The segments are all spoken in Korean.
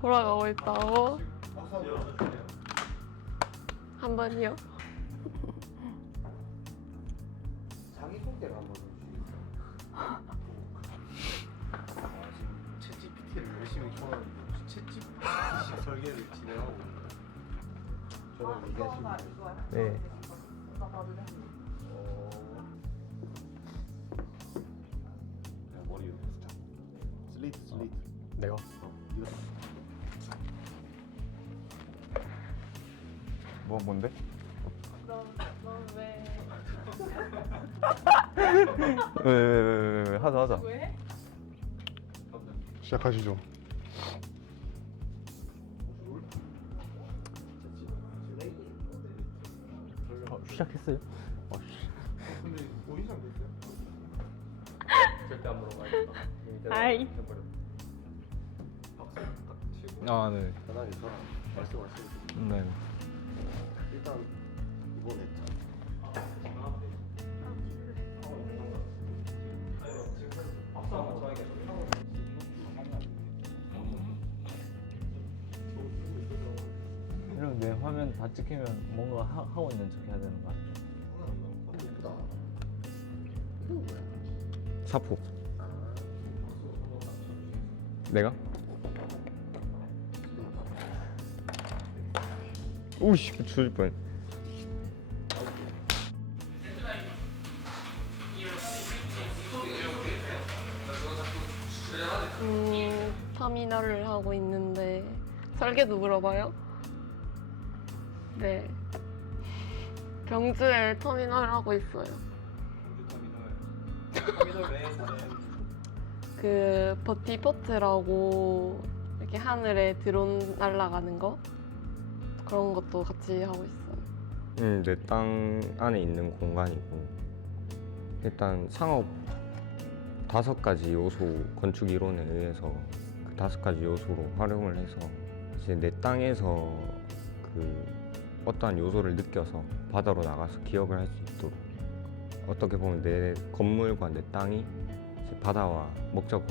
돌아가고 있다고? 한 번이요? 자기 소개를 한번 해주시겠어요? 지금 챗GPT를 열심히 켜놨는데 챗GPT 설계를 진행하고 있는데 저랑 얘기하시면 돼요. 네. 그냥 머리 이렇게 살짝 슬레이트 내가? 이거 뭔데? 넌 왜? 왜 하자. 왜? 시작하시죠. 시작했어요? 근데 본인상 됐어요? 절대 안 물어봐야겠다. 아이. 박수 딱 치고 아, 네. 편하게 저랑 말씀하시면 됩니다. 네. 일단 이번에 이러면 내 화면 다 찍히면 뭔가 하고 있는 척 해야 되는 거 아니야? 예쁘다. 이건 뭐야? 사포. 내가? 오씨, 죽을 뻔. 터미널을 하고 있는데 설계도 물어봐요? 네. 경주에 터미널을 하고 있어요. 터미널 내에서는 그 버티포트라고 이렇게 하늘에 드론 날아가는 거 그런 것도 같이 하고 있어요. 내 땅 안에 있는 공간이고 일단 상업 5가지 요소 건축 이론에 의해서 그 5가지 요소로 활용을 해서 이제 내 땅에서 그 어떠한 요소를 느껴서 바다로 나가서 기억을 할 수 있도록 어떻게 보면 내 건물과 내 땅이 이제 바다와 목적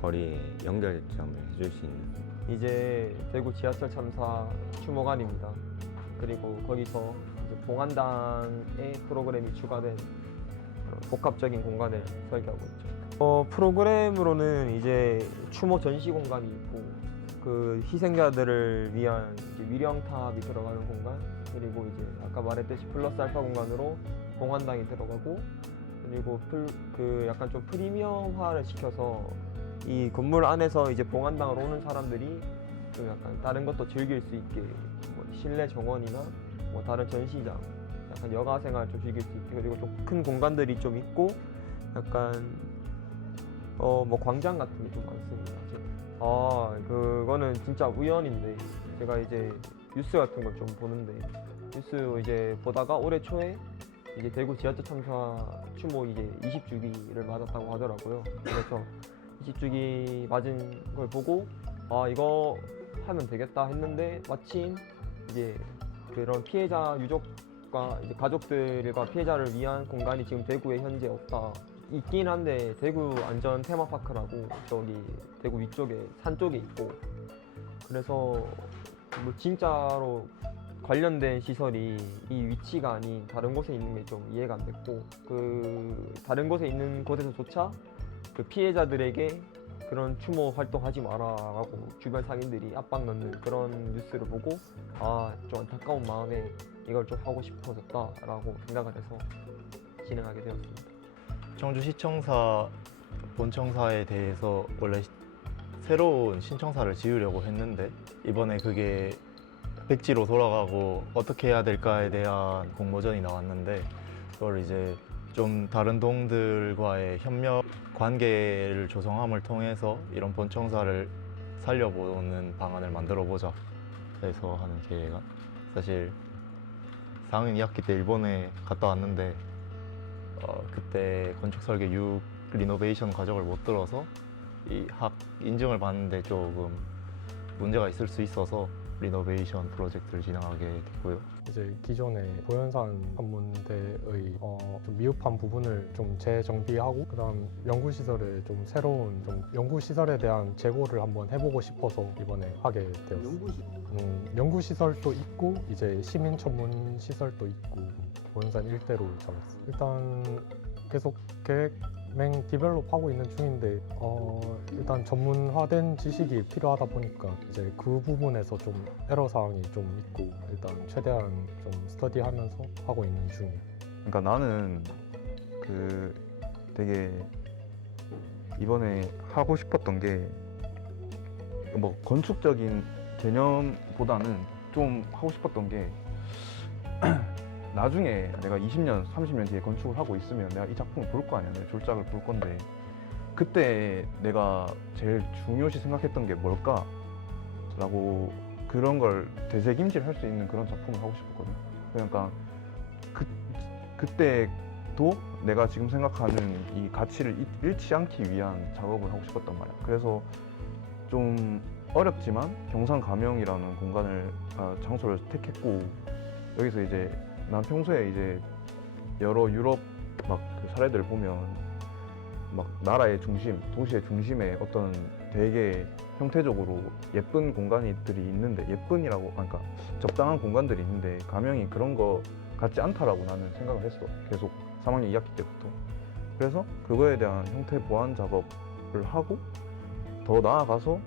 거리의 연결점을 해줄 수 있는 이제 대구 지하철 참사 추모관입니다. 그리고 거기서 이제 봉안당의 프로그램이 추가된 그런 복합적인 공간을 설계하고 있죠. 프로그램으로는 이제 추모 전시 공간이 있고 그 희생자들을 위한 이제 위령탑이 들어가는 공간, 그리고 이제 아까 말했듯이 플러스 알파 공간으로 봉안당이 들어가고, 그리고 그 약간 좀 프리미엄화를 시켜서 이 건물 안에서 이제 봉안당을 오는 사람들이 좀 약간 다른 것도 즐길 수 있게 뭐 실내 정원이나 뭐 다른 전시장, 약간 여가 생활 좀 즐길 수 있게, 그리고 좀 큰 공간들이 좀 있고 약간 뭐 광장 같은 게 좀 많습니다. 그거는 진짜 우연인데 제가 이제 뉴스 같은 걸 좀 보는데 뉴스 이제 보다가 올해 초에 이제 대구 지하철 참사 추모 이제 20주기를 맞았다고 하더라고요. 그래서 20주기 맞은 걸 보고 이거 하면 되겠다 했는데 마침 이제 그런 피해자 유족과 이제 가족들과 피해자를 위한 공간이 지금 대구에 현재 없다. 있긴 한데 대구 안전 테마파크라고 저기 대구 위쪽에 산 쪽에 있고, 그래서 뭐 진짜로 관련된 시설이 이 위치가 아닌 다른 곳에 있는 게 좀 이해가 안 됐고, 그 다른 곳에 있는 곳에서조차 그 피해자들에게 그런 추모 활동하지 마라라고 주변 상인들이 압박 넣는 그런 뉴스를 보고 좀 안타까운 마음에 이걸 좀 하고 싶어졌다라고 생각을 해서 진행하게 되었습니다. 청주시청사 본청사에 대해서 원래 새로운 신청사를 지으려고 했는데 이번에 그게 백지로 돌아가고 어떻게 해야 될까에 대한 공모전이 나왔는데 그걸 이제 좀 다른 동들과의 협력 관계를 조성함을 통해서 이런 본청사를 살려보는 방안을 만들어 보자 해서 하는 계획안. 사실 4학년 2학기 때 일본에 갔다 왔는데 그때 건축설계 6 리노베이션 과정을 못 들어서 이 학 인증을 받는데 조금 문제가 있을 수 있어서 리노베이션 프로젝트를 진행하게 됐고요. 이제 기존의 보현산 한문대의 좀 미흡한 부분을 좀 재정비하고 그다음 연구시설에 좀 새로운 좀 연구시설에 대한 재고를 한번 해보고 싶어서 이번에 하게 되었어요. 연구실. 연구시설도 있고 이제 시민천문시설도 있고 보현산 일대로 잡았어요. 일단 계속 계획맹 디벨롭하고 있는 중인데 일단 전문화된 지식이 필요하다 보니까 이제 그 부분에서 좀 애로사항이 좀 있고 일단 최대한 좀 스터디하면서 하고 있는 중이에요. 그러니까 나는 그 되게 이번에 하고 싶었던 게 뭐 건축적인 개념보다는 좀 하고 싶었던 게 나중에 내가 20년, 30년 뒤에 건축을 하고 있으면 내가 이 작품을 볼 거 아니야. 내 졸작을 볼 건데 그때 내가 제일 중요시 생각했던 게 뭘까? 라고 그런 걸 되새김질 할 수 있는 그런 작품을 하고 싶었거든. 그러니까 그때도 내가 지금 생각하는 이 가치를 잃지 않기 위한 작업을 하고 싶었단 말이야. 그래서 좀 어렵지만 경상가명이라는 공간을 장소를 택했고 여기서 이제 난 평소에 이제 여러 유럽 막 그 사례들 보면 막 나라의 중심, 도시의 중심에 어떤 되게 형태적으로 예쁜 공간들이 있는데 예쁜이라고 그러니까 적당한 공간들이 있는데 가명이 그런 거 같지 않다라고 나는 생각을 했어. 계속 3학년 2학기 때부터. 그래서 그거에 대한 형태 보완 작업을 하고 더 나아가서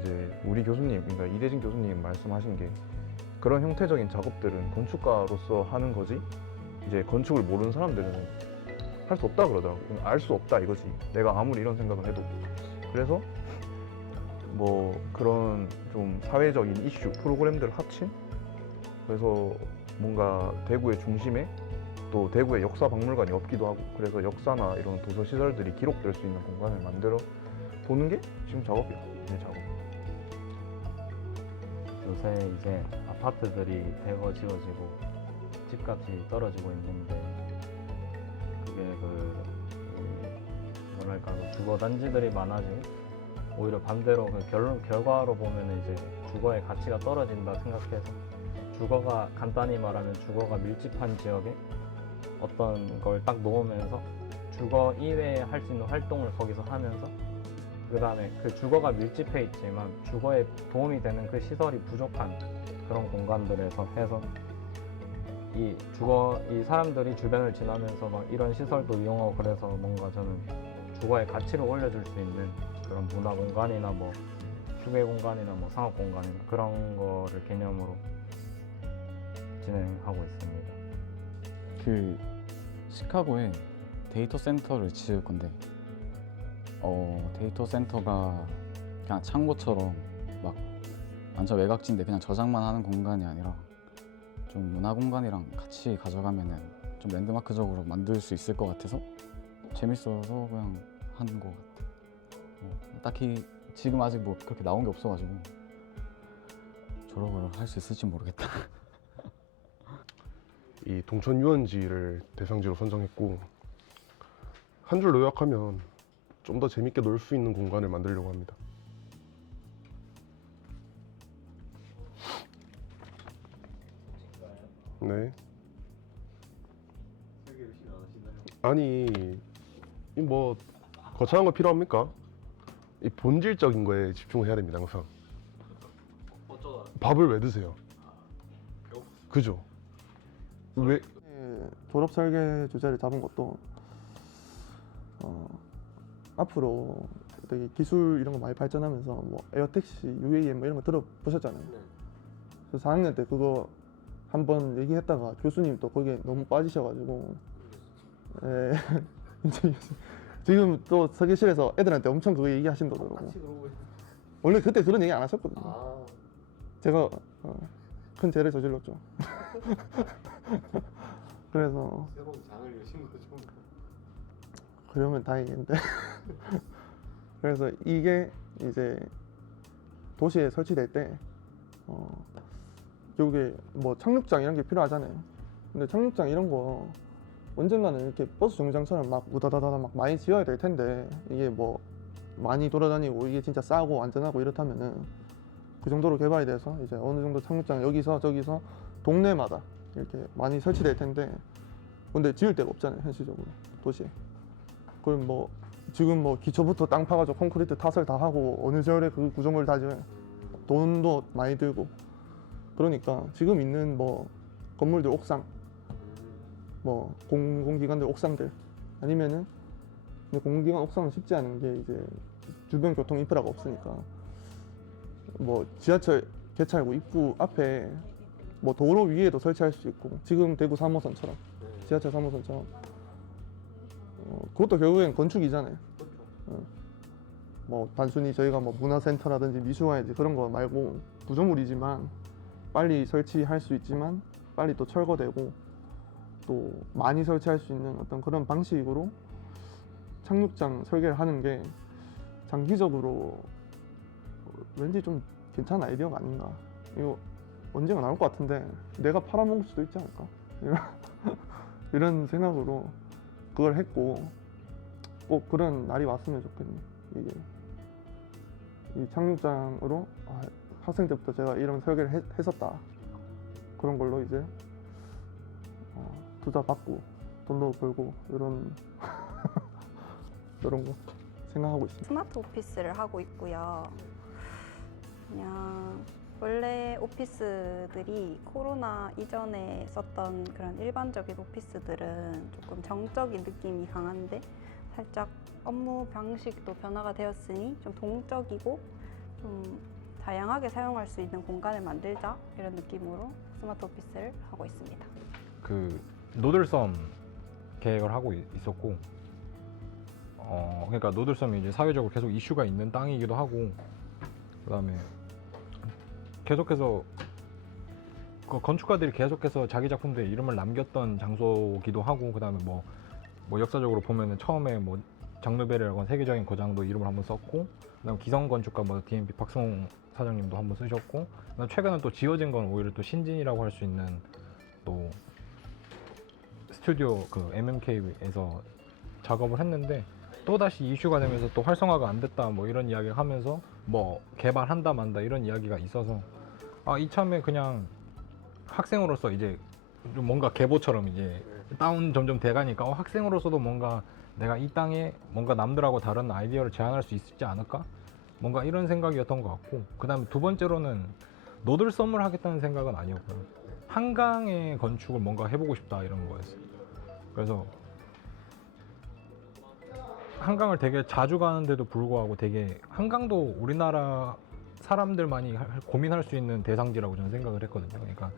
이제 우리 교수님, 그러니까 이대진 교수님 말씀하신 게 그런 형태적인 작업들은 건축가로서 하는 거지 이제 건축을 모르는 사람들은 할 수 없다 그러더라고. 알 수 없다 이거지. 내가 아무리 이런 생각을 해도. 그래서 뭐 그런 좀 사회적인 이슈 프로그램들을 합친 그래서 뭔가 대구의 중심에 또 대구의 역사 박물관이 없기도 하고 그래서 역사나 이런 도서 시설들이 기록될 수 있는 공간을 만들어 보는 게 지금 작업이야. 내 작업. 요새 이제 아파트들이 대거 지어지고 집값이 떨어지고 있는데 그게 뭐랄까 주거 단지들이 많아지고 오히려 반대로 그 결과로 보면 이제 주거의 가치가 떨어진다 생각해서 주거가 간단히 말하면 주거가 밀집한 지역에 어떤 걸 딱 놓으면서 주거 이외에 할 수 있는 활동을 거기서 하면서 그 다음에 그 주거가 밀집해 있지만 주거에 도움이 되는 그 시설이 부족한 그런 공간들에서 해서 이 사람들이 주변을 지나면서 막 이런 시설도 이용하고 그래서 뭔가 저는 주거의 가치를 올려줄 수 있는 그런 문화 공간이나 뭐 휴게 공간이나 뭐 상업 공간이나 그런 거를 개념으로 진행하고 있습니다. 그 시카고에 데이터 센터를 지을 건데 데이터 센터가 그냥 창고처럼 막 완전 외곽지인데 그냥 저장만 하는 공간이 아니라 좀 문화 공간이랑 같이 가져가면은 좀 랜드마크적으로 만들 수 있을 것 같아서 재밌어서 그냥 하는 것 같아. 딱히 지금 아직 뭐 그렇게 나온 게 없어가지고 졸업을 할 수 있을지 모르겠다. 이 동천 유원지를 대상지로 선정했고 한 줄로 요약하면 좀 더 재밌게 놀 수 있는 공간을 만들려고 합니다. 네. 설계를 싫어 안 하시나요? 아니 이 뭐 거창한 거 필요합니까? 이 본질적인 거에 집중을 해야 됩니다. 항상. 어쩌다 밥을 왜 드세요? 그죠? 왜? 졸업 설계 주제를 잡은 것도 앞으로 되게 기술 이런 거 많이 발전하면서 뭐 에어택시, UAM 뭐 이런 거 들어보셨잖아요. 네. 그래서 4학년 때 그거 한번 얘기했다가 교수님 또 거기에 너무 빠지셔가지고 예, 이제 지금 또 설계실에서 애들한테 엄청 그거 얘기하신다더라고. 같이 그러고 원래 그때 그런 얘기 안 하셨거든요. 아 제가 큰 죄를 저질렀죠. 그래서 새로운 장을 여신 거죠. 그러면 다행인데. 그래서 이게 이제 도시에 설치될 때 여기 뭐 착륙장 이런 게 필요하잖아요. 근데 착륙장 이런 거 언젠가는 이렇게 버스 정류장처럼 막 우다다다다 막 많이 지어야 될 텐데 이게 뭐 많이 돌아다니고 이게 진짜 싸고 안전하고 이렇다면은 그 정도로 개발이 돼서 이제 어느 정도 착륙장 여기서 저기서 동네마다 이렇게 많이 설치될 텐데 근데 지을 데가 없잖아요 현실적으로 도시에. 그럼 뭐 지금 뭐 기초부터 땅 파가지고 콘크리트 타설 다 하고 어느 세월에 그 구조물 다 지어요. 돈도 많이 들고 그러니까 지금 있는 뭐 건물들 옥상 뭐 공공기관들 옥상들 아니면은 근데 공공기관 옥상은 쉽지 않은 게 이제 주변 교통 인프라가 없으니까 뭐 지하철 개찰구 입구 앞에 뭐 도로 위에도 설치할 수 있고 지금 대구 3호선처럼 지하철 3호선처럼 그것도 결국엔 건축이잖아요. 뭐 단순히 저희가 뭐 문화센터라든지 미술관이지 그런 거 말고 구조물이지만 빨리 설치할 수 있지만 빨리 또 철거되고 또 많이 설치할 수 있는 어떤 그런 방식으로 착륙장 설계를 하는 게 장기적으로 왠지 좀 괜찮은 아이디어가 아닌가. 이거 언젠가 나올 것 같은데 내가 팔아먹을 수도 있지 않을까 이런 생각으로 그걸 했고 꼭 그런 날이 왔으면 좋겠네. 이게 이 착륙장으로 학생 때부터 제가 이런 설계를 했었다. 그런 걸로 이제 투자 받고 돈도 벌고 이런 이런 거 생각하고 있습니다. 스마트 오피스를 하고 있고요. 그냥 원래 오피스들이 코로나 이전에 썼던 그런 일반적인 오피스들은 조금 정적인 느낌이 강한데 살짝 업무 방식도 변화가 되었으니 좀 동적이고 좀 다양하게 사용할 수 있는 공간을 만들자 이런 느낌으로 스마트 오피스를 하고 있습니다. 그 노들섬 계획을 하고 있었고 그러니까 노들섬이 이제 사회적으로 계속 이슈가 있는 땅이기도 하고 그다음에 계속해서 그 건축가들이 계속해서 자기 작품들의 이름을 남겼던 장소기도 하고 그다음에 뭐 역사적으로 보면은 처음에 뭐 장르베르라고 세계적인 거장도 이름을 한번 썼고 그다음 기성 건축가 뭐 DMP 박승홍 사장님도 한번 쓰셨고 그다음 최근에 또 지어진 건 오히려 또 신진이라고 할 수 있는 또 스튜디오 그 MMK에서 작업을 했는데 또 다시 이슈가 되면서 또 활성화가 안 됐다 뭐 이런 이야기를 하면서 뭐 개발한다 만다 이런 이야기가 있어서 이참에 그냥 학생으로서 이제 좀 뭔가 계보처럼 이제 다운 점점 돼가니까 학생으로서도 뭔가 내가 이 땅에 뭔가 남들하고 다른 아이디어를 제안할 수 있지 않을까? 뭔가 이런 생각이었던 것 같고 그 다음에 두 번째로는 노들섬을 하겠다는 생각은 아니었고요. 한강의 건축을 뭔가 해보고 싶다 이런 거였어요. 그래서 한강을 되게 자주 가는데도 불구하고 되게 한강도 우리나라 사람들만이 고민할 수 있는 대상지라고 저는 생각을 했거든요. 그러니까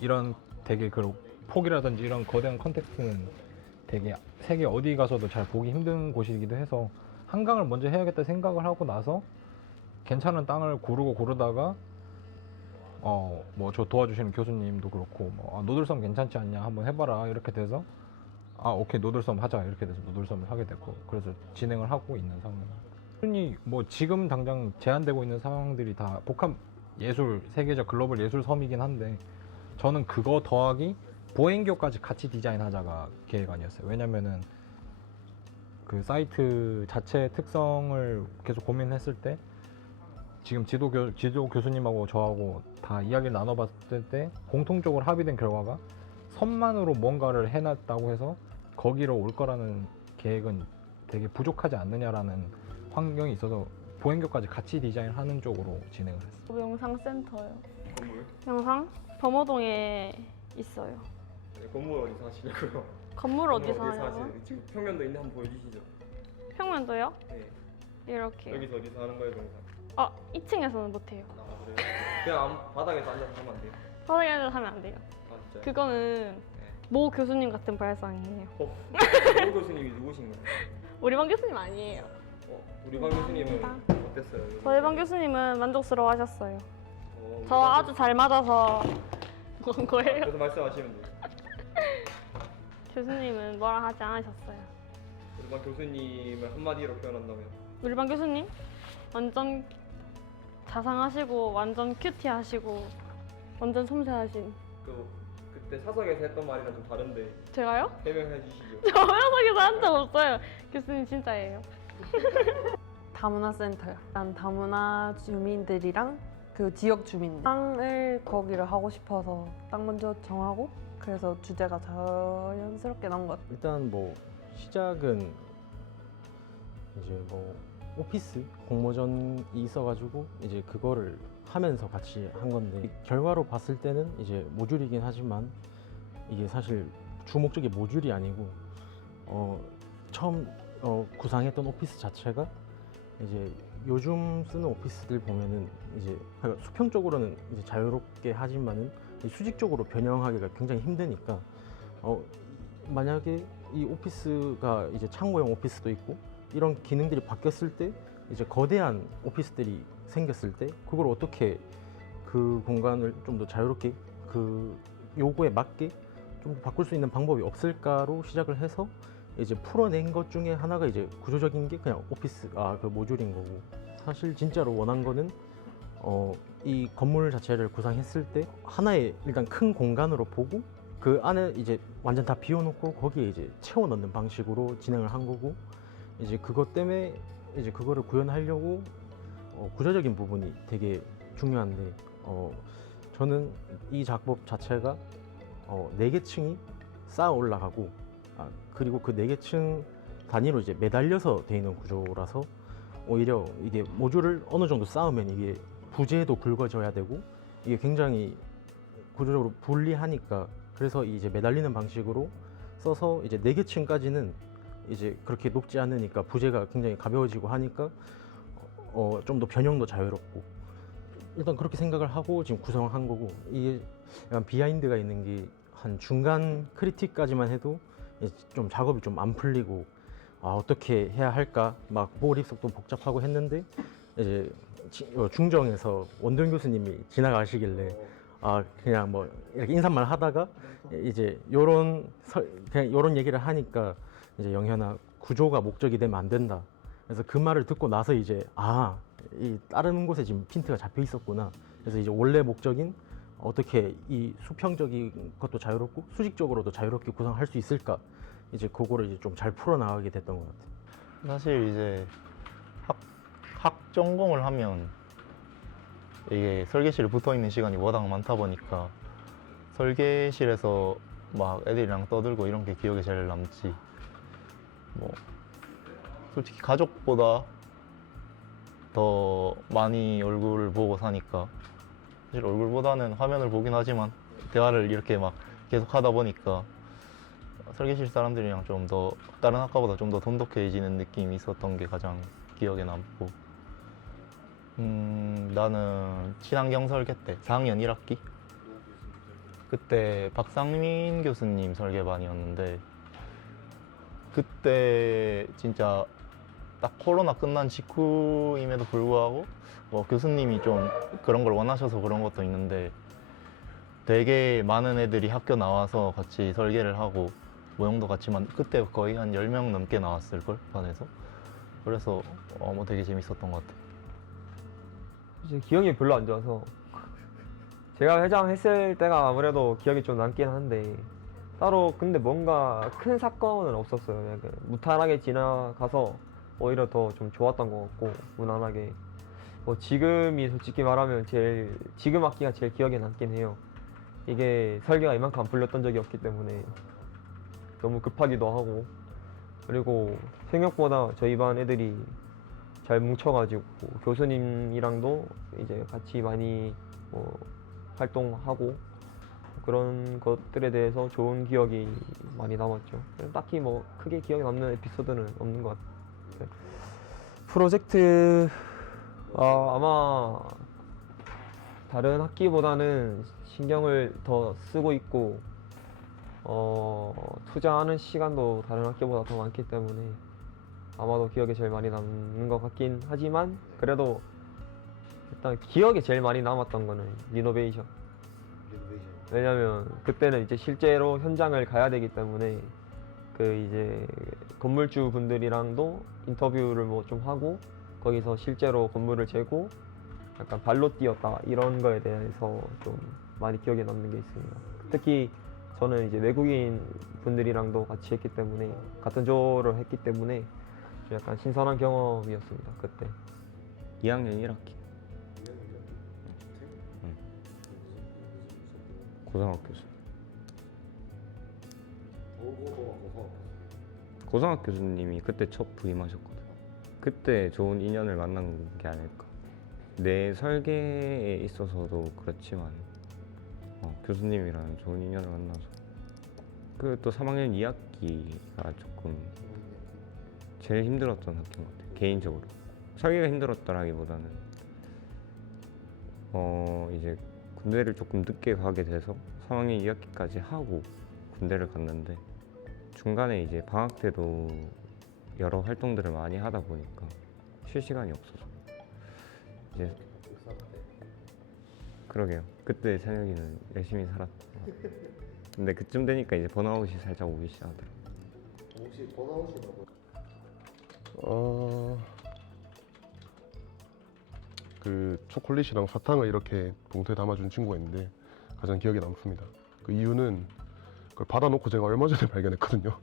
이런 되게 그 폭이라든지 이런 거대한 컨텍스트는 되게 세계 어디 가서도 잘 보기 힘든 곳이기도 해서 한강을 먼저 해야겠다 생각을 하고 나서 괜찮은 땅을 고르다가 뭐 저 도와주시는 교수님도 그렇고 노들섬 괜찮지 않냐 한번 해봐라 이렇게 돼서 오케이 노들섬 하자 이렇게 돼서 노들섬을 하게 됐고 그래서 진행을 하고 있는 상황입니다. 흔히 뭐 지금 당장 제한되고 있는 상황들이 다 복합 예술 세계적 글로벌 예술 섬이긴 한데 저는 그거 더하기 보행교까지 같이 디자인하자가 계획 아니었어요. 왜냐면은 그 사이트 자체의 특성을 계속 고민했을 때 지금 지도 교수님하고 저하고 다 이야기를 나눠봤을 때 공통적으로 합의된 결과가 섬만으로 뭔가를 해놨다고 해서 거기로 올 거라는 계획은 되게 부족하지 않느냐라는 환경이 있어서 보행교까지 같이 디자인하는 쪽으로 진행을 했어요. 영상센터요. 건물? 영상? 범어동에 있어요. 네, 건물 어디서 하시냐고요? 건물 어디서 하냐고요? 하시는 지금 평면도 있는데 한번 보여주시죠. 평면도요? 네. 이렇게. 여기서 어디서 하는 거예요, 동상? 2층에서는 못해요. 그래요? 그냥 바닥에서 앉아서 하면 안 돼요? 바닥에 앉아서 하면 안 돼요. 진짜요? 그거는 모 교수님 같은 발상이에요. 모 교수님이 누구신가요? 우리 반 교수님 아니에요. 우리 반 교수님은 어땠어요? 저희 반 교수님은 만족스러워 하셨어요. 저 아주 잘 맞아서 온 거예요. 그래서 말씀하시면 돼요. 교수님은 뭐라 하지 않으셨어요. 우리 반 교수님을 한마디로 표현한다면? 우리 반 교수님? 완전 자상하시고 완전 큐티하시고 완전 섬세하신. 그때 사석에서 했던 말이랑 좀 다른데 제가요? 해명해 주시죠. 저 회사에서 한 적 없어요. 교수님 진짜예요. 다문화센터요. 다문화 주민들이랑 그 지역 주민들 땅을 거기를 하고 싶어서 땅 먼저 정하고 그래서 주제가 자연스럽게 나온 것 같아요. 일단 뭐 시작은 이제 뭐 오피스 공모전이 있어가지고 이제 그거를 하면서 같이 한 건데 결과로 봤을 때는 이제 모듈이긴 하지만 이게 사실 주 목적이 모듈이 아니고 처음 구상했던 오피스 자체가 이제 요즘 쓰는 오피스들 보면은 이제 수평적으로는 이제 자유롭게 하지만은 수직적으로 변형하기가 굉장히 힘드니까 만약에 이 오피스가 이제 창고형 오피스도 있고 이런 기능들이 바뀌었을 때 이제 거대한 오피스들이 생겼을 때 그걸 어떻게 그 공간을 좀 더 자유롭게 그 요구에 맞게 좀 바꿀 수 있는 방법이 없을까로 시작을 해서 이제 풀어낸 것 중에 하나가 이제 구조적인 게 그냥 오피스 그 모듈인 거고 사실 진짜로 원한 거는 이 건물 자체를 구상했을 때 하나의 일단 큰 공간으로 보고 그 안에 이제 완전 다 비워놓고 거기에 이제 채워 넣는 방식으로 진행을 한 거고 이제 그것 때문에 이제 그거를 구현하려고 구조적인 부분이 되게 중요한데 저는 이 작법 자체가 4개 층이 쌓아 올라가고 그리고 그 4개 층 단위로 이제 매달려서 되어 있는 구조라서 오히려 이게 모듈을 어느 정도 쌓으면 이게 부재도 굵어져야 되고 이게 굉장히 구조적으로 불리하니까 그래서 이제 매달리는 방식으로 써서 이제 4개 층까지는 이제 그렇게 높지 않으니까 부재가 굉장히 가벼워지고 하니까 좀 더 변형도 자유롭고 일단 그렇게 생각을 하고 지금 구성한 거고 이게 약간 비하인드가 있는 게 한 중간 크리틱까지만 해도 좀 작업이 좀 안 풀리고 어떻게 해야 할까 막 몰입속도 복잡하고 했는데 이제 중정에서 원동 교수님이 지나가시길래 그냥 뭐 이렇게 인사말 하다가 이제 그냥 요런 얘기를 하니까 이제 영현아 구조가 목적이 되면 안 된다. 그래서 그 말을 듣고 나서 이제 이 다른 곳에 지금 핀트가 잡혀 있었구나. 그래서 이제 원래 목적인 어떻게 이 수평적인 것도 자유롭고 수직적으로도 자유롭게 구성할 수 있을까 이제 그거를 이제 좀 잘 풀어 나가게 됐던 것 같아요. 사실 이제 학 전공을 하면 이게 설계실에 붙어 있는 시간이 워낙 많다 보니까 설계실에서 막 애들이랑 떠들고 이런 게 기억에 제일 남지. 뭐 솔직히 가족보다 더 많이 얼굴을 보고 사니까 사실 얼굴보다는 화면을 보긴 하지만 대화를 이렇게 막 계속 하다 보니까 설계실 사람들이랑 좀 더 다른 학과보다 좀 더 돈독해지는 느낌이 있었던 게 가장 기억에 남고 나는 친환경 설계 때 4학년 1학기 그때 박상민 교수님 설계반이었는데 그때 진짜 딱 코로나 끝난 직후임에도 불구하고 뭐 교수님이 좀 그런 걸 원하셔서 그런 것도 있는데 되게 많은 애들이 학교 나와서 같이 설계를 하고 모형도 같이 그때 거의 한 10명 넘게 나왔을걸 반에서 그래서 뭐 되게 재밌었던 것 같아요. 이제 기억이 별로 안 좋아서 제가 회장했을 때가 아무래도 기억이 좀 남긴 한데 따로 근데 뭔가 큰 사건은 없었어요. 약간 무탈하게 지나가서 오히려 더 좀 좋았던 것 같고 무난하게 뭐 지금이 솔직히 말하면 지금 학기가 제일 기억에 남긴 해요. 이게 설계가 이만큼 안 풀렸던 적이 없기 때문에 너무 급하기도 하고 그리고 생각보다 저희 반 애들이 잘 뭉쳐가지고 교수님이랑도 이제 같이 많이 활동하고 그런 것들에 대해서 좋은 기억이 많이 남았죠. 딱히 뭐 크게 기억에 남는 에피소드는 없는 것 같아요. 프로젝트 아마 다른 학기보다는 신경을 더 쓰고 있고 투자하는 시간도 다른 학기보다 더 많기 때문에 아마도 기억에 제일 많이 남는 것 같긴 하지만 그래도 일단 기억에 제일 많이 남았던 거는 리노베이션. 왜냐면 그때는 이제 실제로 현장을 가야 되기 때문에 그 이제 건물주 분들이랑도 인터뷰를 뭐 좀 하고 거기서 실제로 건물을 재고 약간 발로 뛰었다 이런 거에 대해서 좀 많이 기억에 남는 게 있습니다. 특히 저는 이제 외국인 분들이랑도 같이 했기 때문에 같은 조를 했기 때문에 좀 약간 신선한 경험이었습니다. 그때 2학년 1학기 고상학 교수. 고상학 교수님이 그때 첫 부임하셨거든. 그때 좋은 인연을 만난 게 아닐까. 내 설계에 있어서도 그렇지만 교수님이랑 좋은 인연을 만나서 그 또 3학년 2학기가 조금 제일 힘들었던 학기인 것 같아요. 개인적으로 설계가 힘들었다라기보다는 이제 군대를 조금 늦게 가게 돼서 3학년 2학기까지 하고 군대를 갔는데 중간에 이제 방학 때도 여러 활동들을 많이 하다 보니까 쉴 시간이 없어서 이제 그러게요. 그때 찬혁이는 열심히 살았던 것 같아요. 근데 그쯤 되니까 이제 번아웃이 살짝 오기 시작하더라고요. 혹시 번아웃이라고? 그 초콜릿이랑 사탕을 이렇게 봉투에 담아준 친구가 있는데 가장 기억에 남습니다. 그 이유는 그걸 받아놓고 제가 얼마 전에 발견했거든요.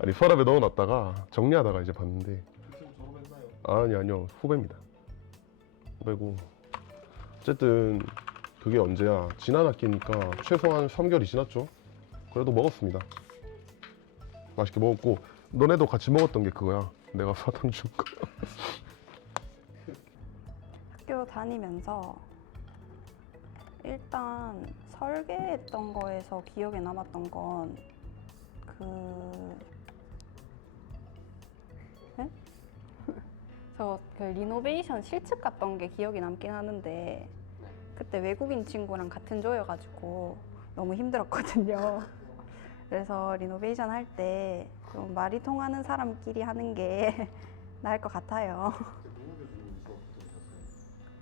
아니 서랍에 넣어놨다가 정리하다가 이제 봤는데 아니요 후배입니다. 후배고 어쨌든 그게 언제야? 지난 학기니까 최소한 3개월이 지났죠. 그래도 먹었습니다. 맛있게 먹었고 너네도 같이 먹었던 게 그거야. 내가 사탕 준 거. 학교 다니면서 일단 설계했던 거에서 기억에 남았던 건 저 그 리노베이션 실측 갔던 게 기억이 남긴 하는데 그때 외국인 친구랑 같은 조여가지고 너무 힘들었거든요. 그래서 리노베이션 할 때 좀 말이 통하는 사람끼리 하는 게 나을 것 같아요.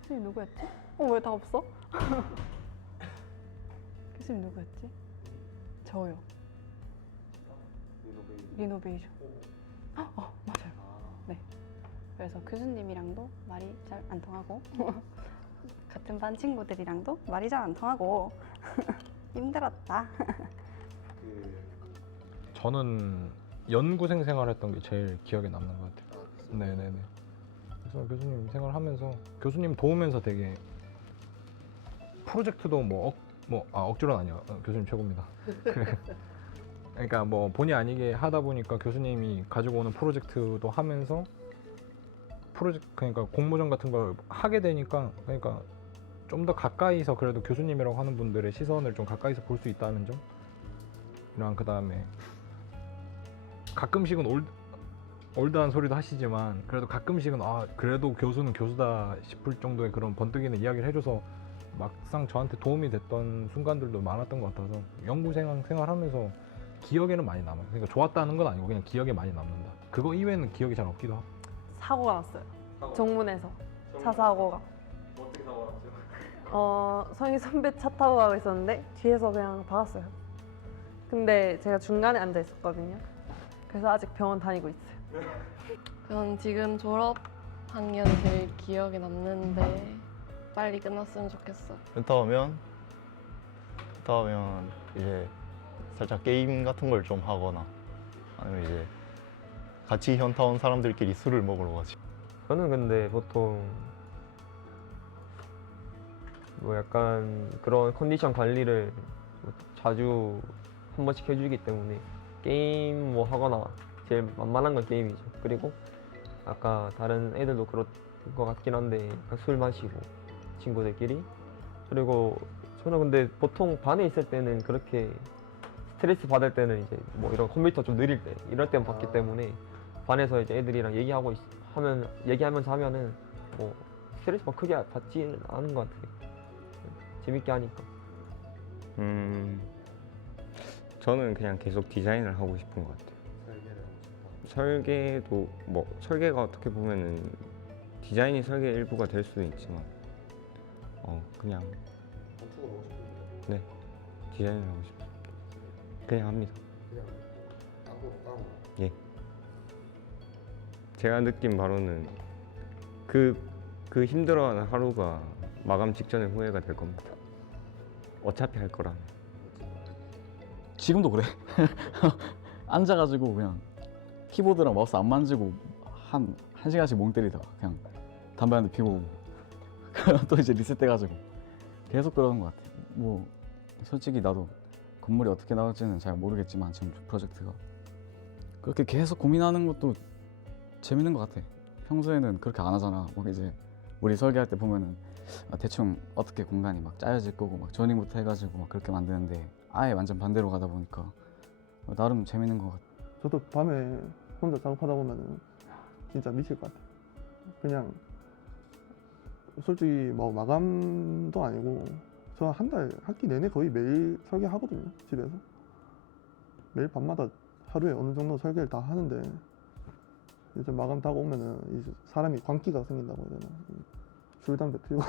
교수님 누구였지? 왜 다 없어? 교수님 누구였지? 저요. 리노베이션. 맞아요. 네. 그래서 교수님이랑도 말이 잘 안 통하고 같은 반 친구들이랑도 말이 잘 안 통하고 힘들었다. 저는 연구생 생활했던 게 제일 기억에 남는 것 같아요. 네네네. 그래서 교수님 생활하면서 교수님 도우면서 되게 프로젝트도 억지로는 아니야. 교수님 최고입니다. 그러니까 뭐 본의 아니게 하다 보니까 교수님이 가지고 오는 프로젝트도 하면서 그러니까 공모전 같은 걸 하게 되니까 그러니까 좀 더 가까이서 그래도 교수님이라고 하는 분들의 시선을 좀 가까이서 볼 수 있다는 점이랑 그 다음에 가끔씩은 올드한 소리도 하시지만 그래도 가끔씩은 그래도 교수는 교수다 싶을 정도의 그런 번뜩이는 이야기를 해줘서 막상 저한테 도움이 됐던 순간들도 많았던 것 같아서 연구생 생활하면서 기억에는 많이 남아요. 그러니까 좋았다는 건 아니고 그냥 기억에 많이 남는다. 그거 이외에는 기억이 잘 없기도 하고. 사고가 났어요. 정문에서 차 사고가. 어떻게 사고가 났죠? 성희 선배 차 타고 가고 있었는데 뒤에서 그냥 박았어요. 근데 제가 중간에 앉아 있었거든요. 그래서 아직 병원 다니고 있어요. 전 지금 졸업 학년 제일 기억에 남는데 빨리 끝났으면 좋겠어. 다음엔 이제 살짝 게임 같은 걸 좀 하거나 아니면 이제 같이 현타 온 사람들끼리 술을 먹으러 가지. 저는 근데 보통 뭐 약간 그런 컨디션 관리를 자주 한 번씩 해주기 때문에 게임 뭐 하거나 제일 만만한 건 게임이죠. 그리고 아까 다른 애들도 그럴 것 같긴 한데 술 마시고 친구들끼리. 그리고 저는 근데 보통 반에 있을 때는 그렇게 스트레스 받을 때는 이제 뭐 이런 컴퓨터 좀 느릴 때 이럴 때만 받기 때문에 반에서 이제 애들이랑 얘기하면서 하면은 뭐 스트레스 막 크게 받지는 않은 것 같아요. 재밌게 하니까. 저는 그냥 계속 디자인을 하고 싶은 것 같아요. 설계도 뭐 설계가 어떻게 보면은 디자인이 설계의 일부가 될 수는 있지만 그냥 네 디자인을 하고 싶어요. 그냥 합니다. 예. 제가 느낀 바로는 그 힘들어하는 하루가 마감 직전에 후회가 될 겁니다. 어차피 할 거라. 지금도 그래. 앉아가지고 그냥 키보드랑 마우스 안 만지고 한 시간씩 멍 때리다가 그냥 담배 한 대 피고 또 이제 리셋돼가지고 계속 그러는 것 같아요. 뭐 솔직히 나도 건물이 어떻게 나올지는 잘 모르겠지만 지금 프로젝트가 그렇게 계속 고민하는 것도 재밌는 것 같아. 평소에는 그렇게 안 하잖아. 막 이제 우리 설계할 때 보면은 대충 어떻게 공간이 막 짜여질 거고 막 조닝부터 해가지고 막 그렇게 만드는데 아예 완전 반대로 가다 보니까 나름 재밌는 것 같아. 저도 밤에 혼자 작업하다 보면은 진짜 미칠 것 같아요. 그냥 솔직히 뭐 마감도 아니고 저 한 달 학기 내내 거의 매일 설계하거든요. 집에서 매일 밤마다 하루에 어느 정도 설계를 다 하는데 이제 마감 다 오면은 이제 사람이 광기가 생긴다고 해야 되나, 술 담배 피우고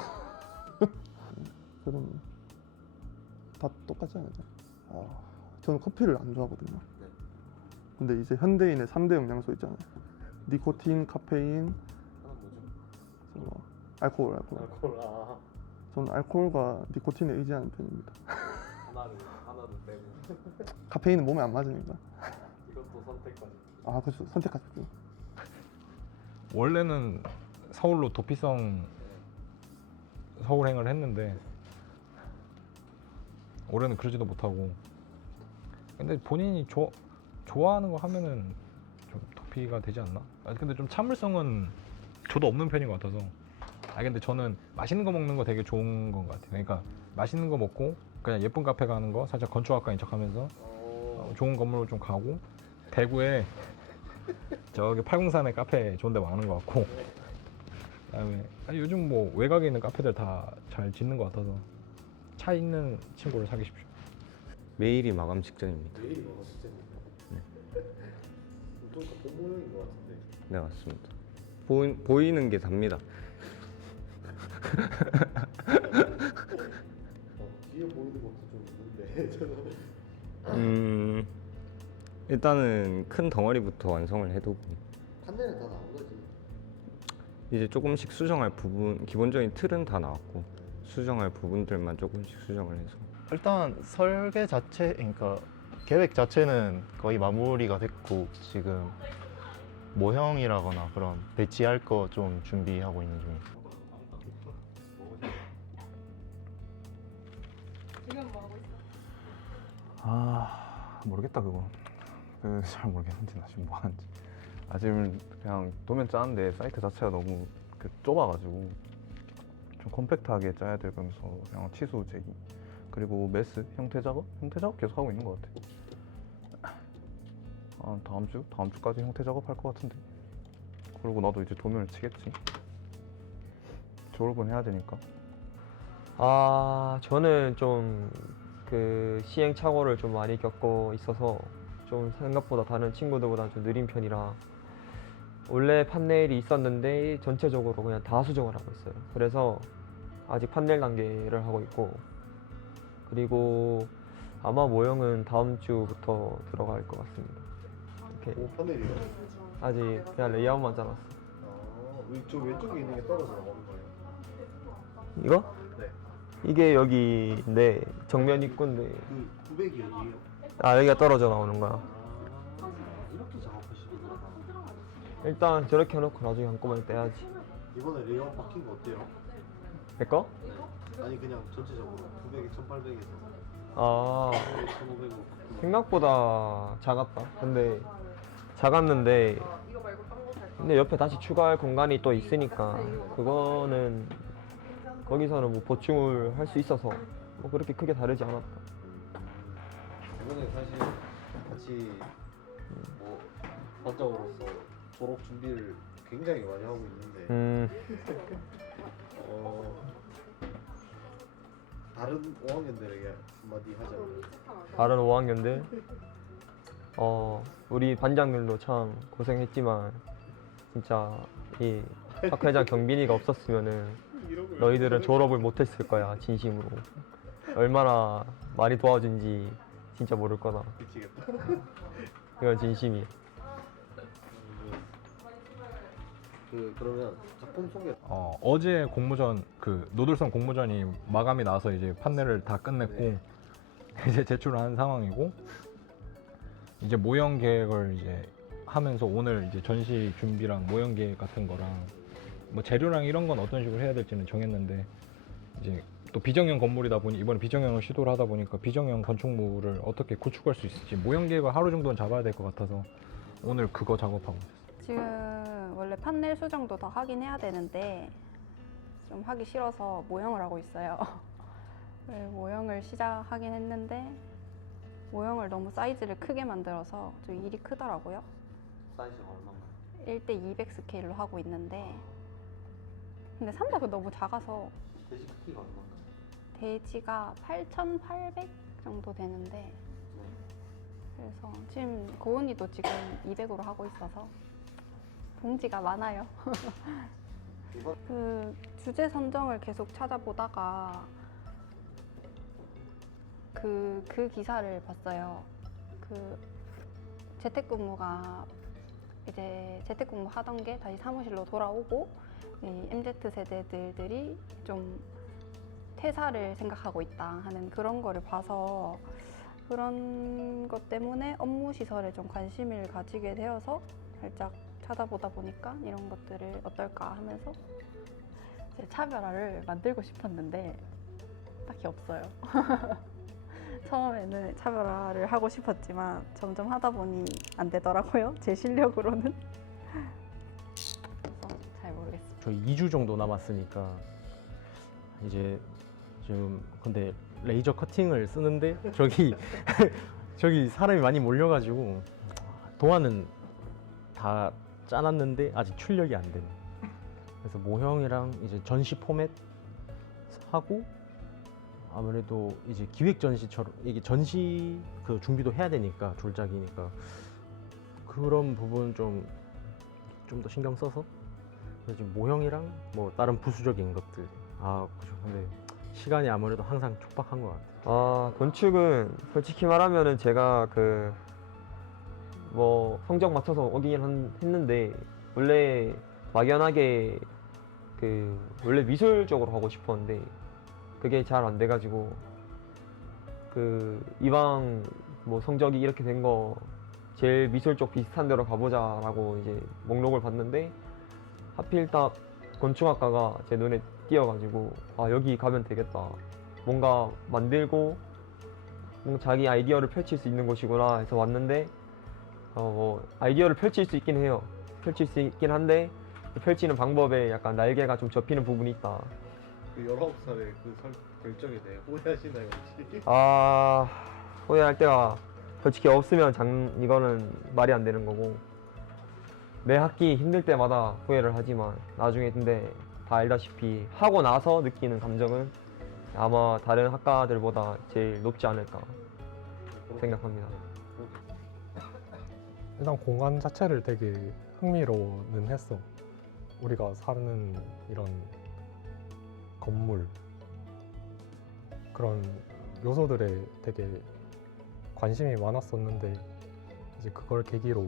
그럼 다 똑같지 않아요? 저는 커피를 안 좋아하거든요. 근데 이제 현대인의 3대 영양소 있잖아요. 니코틴, 카페인, 뭐 알코올. 저는 알코올과 니코틴에 의지하는 편입니다. 하나는 빼고. 카페인은 몸에 안 맞으니까. 이것도 선택까지. 그렇죠. 선택하십시오. 원래는 서울로 도피성 서울행을 했는데 올해는 그러지도 못하고. 근데 본인이 좋아하는 거 하면은 좀 도피가 되지 않나? 근데 좀 참을성은 저도 없는 편인 것 같아서. 근데 저는 맛있는 거 먹는 거 되게 좋은 것 같아요. 그러니까 맛있는 거 먹고 그냥 예쁜 카페 가는 거 살짝 건축학과인 척하면서 좋은 건물로 좀 가고, 대구에 저기 팔공산에 카페 좋은 데 많은 것 같고, 그다음에 요즘 뭐 외곽에 있는 카페들 다 잘 짓는 것 같아서 차 있는 친구를 사귀십시오. 매일이 마감 직전입니다. 매일이 뭐가 진짜입니까? 네. 좀 본모형인 것 같은데. 네, 맞습니다. 보이는 게 답니다. 뒤에 보이는 것도 좀 있는데 저는. 일단은 큰 덩어리부터 완성을 해두고 판넬은 다 나온 거지. 이제 조금씩 수정할 부분, 기본적인 틀은 다 나왔고 수정할 부분들만 조금씩 수정을 해서. 일단 설계 자체, 그러니까 계획 자체는 거의 마무리가 됐고 지금 모형이라거나 그런 배치할 거 좀 준비하고 있는 중이에요. 지금 뭐 하고 있어? 모르겠다 그거. 잘 모르겠는데 나 지금 뭐 하는지. 지금 그냥 도면 짜는데 사이트 자체가 너무 좁아가지고 좀 컴팩트하게 짜야 되면서 그냥 치수 재기 그리고 메스 형태 작업 계속 하고 있는 것 같아. 다음 주까지 형태 작업할 것 같은데. 그리고 나도 이제 도면을 치겠지. 졸업은 해야 되니까. 저는 좀 그 시행착오를 좀 많이 겪고 있어서 좀 생각보다 다른 친구들보다 좀 느린 편이라 원래 판넬이 있었는데 전체적으로 그냥 다 수정을 하고 있어요. 그래서 아직 판넬 단계를 하고 있고, 그리고 아마 모형은 다음 주부터 들어갈 것 같습니다. 이렇게 판넬이요? 아직 그냥 레이아웃만 짜놨어. 저 왼쪽에 있는 게 떨어져 나오는 거예요? 이거? 네. 이게 여기인데 정면 입구인데 그 900이 여기예요? 여기가 떨어져 나오는 거야. 이렇게 작업하시는구나. 일단 저렇게 해놓고 나중에 한꺼번에 떼야지. 이번에 레이아웃 바뀐 거 어때요? 내 거? 아니 그냥 전체적으로 900에 1800에서 1500으로 생각보다 작았다. 근데 옆에 다시 추가할 공간이 또 있으니까 그거는 거기서는 뭐 보충을 할 수 있어서 뭐 그렇게 크게 다르지 않았다. 이번에 사실 같이 뭐 반장으로서 졸업 준비를 굉장히 많이 하고 있는데 다른 5학년들에게 한마디 하자면. 다른 5학년들 우리 반장들도 참 고생했지만 진짜 이 학회장 경빈이가 없었으면은 너희들은 졸업을 못했을 거야. 진심으로 얼마나 많이 도와준지 진짜 모를 거다. 미치겠다. 이건 진심이야. 그러면 작품 소개. 어제 공모전 노들성 공모전이 마감이 나서 이제 판넬을 다 끝냈고 이제 제출을 한 상황이고, 이제 모형 계획을 이제 하면서 오늘 이제 전시 준비랑 모형 계획 같은 거랑 뭐 재료랑 이런 건 어떤 식으로 해야 될지는 정했는데 이제 또 비정형 건물이다 보니 이번에 비정형을 시도를 하다 보니까 비정형 건축물을 어떻게 구축할 수 있을지 모형 계획을 하루 정도는 잡아야 될 것 같아서 오늘 그거 작업하고 있어요. 지금 원래 판넬 수정도 더 하긴 해야 되는데 좀 하기 싫어서 모형을 하고 있어요. 네, 모형을 시작하긴 했는데 모형을 너무 사이즈를 크게 만들어서 좀 일이 크더라고요. 사이즈가 얼마인가요? 1대 200 스케일로 하고 있는데 근데 300은 너무 작아서 돼지 크기가 얼마인가요? 돼지가 8,800 정도 되는데 그래서 지금 고은이도 지금 200으로 하고 있어서 봉지가 많아요. 그 주제 선정을 계속 찾아보다가 그 기사를 봤어요. 그 재택근무가 이제 재택근무 하던 게 다시 사무실로 돌아오고 이 MZ 세대들이 좀 퇴사를 생각하고 있다 하는 그런 거를 봐서 그런 것 때문에 업무 시설에 좀 관심을 가지게 되어서 살짝 찾아보다 보니까 이런 것들을 어떨까 하면서 이제 차별화를 만들고 싶었는데 딱히 없어요. 처음에는 차별화를 하고 싶었지만 점점 하다 보니 안 되더라고요. 제 실력으로는. 그래서 잘 모르겠어요. 저희 2주 정도 남았으니까 이제 지금 근데 레이저 커팅을 쓰는데 저기 저기 사람이 많이 몰려가지고 도안은 다 짜놨는데 아직 출력이 안 되네. 그래서 모형이랑 이제 전시 포맷 하고 아무래도 이제 기획 전시처럼 이게 전시 그 준비도 해야 되니까 졸작이니까 그런 부분 좀 더 신경 써서 그래서 지금 모형이랑 뭐 다른 부수적인 것들 그죠. 근데 시간이 아무래도 항상 촉박한 것 같아요. 건축은 솔직히 말하면은 제가 그 뭐 성적 맞춰서 오긴 했는데 원래 막연하게 그 원래 미술 쪽으로 하고 싶었는데 그게 잘 안 돼가지고 그 이왕 뭐 성적이 이렇게 된 거 제일 미술 쪽 비슷한 데로 가보자라고 이제 목록을 봤는데 하필 딱 건축학과가 제 눈에 띄어가지고 여기 가면 되겠다. 뭔가 만들고 뭔가 자기 아이디어를 펼칠 수 있는 곳이구나 해서 왔는데 뭐 아이디어를 펼칠 수 있긴 해요. 펼칠 수 있긴 한데 펼치는 방법에 약간 날개가 좀 접히는 부분이 있다. 그 19살의 그 결정에 대해 후회하시나요 혹시? 후회할 때가 솔직히 없으면 이거는 말이 안 되는 거고 매 학기 힘들 때마다 후회를 하지만 나중에 근데 다 알다시피 하고 나서 느끼는 감정은 아마 다른 학과들보다 제일 높지 않을까 생각합니다. 일단 공간 자체를 되게 흥미로워는 했어. 우리가 사는 이런 건물 그런 요소들에 되게 관심이 많았었는데 이제 그걸 계기로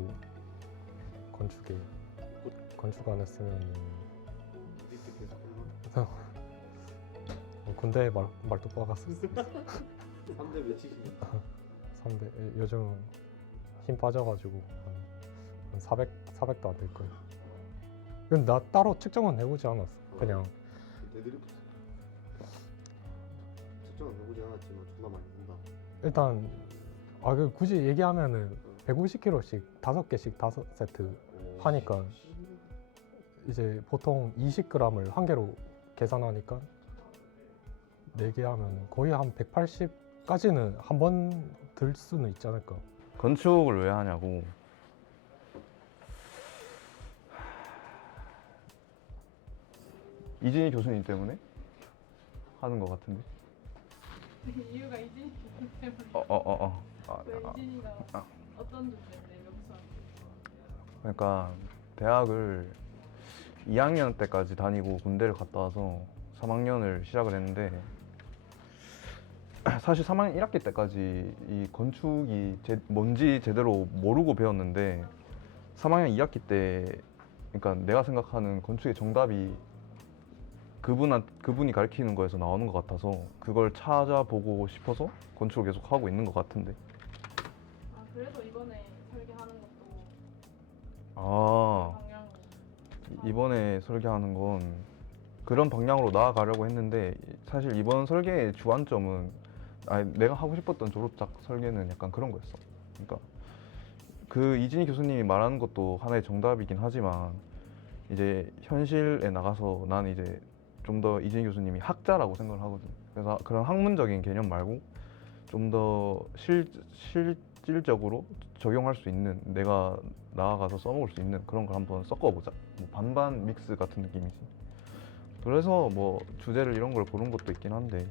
건축 안 했으면 군대에 말도 박았었어. 3대 몇이십니까? 3대 요즘 힘 빠져가지고 한 400도 안 될 거예요. 근데 나 따로 측정은 해보지 않았어. 그냥 데드리프트 측정은 해보지 않았지만 존나 많이 본다. 일단 그 굳이 얘기하면은 150kg씩 5개씩 5세트 하니까 이제 보통 20g을 한 개로 계산하니까 4개 하면 거의 한 180까지는 한 번 들 수는 있지 않을까. 건축을 왜 하냐고. 이진희 교수님 때문에 하는 것 같은데. 이유가 이진이 때문에. 왜 이진이가 어떤 점 때문에 여기서? 그러니까 대학을 2학년 때까지 다니고 군대를 갔다 와서 3학년을 시작을 했는데 사실 3학년 1학기 때까지 이 건축이 뭔지 제대로 모르고 배웠는데 3학년 2학기 때 그러니까 내가 생각하는 건축의 정답이 그분이 가르치는 거에서 나오는 것 같아서 그걸 찾아보고 싶어서 건축을 계속 하고 있는 것 같은데. 그래서 이번에 설계하는 것도 이번에 설계하는 건 그런 방향으로 나아가려고 했는데 사실 이번 설계의 주안점은 내가 하고 싶었던 졸업작 설계는 약간 그런 거였어. 그러니까 그 이진희 교수님이 말하는 것도 하나의 정답이긴 하지만 이제 현실에 나가서 나는 이제 좀 더 이진희 교수님이 학자라고 생각을 하거든. 그래서 그런 학문적인 개념 말고 좀 더 실질적으로 적용할 수 있는, 내가 나아가서 써먹을 수 있는 그런 걸 한번 섞어보자. 뭐 반반 믹스 같은 느낌이지. 그래서 뭐 주제를 이런 걸 고른 것도 있긴 한데.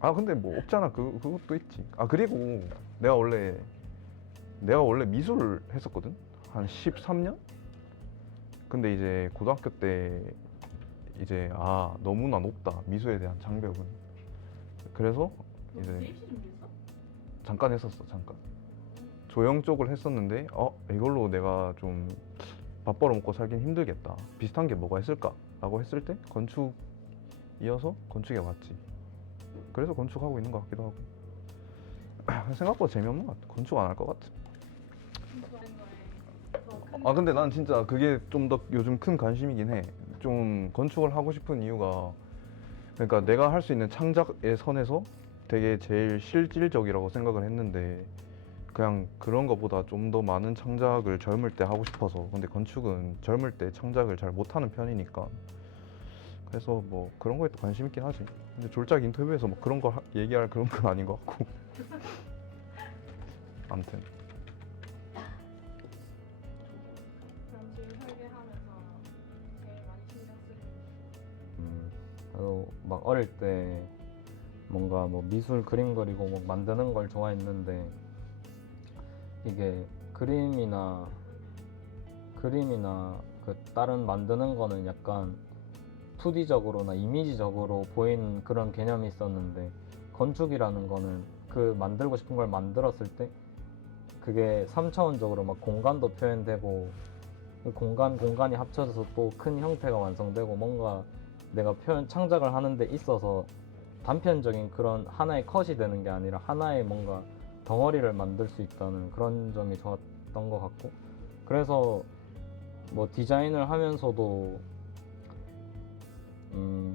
아 근데 뭐 없잖아. 그것도 있지. 아 그리고 내가 원래 미술을 했었거든. 한 13년? 근데 이제 고등학교 때 이제 너무나 높다, 미술에 대한 장벽은. 그래서 이제 잠깐 했었어. 잠깐 조형 쪽을 했었는데 이걸로 내가 좀 밥 벌어먹고 살긴 힘들겠다, 비슷한 게 뭐가 있을까 라고 했을 때 건축이어서 건축에 왔지. 그래서 건축하고 있는 것 같기도 하고. 생각보다 재미없는 것 같아. 건축 안 할 것 같아. 근데 난 진짜 그게 좀 더 요즘 큰 관심이긴 해. 좀 건축을 하고 싶은 이유가, 그러니까 내가 할 수 있는 창작의 선에서 되게 제일 실질적이라고 생각을 했는데, 그냥 그런 거보다 좀 더 많은 창작을 젊을 때 하고 싶어서. 근데 건축은 젊을 때 창작을 잘 못하는 편이니까. 그래서 뭐 그런 거에 또 관심 있긴 하지. 근데 졸작 인터뷰에서 뭐 그런 거 얘기할 그런 건 아닌 것 같고. 아무튼 막 어릴 때 뭔가 뭐 미술 그림 그리고 뭐 만드는 걸 좋아했는데, 이게 그림이나 그 다른 만드는 거는 약간 2D적으로나 이미지적으로 보이는 그런 개념이 있었는데, 건축이라는 거는 그 만들고 싶은 걸 만들었을 때 그게 3차원적으로 막 공간도 표현되고, 그 공간이 합쳐져서 또 큰 형태가 완성되고, 뭔가 내가 창작을 하는 데 있어서 단편적인 그런 하나의 컷이 되는 게 아니라 하나의 뭔가 덩어리를 만들 수 있다는 그런 점이 좋았던 것 같고, 그래서 뭐 디자인을 하면서도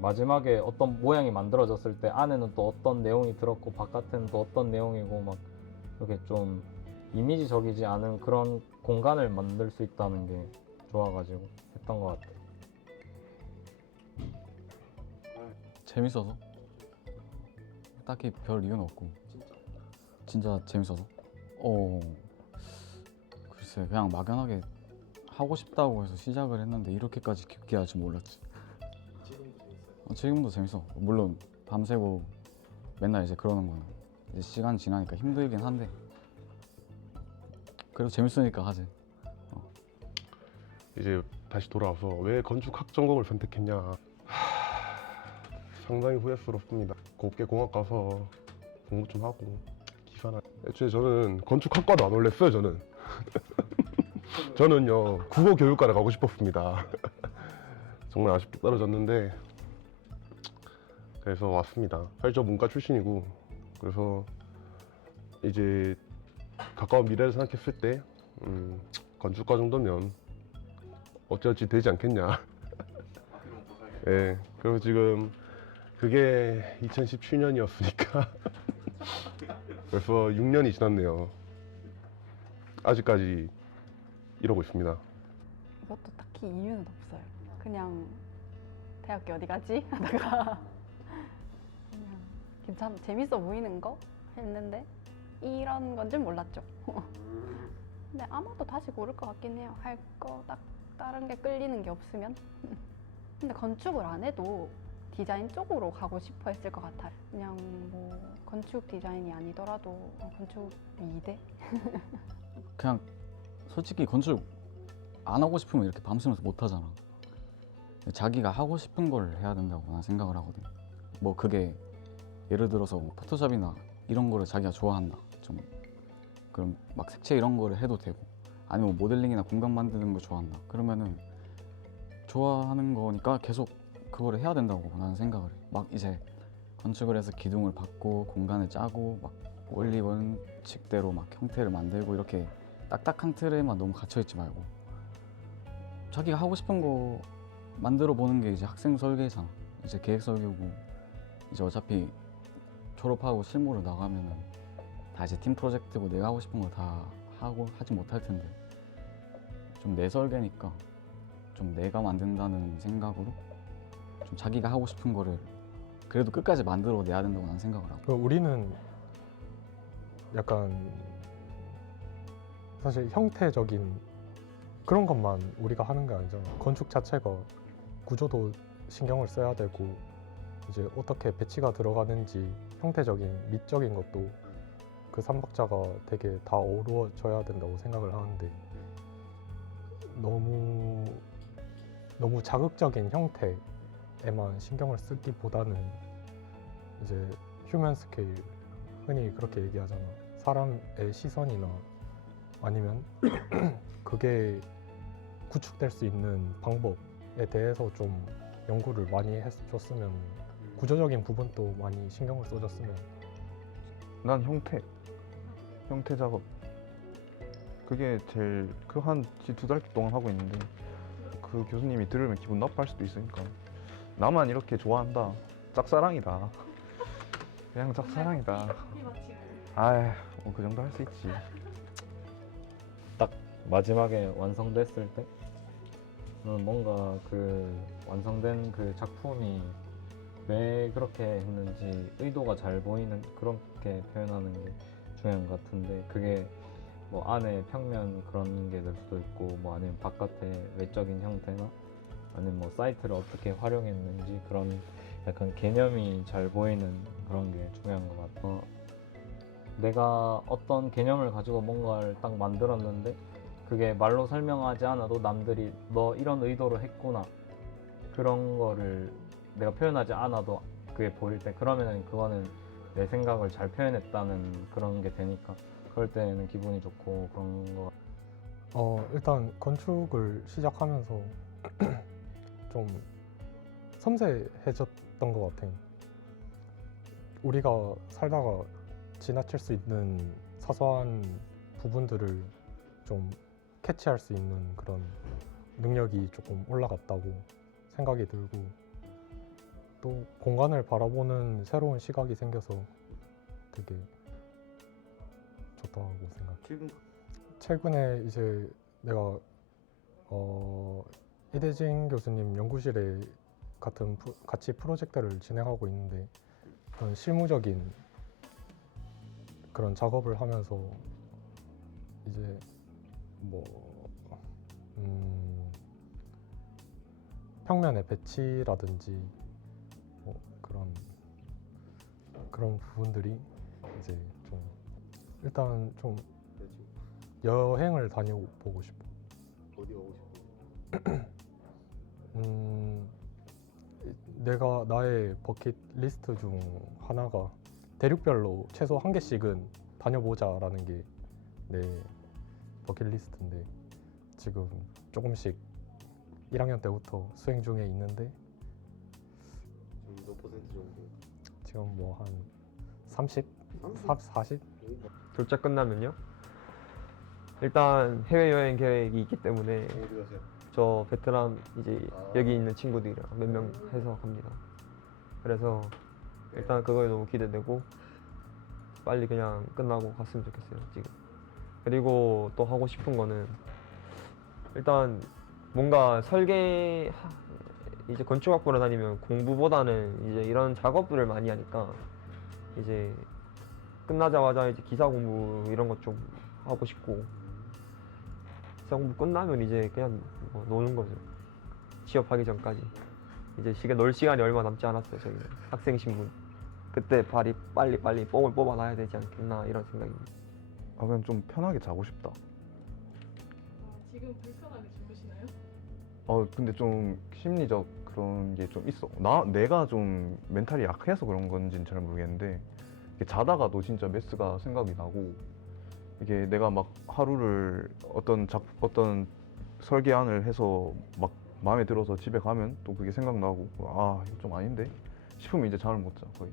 마지막에 어떤 모양이 만들어졌을 때 안에는 또 어떤 내용이 들었고 바깥에는 또 어떤 내용이고, 막 이렇게 좀 이미지적이지 않은 그런 공간을 만들 수 있다는 게 좋아가지고 했던 것 같아요. 재밌어서. 딱히 별 이유는 없고. 진짜 재밌어서. 글쎄, 그냥 막연하게 하고 싶다고 해서 시작을 했는데 이렇게까지 깊게 할 줄 몰랐지. 지금도 재밌어. 물론 밤새고 맨날 이제 그러는 거는 이제 시간 지나니까 힘들긴 한데, 그래도 재밌으니까 하지. 이제 다시 돌아와서 왜 건축학 전공을 선택했냐. 상당히 후회스럽습니다. 곱게 공학 가서 공부 좀 하고 기사나. 애초에 저는 건축학과도 안 올렸어요. 저는요 국어 교육과를 가고 싶었습니다. 정말 아쉽게 떨어졌는데 그래서 왔습니다. 사실 저 문과 출신이고, 그래서 이제 가까운 미래를 생각했을 때 건축과 정도면 어찌어찌 되지 않겠냐. 예, 그리고 지금 그게 2017년이었으니까 벌써 6년이 지났네요. 아직까지 이러고 있습니다. 이것도 딱히 이유는 없어요. 그냥 대학교 어디 가지? 하다가 그냥 괜찮아, 재밌어 보이는 거 했는데 이런 건 줄 몰랐죠. 근데 아마도 다시 고를 것 같긴 해요. 할 거 딱 다른 게 끌리는 게 없으면. 근데 건축을 안 해도 디자인 쪽으로 가고 싶어 했을 것 같아요. 그냥 뭐 건축 디자인이 아니더라도 건축 미대? 그냥 솔직히 건축 안 하고 싶으면 이렇게 밤새면서 못 하잖아. 자기가 하고 싶은 걸 해야 된다고 난 생각을 하거든. 뭐 그게 예를 들어서 뭐 포토샵이나 이런 거를 자기가 좋아한다, 좀 그럼 막 색채 이런 거를 해도 되고, 아니면 모델링이나 공간 만드는 거 좋아한다, 그러면은 좋아하는 거니까 계속 그거를 해야 된다고 나는 생각을 해. 막 이제 건축을 해서 기둥을 받고 공간을 짜고 막 원리 원칙대로 막 형태를 만들고 이렇게 딱딱한 틀에만 너무 갇혀있지 말고 자기가 하고 싶은 거 만들어 보는 게 이제 학생 설계잖아. 이제 계획 설계고 이제 어차피 졸업하고 실무로 나가면은 다 이제 팀 프로젝트고 내가 하고 싶은 거 다 하고 하지 못할 텐데 좀 내 설계니까 좀 내가 만든다는 생각으로 좀 자기가 하고 싶은 거를 그래도 끝까지 만들어 내야 된다고 난 생각을 하고. 우리는 약간 사실 형태적인 그런 것만 우리가 하는 게 아니잖아. 건축 자체가 구조도 신경을 써야 되고 이제 어떻게 배치가 들어가는지 형태적인 미적인 것도 그 삼박자가 되게 다 어우러져야 된다고 생각을 하는데 너무 자극적인 형태에만 신경을 쓰기보다는 이제 휴먼 스케일, 흔히 그렇게 얘기하잖아. 사람의 시선이나 아니면 그게 구축될 수 있는 방법에 대해서 좀 연구를 많이 해줬으면, 구조적인 부분도 많이 신경을 써줬으면. 난 형태 작업 그게 제일 그 한 2달 동안 하고 있는데 그 교수님이 들으면 기분 나빠할 수도 있으니까 나만 이렇게 좋아한다, 짝사랑이다, 그냥 짝사랑이다. 아이 뭐그 정도 할 수 있지. 딱 마지막에 완성됐을 때 뭔가 그 완성된 그 작품이 왜 그렇게 했는지 의도가 잘 보이는, 그렇게 표현하는 게 중요한 것 같은데, 그게 뭐 안에 평면 그런 게 될 수도 있고 뭐 아니면 바깥의 외적인 형태나 아니면 뭐 사이트를 어떻게 활용했는지 그런 약간 개념이 잘 보이는 그런 게 중요한 것 같아. 내가 어떤 개념을 가지고 뭔가를 딱 만들었는데 그게 말로 설명하지 않아도 남들이 너 이런 의도로 했구나, 그런 거를 내가 표현하지 않아도 그게 보일 때, 그러면은 그거는 내 생각을 잘 표현했다는 그런 게 되니까 그럴 때는 기분이 좋고 그런 거. 일단 건축을 시작하면서 좀 섬세해졌던 것 같아. 우리가 살다가 지나칠 수 있는 사소한 부분들을 좀 캐치할 수 있는 그런 능력이 조금 올라갔다고 생각이 들고, 또 공간을 바라보는 새로운 시각이 생겨서 되게 좋다고 생각해. 최근에 이제 내가 이대진 교수님 연구실에 같이 프로젝트를 진행하고 있는데, 그런 실무적인 그런 작업을 하면서 이제 뭐 평면의 배치라든지 뭐 그런 부분들이 이제 좀 일단 좀 여행을 다녀보고 싶어. 어디 가고 싶어? 내가 나의 버킷리스트 중 하나가 대륙별로 최소 한 개씩은 다녀보자라는 게 내 버킷리스트인데, 지금 조금씩 1학년 때부터 수행 중에 있는데 몇 퍼센트 정도? 지금 뭐 한 30? 40? 졸작 끝나면요? 일단 해외여행 계획이 있기 때문에 어디 가세요? 저 베트남 이제 여기 있는 친구들이랑 몇 명 해서 갑니다. 그래서 일단 그거에 너무 기대되고 빨리 그냥 끝나고 갔으면 좋겠어요 지금. 그리고 또 하고 싶은 거는 일단 뭔가 설계 이제 건축학부를 다니면 공부보다는 이제 이런 작업들을 많이 하니까 이제 끝나자마자 이제 기사 공부 이런 것 좀 하고 싶고, 기사 공부 끝나면 이제 그냥 뭐 노는 거죠. 취업하기 전까지. 이제 놀 시간이 얼마 남지 않았어요 저희는. 학생 신분. 그때 빨리 뽕을 뽑아놔야 되지 않겠나 이런 생각입니다. 그냥 좀 편하게 자고 싶다. 지금 불편하게 주무시나요? 근데 좀 심리적 그런 게 좀 있어. 내가 좀 멘탈이 약해서 그런 건지는 잘 모르겠는데, 이게 자다가도 진짜 메스가 생각이 나고, 이게 내가 막 하루를 어떤 설계안을 해서 막 마음에 들어서 집에 가면 또 그게 생각나고, 아 이거 좀 아닌데 싶으면 이제 잠을 못 자 거의.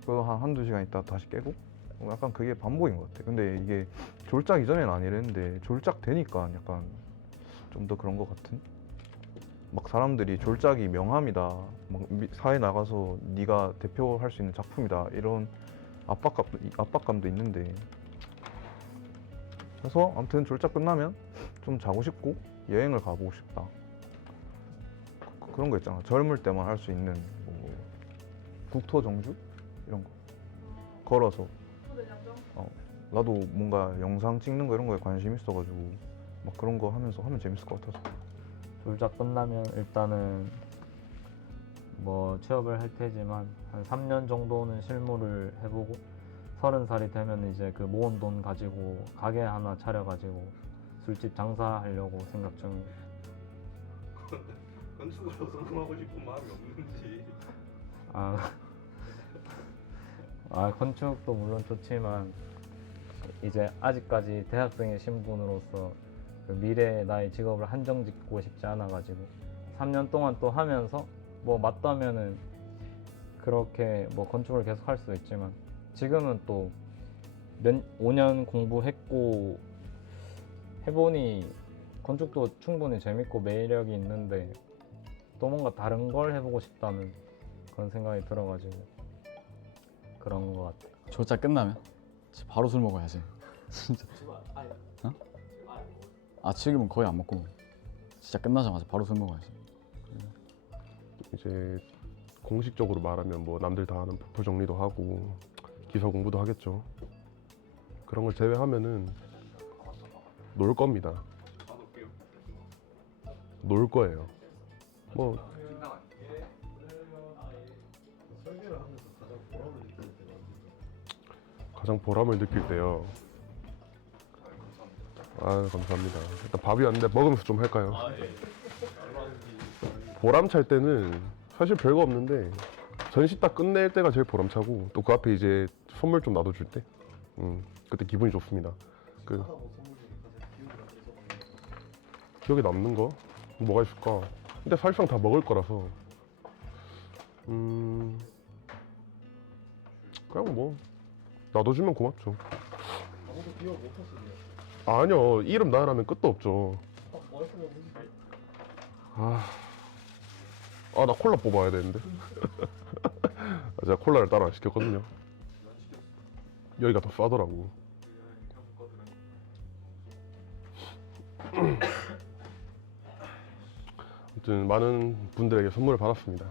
그거 한두 시간 있다 다시 깨고, 약간 그게 반복인 것 같아. 근데 이게 졸작 이전에는 안 이랬는데 졸작 되니까 약간 좀 더 그런 것 같은. 막 사람들이 졸작이 명함이다, 막 사회 나가서 네가 대표할 수 있는 작품이다 이런 압박감도 있는데, 그래서 아무튼 졸작 끝나면 좀 자고 싶고 여행을 가보고 싶다. 그런 거 있잖아. 젊을 때만 할 수 있는 뭐 국토 정주 이런 거 걸어서. 나도 뭔가 영상 찍는 거 이런 거에 관심 있어가지고 막 그런 거 하면서 하면 재밌을 것 같아서. 졸작 끝나면 일단은 뭐 취업을 할 테지만 한 3년 정도는 실무를 해보고 30살이 되면 이제 그 모은 돈 가지고 가게 하나 차려가지고 술집 장사하려고 생각 중입니다. 건축으로 성공하고 싶은 마음이 없는지. 건축도 물론 좋지만 이제 아직까지 대학생의 신분으로서 그 미래의 나의 직업을 한정 짓고 싶지 않아가지고 3년 동안 또 하면서 뭐 맞다면은 그렇게 뭐 건축을 계속 할 수도 있지만 지금은 또 5년 공부했고 해보니 건축도 충분히 재밌고 매력이 있는데 또 뭔가 다른 걸 해보고 싶다는 그런 생각이 들어가지고 그런 것 같아요. 졸작 끝나면 바로 술 먹어야지. 진짜. 어? 지금은 거의 안 먹고 진짜 끝나자마자 바로 술 먹어야지. 이제 공식적으로 말하면 뭐 남들 다 하는 부표 정리도 하고 기사 공부도 하겠죠. 그런 걸 제외하면은 놀 겁니다. 놀 거예요. 뭐 설계를 하면서 가장 보람을 느낄 때요. 감사합니다. 일단 밥이 왔는데 먹으면서 좀 할까요? 보람 찰 때는 사실 별거 없는데 전시 딱 끝낼 때가 제일 보람차고 또 그 앞에 이제 선물 좀 놔둬줄 때 그때 기분이 좋습니다. 기억에 남는 거? 뭐가 있을까? 근데 사실상 다 먹을 거라서 그냥 뭐 놔둬주면 고맙죠. 아무도 기억 못 하시네요. 아니요, 이름 나열하면 끝도 없죠. 나 콜라 뽑아야 되는데. 제가 콜라를 따로 안 시켰거든요. 여기가 더 싸더라고. 아무튼 많은 분들에게 선물을 받았습니다.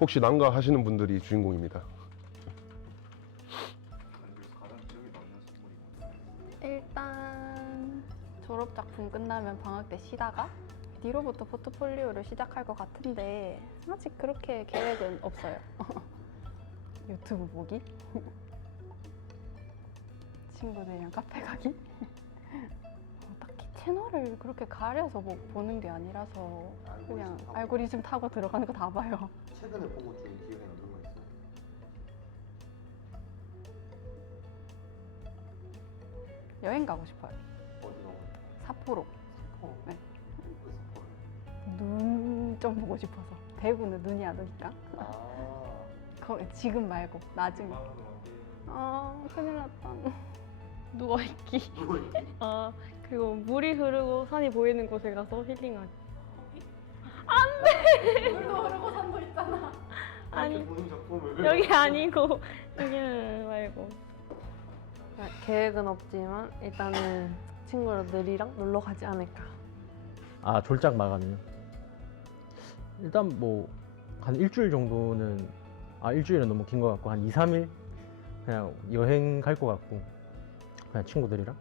혹시 난가 하시는 분들이 주인공입니다. 일단 졸업 작품 끝나면 방학 때 쉬다가 뒤로부터 포트폴리오를 시작할 것 같은데 아직 그렇게 계획은 없어요. 유튜브 보기? 친구들이랑 카페 가기? 딱히 채널을 그렇게 가려서 보는 게 아니라서 그냥 알고리즘 타고 들어가는 거 다 봐요. 최근에 본 것 중에 기억에 남는 거 있어요? 여행 가고 싶어요. 어디 가고? 삿포로. 네. 눈 좀 보고 싶어서. 대구는 눈이 안 오니까. 지금 말고 나중에. 큰일 났다. 누워있기. 그리고 물이 흐르고 산이 보이는 곳에 가서 힐링하기. 안 돼! 물도 흐르고 산도 있잖아. 아니, 여기 아니고, 여기 말고. 계획은 없지만 일단은 친구들이랑 놀러 가지 않을까. 졸작 마감이요? 일단 뭐 한 일주일 정도는 일주일은 너무 긴 것 같고 한 2, 3일 그냥 여행 갈 것 같고 그냥 친구들이랑.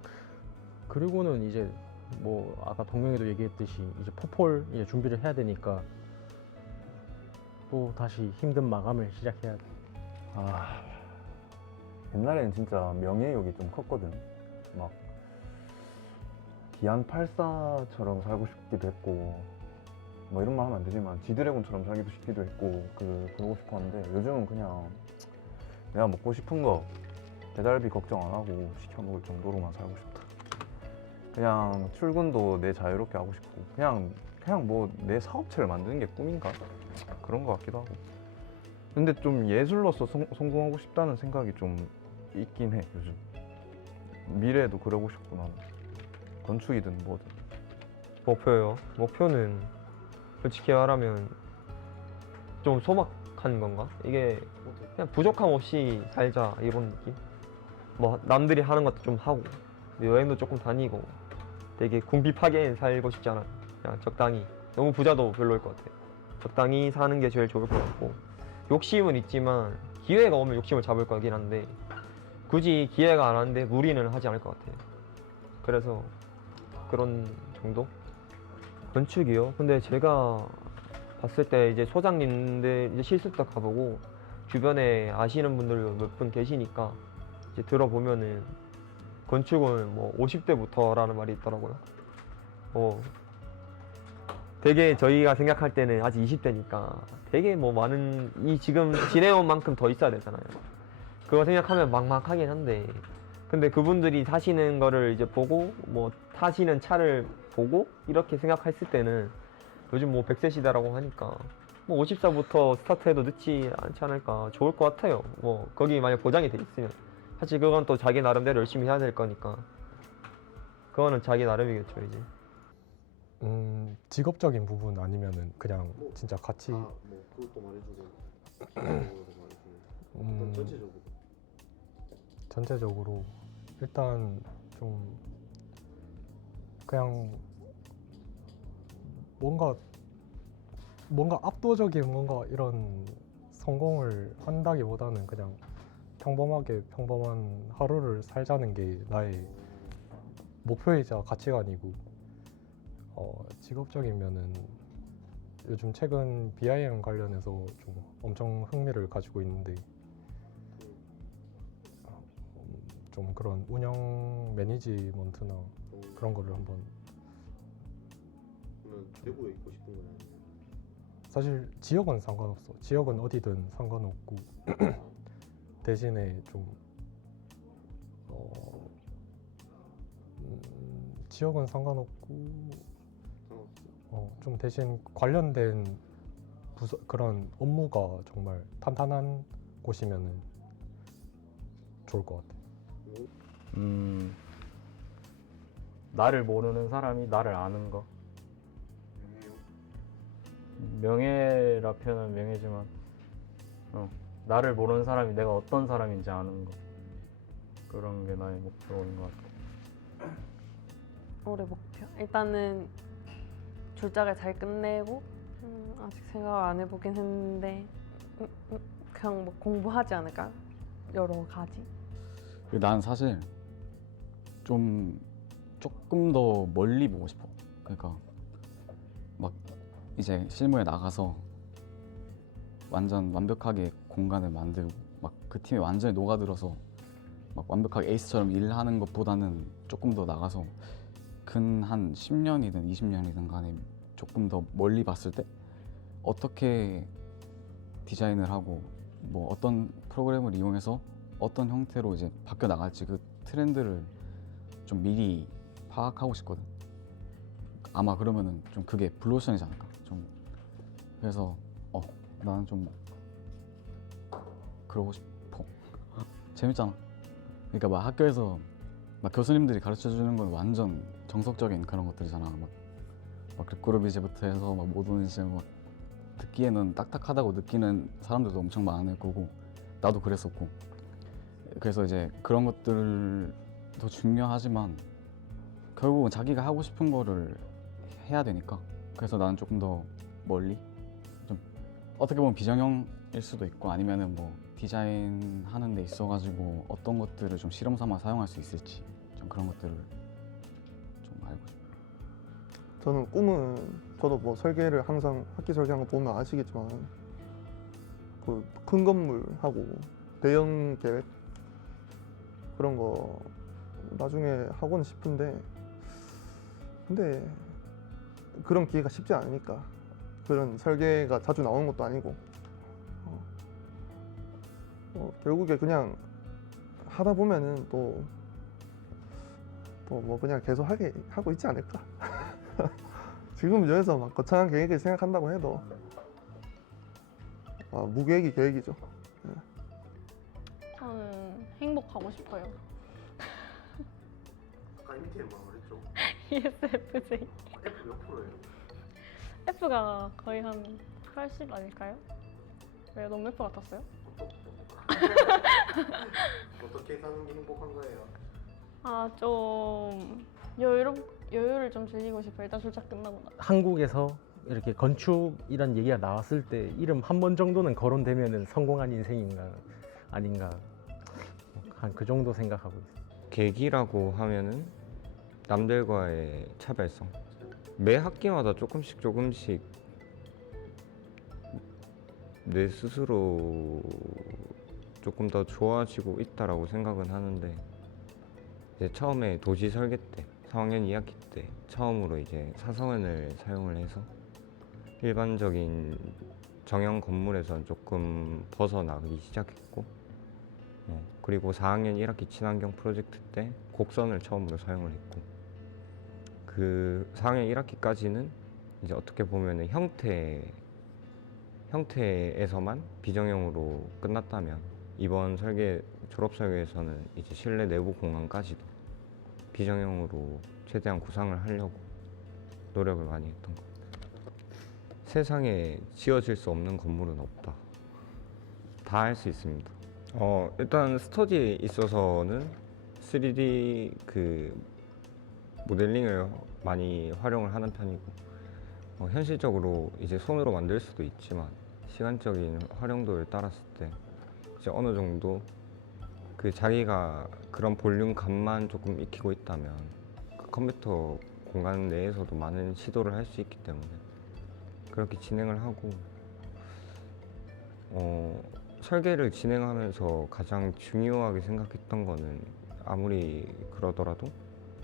그리고는 이제 뭐 아까 동명이도 얘기했듯이 이제 포폴 이제 준비를 해야 되니까 또 다시 힘든 마감을 시작해야 돼. 옛날에는 진짜 명예욕이 좀 컸거든. 막 기안 84처럼 살고 싶기도 했고 뭐 이런 말 하면 안 되지만 지드래곤처럼 살기도 싶기도 했고 그러고 싶었는데 요즘은 그냥 내가 먹고 싶은 거 배달비 걱정 안 하고 시켜 먹을 정도로만 살고 싶다. 그냥 출근도 내 자유롭게 하고 싶고 그냥 뭐 내 사업체를 만드는 게 꿈인가? 그런 것 같기도 하고. 근데 좀 예술로서 성공하고 싶다는 생각이 좀 있긴 해 요즘. 미래에도 그러고 싶고 나는 건축이든 뭐든. 목표요? 목표는 솔직히 말하면 좀 소박한 건가? 이게 그냥 부족함 없이 살자 이런 느낌? 뭐 남들이 하는 것도 좀 하고 여행도 조금 다니고 되게 궁핍하게 살고 싶지 않아. 그냥 적당히. 너무 부자도 별로일 것 같아. 적당히 사는 게 제일 좋을 것 같고 욕심은 있지만 기회가 오면 욕심을 잡을 거긴 한데 굳이 기회가 안 왔는데 무리는 하지 않을 것 같아요. 그래서 그런 정도? 건축이요? 근데 제가 봤을 때 이제 소장님들 이제 실습도 가보고 주변에 아시는 분들 몇 분 계시니까 이제 들어보면은 건축은 뭐 50대부터라는 말이 있더라고요. 되게 저희가 생각할 때는 아직 20대니까 되게 뭐 많은 이 지금 지내온 만큼 더 있어야 되잖아요. 그거 생각하면 막막하긴 한데 근데 그분들이 사시는 거를 이제 보고 뭐 타시는 차를 보고 이렇게 생각했을 때는 요즘 뭐 100세 시대라고 하니까 뭐 50살부터 스타트해도 늦지 않지 않을까 좋을 것 같아요. 뭐 거기 만약 보장이 돼 있으면 사실 그건 또 자기 나름대로 열심히 해야 될 거니까 그거는 자기 나름이겠죠 이제. 직업적인 부분 아니면은 그냥 진짜 같이 뭐 그것도 말해주고 전체적으로 전체적으로 일단 좀 그냥 뭔가 압도적인 뭔가 이런 성공을 한다기보다는 그냥 평범하게 평범한 하루를 살자는 게 나의 목표이자 가치관이고 직업적인 면은 요즘 최근 BIM 관련해서 좀 엄청 흥미를 가지고 있는데 좀 그런 운영 매니지먼트나 그런 거를 한번 대구에 있고 싶은 건 아니에요? 사실 지역은 상관없어. 지역은 어디든 상관없고 대신에 좀 지역은 상관없고 좀 대신 관련된 부서 그런 업무가 정말 탄탄한 곳이면은 좋을 것 같아. 나를 모르는 사람이 나를 아는 거. 명예라 표현은 명예지만 나를 모르는 사람이 내가 어떤 사람인지 아는 거. 그런 게 나의 목표인 것 같아. 올해 목표? 일단은 졸작을 잘 끝내고 아직 생각을 안 해보긴 했는데 그냥 뭐 공부하지 않을까? 여러 가지. 난 사실 조금 더 멀리 보고 싶어. 그러니까 막 이제 실무에 나가서 완전 완벽하게 공간을 만들고 막 그 팀에 완전히 녹아들어서 막 완벽하게 에이스처럼 일하는 것보다는 조금 더 나가서 근 한 10년이든 20년이든 간에 조금 더 멀리 봤을 때 어떻게 디자인을 하고 뭐 어떤 프로그램을 이용해서 어떤 형태로 이제 바뀌어 나갈지 그 트렌드를 좀 미리 파악하고 싶거든. 아마 그러면은 좀 그게 블루오션이지 않을까. 좀 그래서 나는 좀 그러고 싶어. 재밌잖아. 그러니까 막 학교에서 막 교수님들이 가르쳐 주는 건 완전 정석적인 그런 것들이잖아. 막 그룹이제부터 해서 막 모든 이제 막 듣기에는 딱딱하다고 느끼는 사람들도 엄청 많을 거고 나도 그랬었고. 그래서 이제 그런 것들도 중요하지만 결국은 자기가 하고 싶은 거를 해야 되니까. 그래서 나는 조금 더 멀리 좀 어떻게 보면 비정형일 수도 있고 아니면은 뭐 디자인 하는 데 있어가지고 어떤 것들을 좀 실험 삼아 사용할 수 있을지 좀 그런 것들을 좀 알고 싶어요. 저는 꿈은 저도 뭐 설계를 항상 학기 설계한 거 보면 아시겠지만 그 큰 건물하고 대형 계획 그런 거 나중에 하고는 싶은데 근데 그런 기회가 쉽지 않으니까 그런 설계가 자주 나오는 것도 아니고 결국에 그냥 하다 보면은 또 뭐 그냥 계속 하고 있지 않을까. 지금 여기서 막 거창한 계획을 생각한다고 해도 무계획이 계획이죠. 저는 행복하고 싶어요. 아까 MBTI 뭐라고 그랬죠? ESFJ. F 몇 프로예요? F가 거의 한 80 아닐까요? 왜 너무 F 같았어요? 어떻게 사는 게 행복한 거예요? 아, 좀 여유를 좀 즐기고 싶어요. 일단 출장 끝나고 나. 한국에서 이렇게 건축이란 얘기가 나왔을 때 이름 한 번 정도는 거론되면은 성공한 인생인가 아닌가 한 그 정도 생각하고 있어요. 계기라고 하면은 남들과의 차별성. 매 학기마다 조금씩 내 스스로 조금 더 좋아지고 있다라고 생각은 하는데, 이제 처음에 도시 설계 때 4학년 2학기 때 처음으로 이제 사성은을 사용을 해서 일반적인 정형 건물에선 조금 벗어나기 시작했고, 그리고 4학년 1학기 친환경 프로젝트 때 곡선을 처음으로 사용을 했고, 그 4학년 1학기까지는 이제 어떻게 보면은 형태에서만 비정형으로 끝났다면, 이번 졸업 설계에서는 이제 실내 내부 공간까지도 비정형으로 최대한 구상을 하려고 노력을 많이 했던 것 같아요. 세상에 지어질 수 없는 건물은 없다. 다 할 수 있습니다. 일단 스터디에 있어서는 3D 그 모델링을 많이 활용을 하는 편이고, 현실적으로 이제 손으로 만들 수도 있지만 시간적인 활용도를 따랐을 때 이제 어느 정도 그 자기가 그런 볼륨감만 조금 익히고 있다면 그 컴퓨터 공간 내에서도 많은 시도를 할 수 있기 때문에 그렇게 진행을 하고, 설계를 진행하면서 가장 중요하게 생각했던 거는 아무리 그러더라도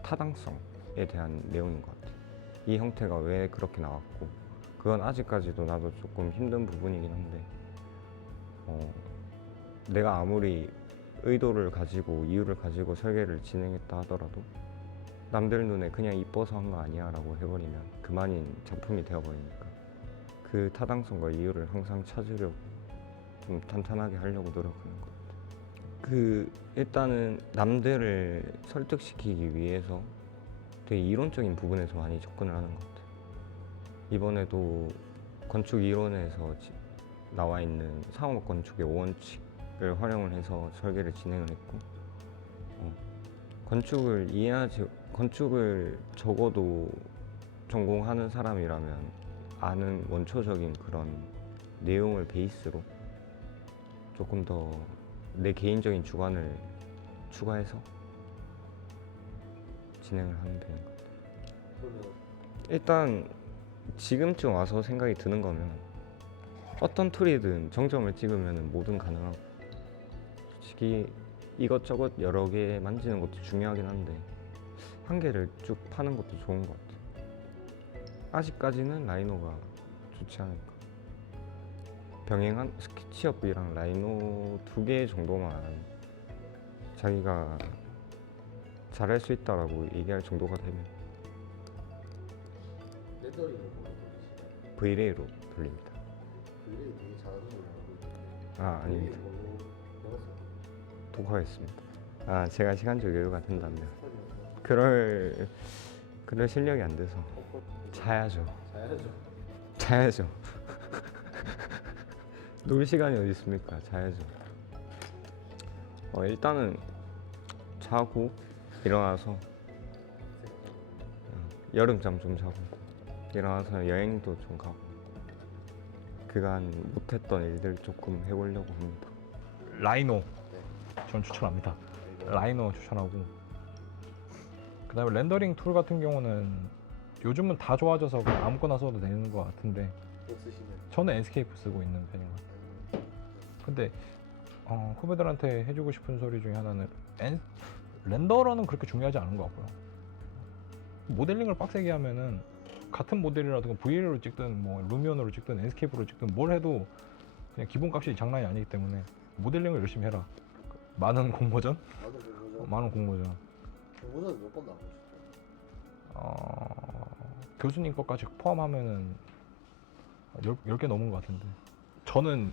타당성에 대한 내용인 것 같아요. 이 형태가 왜 그렇게 나왔고, 그건 아직까지도 나도 조금 힘든 부분이긴 한데, 내가 아무리 의도를 가지고 이유를 가지고 설계를 진행했다 하더라도 남들 눈에 그냥 이뻐서 한 거 아니야 라고 해버리면 그만인 작품이 되어버리니까, 그 타당성과 이유를 항상 찾으려고 좀 탄탄하게 하려고 노력하는 것 같아요. 일단은 남들을 설득시키기 위해서 되게 이론적인 부분에서 많이 접근을 하는 것 같아요. 이번에도 건축 이론에서 나와 있는 상업 건축의 5원칙을 활용을 해서 설계를 진행을 했고, 건축을 적어도 전공하는 사람이라면 아는 원초적인 그런 내용을 베이스로 조금 더 내 개인적인 주관을 추가해서 진행을 하는 편인 것 같아요. 일단 지금쯤 와서 생각이 드는 거면 어떤 툴이든 정점을 찍으면 뭐든 가능하고, 솔직히 이것저것 여러 개 만지는 것도 중요하긴 한데 한 개를 쭉 파는 것도 좋은 것 같아요. 아직까지는 라이노가 좋지 않을까. 병행한 스케치업이랑 라이노 2개 정도만 자기가 잘할 수 있다라고 얘기할 정도가 되면 렌더링을 뭐로 돌리시나요? V-Ray로 돌립니다. V-Ray 되게 잘하는 걸로 알고 있는데. 아닙니다. 뭘로 배웠어요? 독학했습니다. 제가 시간적 여유가 된다면 그럴 실력이 안 돼서 자야죠. 놀 시간이 어디 있습니까? 자야죠. 일단은 자고 일어나서 여름잠 좀 자고 일어나서 여행도 좀 가고, 그간 못했던 일들 조금 해보려고 합니다. 라이노 전 추천합니다. 라이노 추천하고, 그 다음에 렌더링 툴 같은 경우는 요즘은 다 좋아져서 그냥 아무거나 써도 되는 것 같은데 저는 엔스케이프 쓰고 있는 편인 것 같아요. 근데 후배들한테 해주고 싶은 소리 중에 하나는 렌더러는 그렇게 중요하지 않은 것 같고요. 모델링을 빡세게 하면은 같은 모델이라도 V-Ray로 찍든 뭐 루미온으로 찍든 엔스케이프로 찍든 뭘 해도 그냥 기본값이 장난이 아니기 때문에 모델링을 열심히 해라. 많은 공모전? 많은 공모전. 공모전 몇 번 나오셨죠? 교수님 것까지 포함하면은 10개 넘은 것 같은데, 저는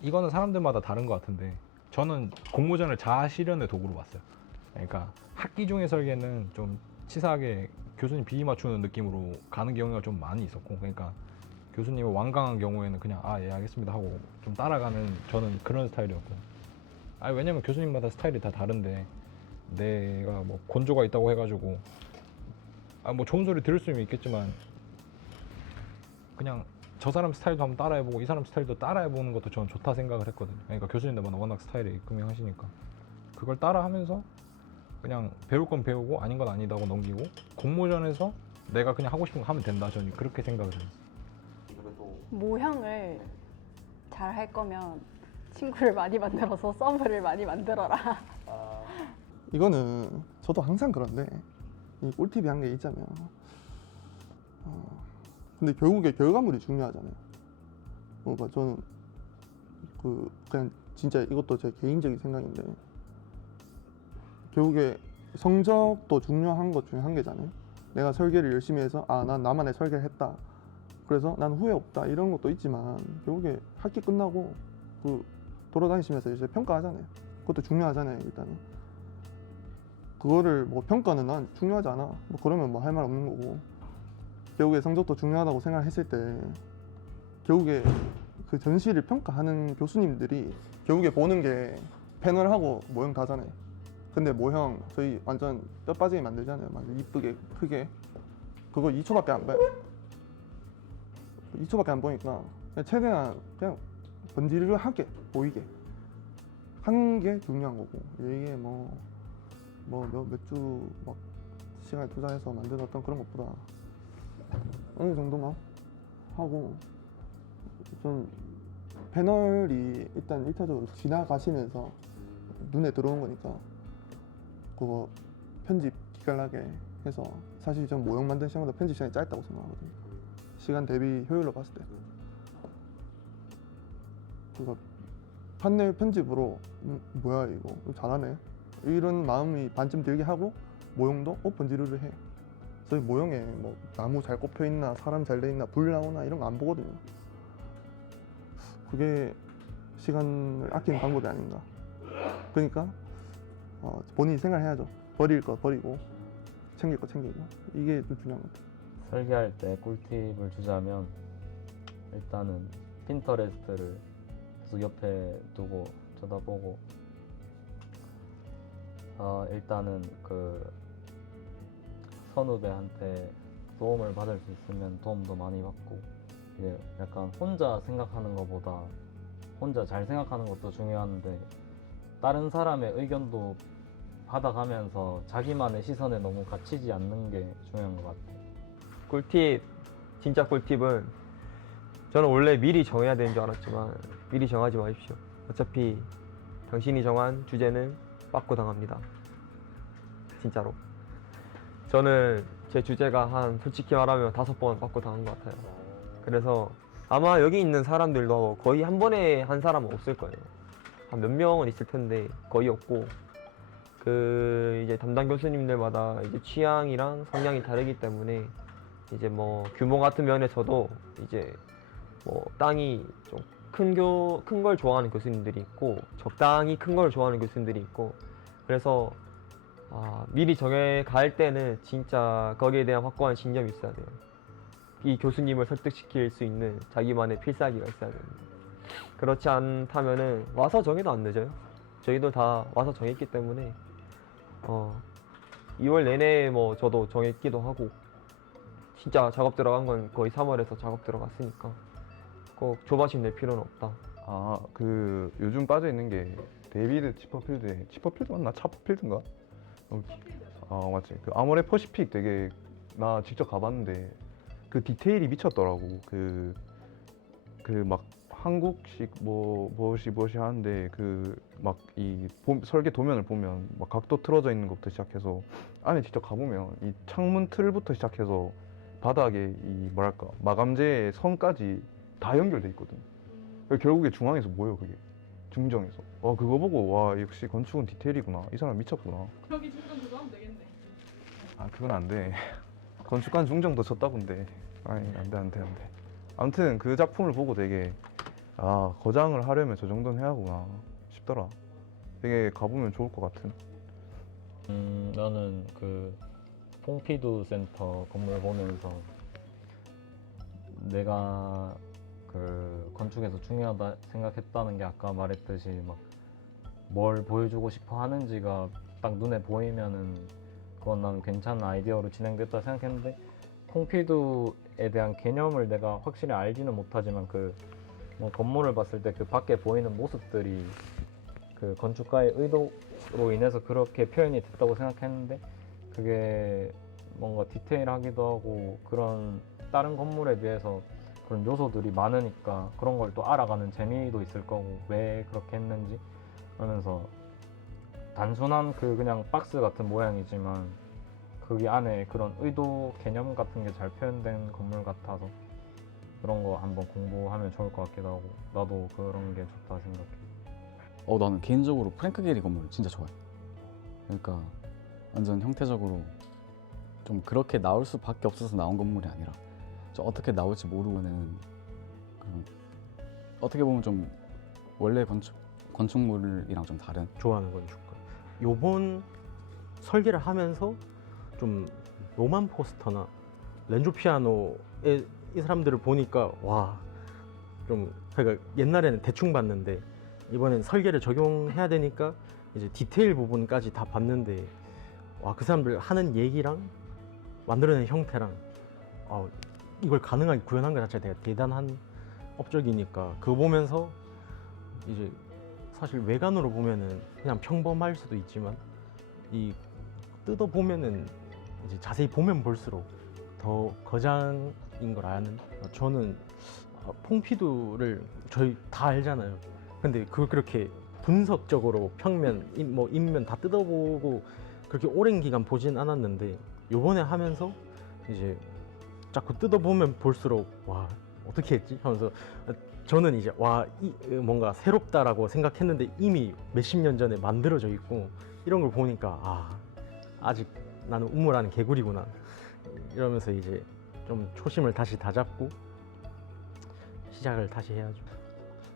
이거는 사람들마다 다른 것 같은데 저는 공모전을 자아 실현의 도구로 봤어요. 그러니까 학기 중의 설계는 좀 치사하게 교수님 비위 맞추는 느낌으로 가는 경우가 좀 많이 있었고, 그러니까 교수님이 완강한 경우에는 그냥 아 예 알겠습니다 하고 좀 따라가는 저는 그런 스타일이었고, 왜냐면 교수님마다 스타일이 다 다른데 내가 뭐 곤조가 있다고 해가지고 뭐 좋은 소리 들을 수는 있겠지만 그냥 저 사람 스타일도 한번 따라해보고 이 사람 스타일도 따라해보는 것도 저는 좋다 생각을 했거든요. 그러니까 교수님들마다 워낙 스타일이 분명하시니까 그걸 따라하면서 그냥 배울 건 배우고 아닌 건 아니다고 넘기고 공모전에서 내가 그냥 하고 싶은 거 하면 된다, 저는 그렇게 생각을 해요. 모형을 잘 할 거면 친구를 많이 만들어서 서브를 많이 만들어라. 이거는 저도 항상 그런데 이 꿀팁이 한 게 있자면 근데 결국에 결과물이 중요하잖아요. 그러니까 저는 그냥 진짜 이것도 제 개인적인 생각인데 결국에 성적도 중요한 것 중에 한 개잖아요. 내가 설계를 열심히 해서 난 나만의 설계를 했다, 그래서 난 후회 없다, 이런 것도 있지만 결국에 학기 끝나고 돌아다니시면서 이제 평가하잖아요. 그것도 중요하잖아요. 일단은 그거를 뭐 평가는 난 중요하지 않아, 뭐 그러면 뭐 할 말 없는 거고, 결국에 성적도 중요하다고 생각했을 때 결국에 그 전시를 평가하는 교수님들이 결국에 보는 게 패널하고 모형 다잖아요. 근데 모형 저희 완전 뼈 빠지게 만들잖아요. 막 이쁘게 크게. 그거 2초밖에 안 봐요. 2초밖에 안 보니까 그냥 최대한 그냥 번지르르 하게 보이게 하는 게 중요한 거고, 이게 몇 주 막 시간을 투자해서 만들었던 그런 것보다 어느 정도만 하고, 좀 패널이 일단 1차적으로 지나가시면서 눈에 들어오는 거니까 그거 편집 기깔나게 해서, 사실 전 모형 만드는 시간보다 편집 시간이 짧다고 생각하거든요. 시간 대비 효율로 봤을 때. 그거 판넬 편집으로 뭐야 이거 잘하네 이런 마음이 반쯤 들게 하고, 모형도 번지르르 해. 저희 모형에 뭐 나무 잘 꼽혀 있나, 사람 잘 돼 있나, 불 나오나 이런 거 안 보거든요. 그게 시간을 아끼는 방법이 아닌가. 그러니까 본인이 생각해야죠. 버릴 거 버리고 챙길 거 챙기고, 이게 좀 중요한 것 같아요. 설계할 때 꿀팁을 주자면 일단은 핀터레스트를 계속 옆에 두고 쳐다보고, 일단은 그 선후배한테 도움을 받을 수 있으면 도움도 많이 받고, 이게 약간 혼자 생각하는 것보다 혼자 잘 생각하는 것도 중요한데 다른 사람의 의견도 받아가면서 자기만의 시선에 너무 갇히지 않는 게 중요한 것 같아요. 꿀팁, 진짜 꿀팁은 저는 원래 미리 정해야 되는 줄 알았지만 미리 정하지 마십시오. 어차피 당신이 정한 주제는 빠꾸 당합니다. 진짜로. 저는 제 주제가 솔직히 말하면 5번 빠꾸 당한 것 같아요. 그래서 아마 여기 있는 사람들도 거의 한 번에 한 사람은 없을 거예요. 한 몇 명은 있을 텐데 거의 없고, 이제 담당 교수님들마다 이제 취향이랑 성향이 다르기 때문에 이제 뭐 규모 같은 면에서도 이제 뭐 땅이 좀 큰 걸 좋아하는 교수님들이 있고 적당히 큰 걸 좋아하는 교수님들이 있고, 그래서 미리 정해 갈 때는 진짜 거기에 대한 확고한 신념이 있어야 돼요. 이 교수님을 설득시킬 수 있는 자기만의 필살기가 있어야 됩니다. 그렇지 않다면은 와서 정해도 안 늦어요. 저희도 다 와서 정했기 때문에 2월 내내 뭐 저도 정했기도 하고, 진짜 작업 들어간 건 거의 3월에서 작업 들어갔으니까 꼭 조바심 낼 필요는 없다. 요즘 빠져 있는 게 데이비드 치퍼필드 맞나? 차퍼필드인가? 맞지. 그 아모레 퍼시픽 되게 나 직접 가봤는데 그 디테일이 미쳤더라고. 막 한국식 무엇이 하는데 막 이 설계 도면을 보면 막 각도 틀어져 있는 것부터 시작해서 안에 직접 가보면 이 창문 틀부터 시작해서 바닥에 이 뭐랄까 마감재의 선까지 다 연결돼 있거든. 결국에 중앙에서 모여, 그게 중정에서. 그거 보고 와 역시 건축은 디테일이구나, 이 사람 미쳤구나. 여기 중간 그거 하면 되겠네. 그건 안 돼. 건축관 중정도 쳤다던데. 안돼. 아무튼 그 작품을 보고 되게 거장을 하려면 저 정도는 해야 하구나 싶더라. 되게 가보면 좋을 것 같은. 나는 퐁피두 센터 건물 보면서 내가 그 건축에서 중요하다 생각했다는 게 아까 말했듯이 막 뭘 보여주고 싶어 하는지가 딱 눈에 보이면은 그건 난 괜찮은 아이디어로 진행됐다 생각했는데 퐁피두에 대한 개념을 내가 확실히 알지는 못하지만 그 뭐 건물을 봤을 때 그 밖에 보이는 모습들이 그 건축가의 의도로 인해서 그렇게 표현이 됐다고 생각했는데 그게 뭔가 디테일하기도 하고 그런 다른 건물에 비해서 그런 요소들이 많으니까 그런 걸 또 알아가는 재미도 있을 거고 왜 그렇게 했는지 하면서 단순한 그 그냥 박스 같은 모양이지만 거기 안에 그런 의도 개념 같은 게 잘 표현된 건물 같아서 그런 거 한번 공부하면 좋을 것 같기도 하고 나도 그런 게 좋다 생각해. 나는 개인적으로 프랭크 게리 건물 진짜 좋아해. 그러니까 완전 형태적으로 좀 그렇게 나올 수밖에 없어서 나온 건물이 아니라 좀 어떻게 나올지 모르는 그런 어떻게 보면 좀 원래 건축물이랑 좀 다른 좋아하는 건축가. 요번 설계를 하면서 좀 로만 포스터나 렌조 피아노의 이 사람들을 보니까 와, 좀 그러니까 옛날에는 대충 봤는데 이번엔 설계를 적용해야 되니까 이제 디테일 부분까지 다 봤는데 와, 그 사람들 하는 얘기랑 만들어낸 형태랑 이걸 가능하게 구현한 것 자체가 되게 대단한 업적이니까 그거 보면서 이제 사실 외관으로 보면은 그냥 평범할 수도 있지만 이 뜯어 보면은 이제 자세히 보면 볼수록 더 거장인 걸 아는. 저는 퐁피두를 저희 다 알잖아요. 근데 그걸 그렇게 분석적으로 평면, 뭐 인면 다 뜯어보고 그렇게 오랜 기간 보진 않았는데 요번에 하면서 이제 자꾸 뜯어보면 볼수록 와, 어떻게 했지? 하면서 저는 이제 와, 뭔가 새롭다라고 생각했는데 이미 몇십 년 전에 만들어져 있고 이런 걸 보니까 아직 나는 우물하는 개구리구나 이러면서 이제 좀 초심을 다시 다잡고 시작을 다시 해야죠.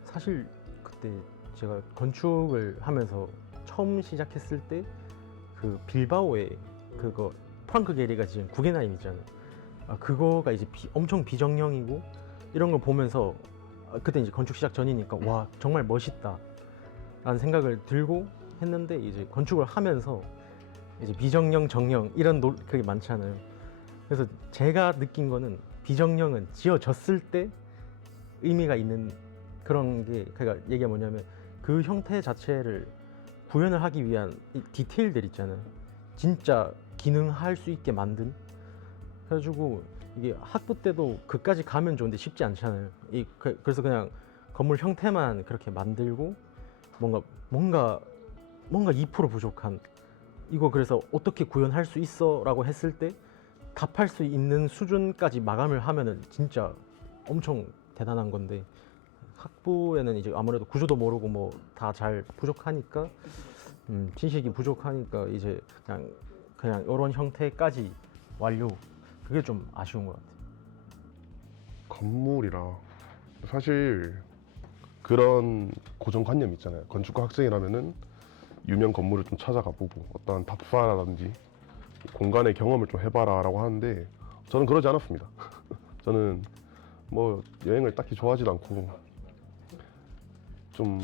사실 그때 제가 건축을 하면서 처음 시작했을 때 그 빌바오에 그거 프랑크 게리가 지은 구겐하임 있잖아요. 그거가 이제 엄청 비정형이고 이런 걸 보면서 그때 이제 건축 시작 전이니까 와, 정말 멋있다 라는 생각을 들고 했는데 이제 건축을 하면서 이제 비정형, 정형 이런 그게 많잖아요. 그래서 제가 느낀 거는 비정형은 지어졌을 때 의미가 있는 그런 게, 그러니까 얘기가 뭐냐면 그 형태 자체를 구현을 하기 위한 이 디테일들 있잖아요. 진짜 기능할 수 있게 만든. 그래가지고 이게 학부 때도 그까지 가면 좋은데 쉽지 않잖아요. 그래서 그냥 건물 형태만 그렇게 만들고 뭔가 2% 부족한 이거 그래서 어떻게 구현할 수 있어? 라고 했을 때 답할 수 있는 수준까지 마감을 하면은 진짜 엄청 대단한 건데 학부에는 이제 아무래도 구조도 모르고 뭐 다 잘 부족하니까 지식이 부족하니까 이제 그냥 이런 형태까지 완료. 그게 좀 아쉬운 것 같아요. 건물이라 사실 그런 고정관념 있잖아요. 건축가 학생이라면은 유명 건물을 좀 찾아가 보고 어떤 답사라든지 공간의 경험을 좀 해봐라 라고 하는데 저는 그러지 않았습니다. 저는 뭐 여행을 딱히 좋아하지도 않고 좀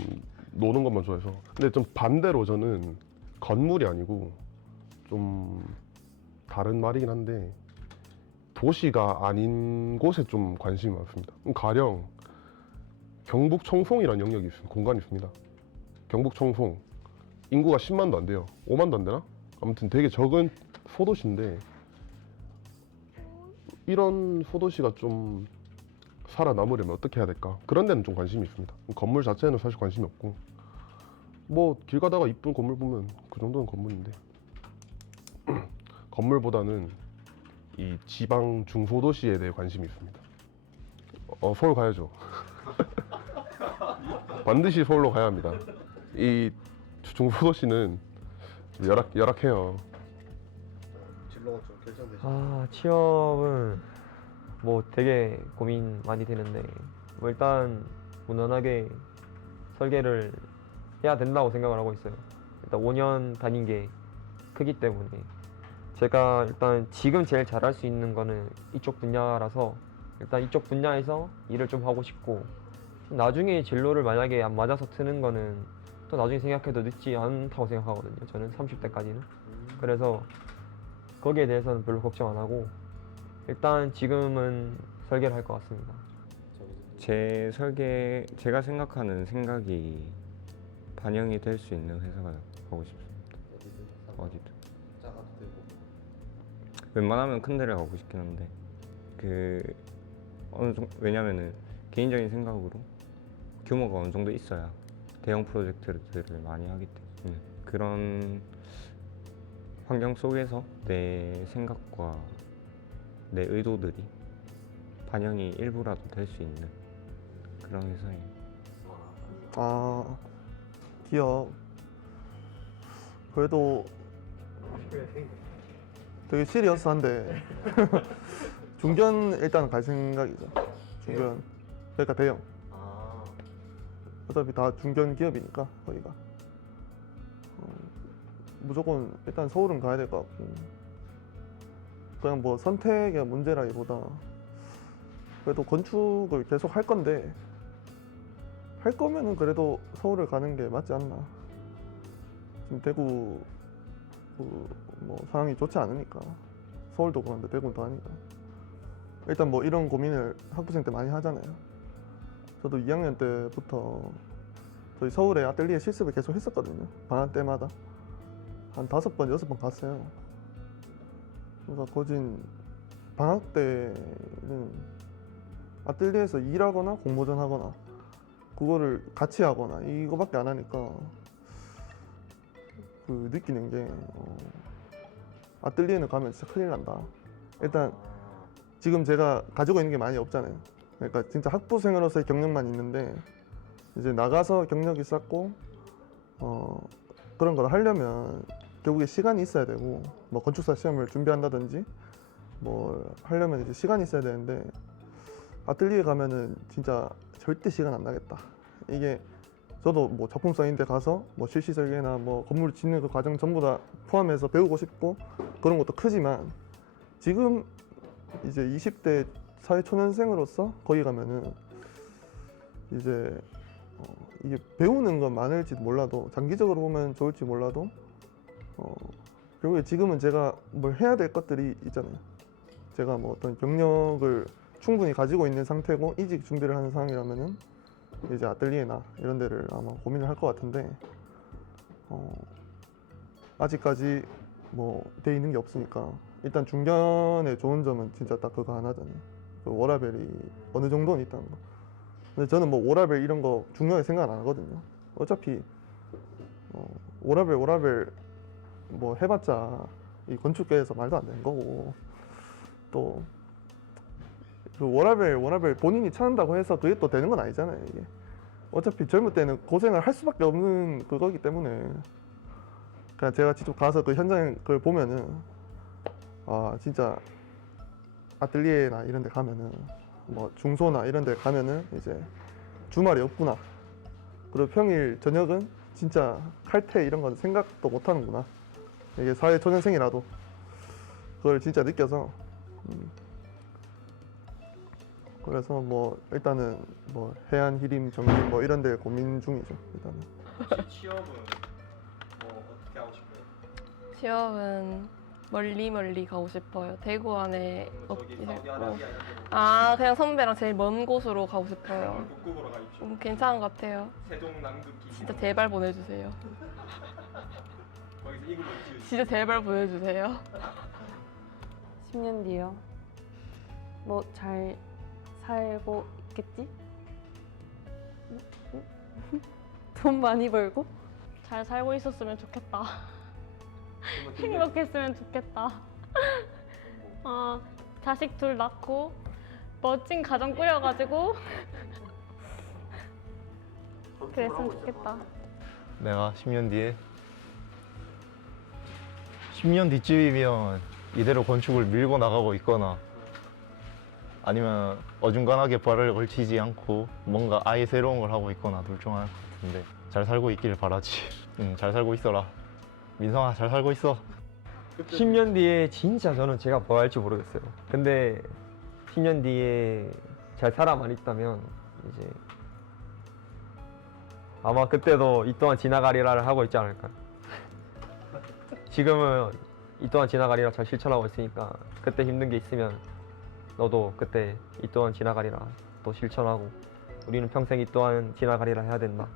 노는 것만 좋아해서. 근데 좀 반대로 저는 건물이 아니고 좀 다른 말이긴 한데 도시가 아닌 곳에 좀 관심이 많습니다. 가령 경북 청송이라는 영역이 있습니다. 공간이 있습니다. 경북 청송 인구가 10만도 안 돼요. 5만도 안 되나? 아무튼 되게 적은 소도시인데 이런 소도시가 좀 살아남으려면 어떻게 해야 될까? 그런 데는 좀 관심이 있습니다. 건물 자체는 사실 관심이 없고 뭐 길 가다가 이쁜 건물 보면 그 정도는 건물인데 건물보다는 이 지방 중소도시에 대해 관심이 있습니다. 서울 가야죠. 반드시 서울로 가야 합니다. 이 중소도시는 좀 열악해요. 진로가 좀 결정되시나요? 취업은 뭐 되게 고민 많이 되는데 뭐 일단 무난하게 설계를 해야 된다고 생각을 하고 있어요. 일단 5년 다닌 게 크기 때문에 제가 일단 지금 제일 잘할 수 있는 거는 이쪽 분야라서 일단 이쪽 분야에서 일을 좀 하고 싶고 나중에 진로를 만약에 안 맞아서 트는 거는 또 나중에 생각해도 늦지 않다고 생각하거든요. 저는 30대까지는. 그래서 거기에 대해서는 별로 걱정 안 하고 일단 지금은 설계를 할 것 같습니다. 제가 생각하는 생각이 반영이 될 수 있는 회사가 가고 싶습니다. 어디든. 작아도 되고. 웬만하면 큰 데를 가고 싶긴 한데 왜냐면은 개인적인 생각으로 규모가 어느 정도 있어야 대형 프로젝트들을 많이 하기 때문에 그런 환경 속에서 내 생각과 내 의도들이 반영이 일부라도 될 수 있는 그런 회사예요. 아, 기업. 그래도 되게 시리어스한데 중견 일단 갈 생각이죠. 중견. 그러니까 대형. 어차피 다 중견 기업이니까 거기가. 무조건 일단 서울은 가야 될 것 같고 그냥 뭐 선택의 문제라기보다 그래도 건축을 계속 할 건데 할 거면은 그래도 서울을 가는 게 맞지 않나. 지금 대구 뭐 상황이 좋지 않으니까 서울도 그런데 대구는 더 하니까 일단 뭐 이런 고민을 학부생 때 많이 하잖아요. 저도 2학년 때부터 저희 서울에 아뜰리에 실습을 계속 했었거든요. 방학 때마다 한 5번, 6번 갔어요. 그러니까 거진 방학 때는 아뜰리에에서 일하거나 공모전 하거나 그거를 같이 하거나 이거밖에 안 하니까 그 느끼는 게 아뜰리에는 가면 진짜 큰일 난다. 일단 지금 제가 가지고 있는 게 많이 없잖아요. 그러니까 진짜 학부생으로서의 경력만 있는데 이제 나가서 경력이 쌓고 그런 걸 하려면 결국에 시간이 있어야 되고 뭐 건축사 시험을 준비한다든지 뭐 하려면 이제 시간이 있어야 되는데 아뜰리에 가면은 진짜 절대 시간 안 나겠다. 이게 저도 뭐 작품성인데 가서 뭐 실시 설계나 뭐 건물 짓는 그 과정 전부 다 포함해서 배우고 싶고 그런 것도 크지만 지금 이제 20대 사회초년생으로서 거기 가면은 이제 이게 배우는 건 많을지 몰라도 장기적으로 보면 좋을지 몰라도 결국에 지금은 제가 뭘 해야 될 것들이 있잖아요. 제가 뭐 어떤 경력을 충분히 가지고 있는 상태고 이직 준비를 하는 상황이라면은 이제 아뜰리에나 이런 데를 아마 고민을 할 것 같은데 아직까지 뭐 돼 있는 게 없으니까 일단 중견의 좋은 점은 진짜 딱 그거 하나잖아요. 그 워라벨이 어느 정도는 있다는 거. 근데 저는 뭐 워라벨 이런 거 중요하게 생각 안 하거든요. 어차피 워라벨 뭐 해봤자 이 건축계에서 말도 안 되는 거고 또 그 워라벨 본인이 찾는다고 해서 그게 또 되는 건 아니잖아요. 이게 어차피 젊을 때는 고생을 할 수밖에 없는 그거기 때문에 그냥 제가 직접 가서 그 현장 그걸 보면은 아 진짜 아뜰리에나 이런 데 가면은 뭐 중소나 이런 데 가면은 이제 주말이 없구나. 그리고 평일 저녁은 진짜 칼퇴 이런 건 생각도 못 하는구나. 이게 사회 초년생이라도 그걸 진짜 느껴서 그래서 뭐 일단은 뭐 해안 히림 정리 뭐 이런 데 고민 중이죠. 일단은. 취업은 뭐 어떻게 하고 싶어요? 취업은 멀리 가고 싶어요. 대구 안에 저기 사우디아라비아 아 그냥 선배랑 제일 먼 곳으로 가고 싶어요. 북극으로 가십시오. 괜찮은 것 같아요. 세종 남극기. 진짜 제발 보내주세요. 거기서 이글루 지으시죠. 진짜 제발 보내주세요. 10년 뒤요. 뭐 잘 살고 있겠지? 돈 많이 벌고? 잘 살고 있었으면 좋겠다. 행복했으면 좋겠다. 자식 둘 낳고 멋진 가정 꾸려가지고 그랬으면 좋겠다. 내가 10년 뒤쯤이면 이대로 건축을 밀고 나가고 있거나 아니면 어중간하게 발을 걸치지 않고 뭔가 아예 새로운 걸 하고 있거나 둘 중 하나일 것 같은데 잘 살고 있길 바라지. 잘 살고 있어라. 민성아 잘 살고 있어. 그때 10년 뒤에 진짜 저는 제가 뭐 할지 모르겠어요. 근데 10년 뒤에 잘 살아만 있다면 이제 아마 그때도 이 또한 지나가리라를 하고 있지 않을까. 지금은 이 또한 지나가리라 잘 실천하고 있으니까 그때 힘든 게 있으면 너도 그때 이 또한 지나가리라 또 실천하고 우리는 평생 이 또한 지나가리라 해야 된다.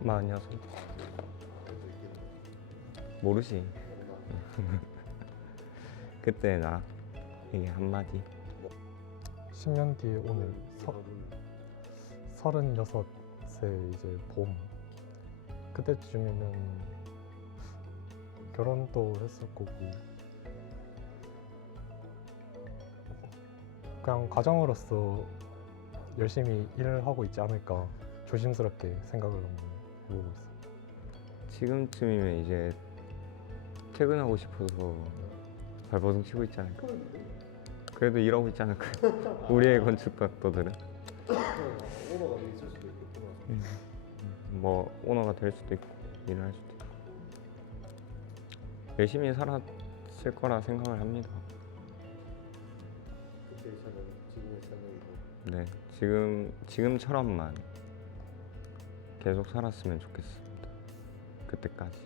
마흔여섯. 모르지. 그때 나 이게 한마디. 10년 뒤에 오늘 36세 이제 봄 그때쯤이면 결혼도 했을 거고 그냥 가정으로서 열심히 일하고 있지 않을까 조심스럽게 생각을 한번 해보고 있어요. 지금쯤이면 이제 퇴근하고 싶어서 발버둥 치고 있지 않을까. 그래도 일하고 있지 않을까. 우리의 건축학도들은 오너가 돼 있을 수도 있겠구나. 뭐 오너가 될 수도 있고 일을 할 수도 있고 열심히 살았을 거라 생각을 합니다. 그때의 차는 지금의 차량이고. 네, 지금처럼만 계속 살았으면 좋겠습니다. 그때까지.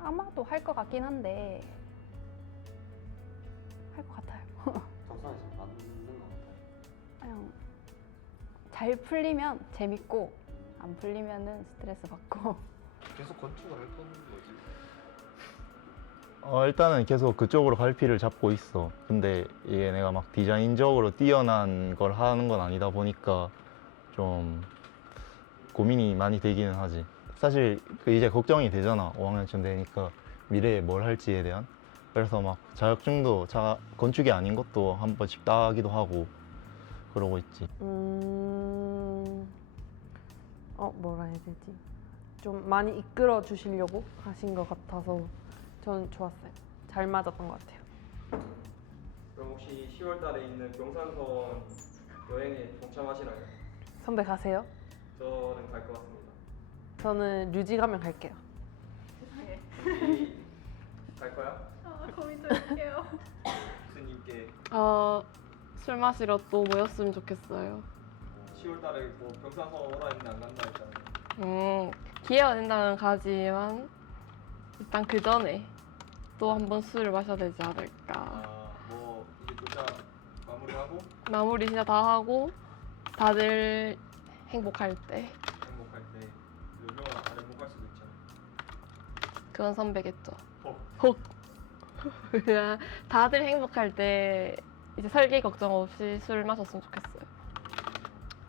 아마도 할 것 같긴 한데 할 것 같아요. 적성에서 맞는 것 같아요. 그냥 잘 풀리면 재밌고 안 풀리면은 스트레스 받고. 계속 건축을 할 거는 거지. 일단은 계속 그쪽으로 갈피를 잡고 있어. 근데 이게 내가 막 디자인적으로 뛰어난 걸 하는 건 아니다 보니까 좀 고민이 많이 되기는 하지. 사실 이제 걱정이 되잖아. 5학년쯤 되니까 미래에 뭘 할지에 대한. 그래서 막 자격증도 건축이 아닌 것도 한 번씩 따기도 하고 그러고 있지. 뭐라 해야 되지? 좀 많이 이끌어 주시려고 하신 것 같아서 저는 좋았어요. 잘 맞았던 것 같아요. 그럼 혹시 10월 달에 있는 경산선 여행에 동참하시나요? 선배 가세요? 저는 갈 것 같습니다. 저는 류지 가면 갈게요. 류지 갈 거야? 고민 좀 할게요. 교수님께 술 마시러 또 모였으면 좋겠어요. 10월 달에 뭐 경산선 오라 했는데 안 간다 했잖아요. 기회가 된다면 가지만 일단 그 전에 또 한 번 술을 마셔야 되지 않을까. 뭐 이제 조차 마무리하고 마무리 진짜 다 하고 다들 행복할 때. 행복할 때 유명한 다른 행복할 수도 있잖아. 그건 선배겠죠. 혹. 다들 행복할 때 이제 설계 걱정 없이 술 마셨으면 좋겠어요.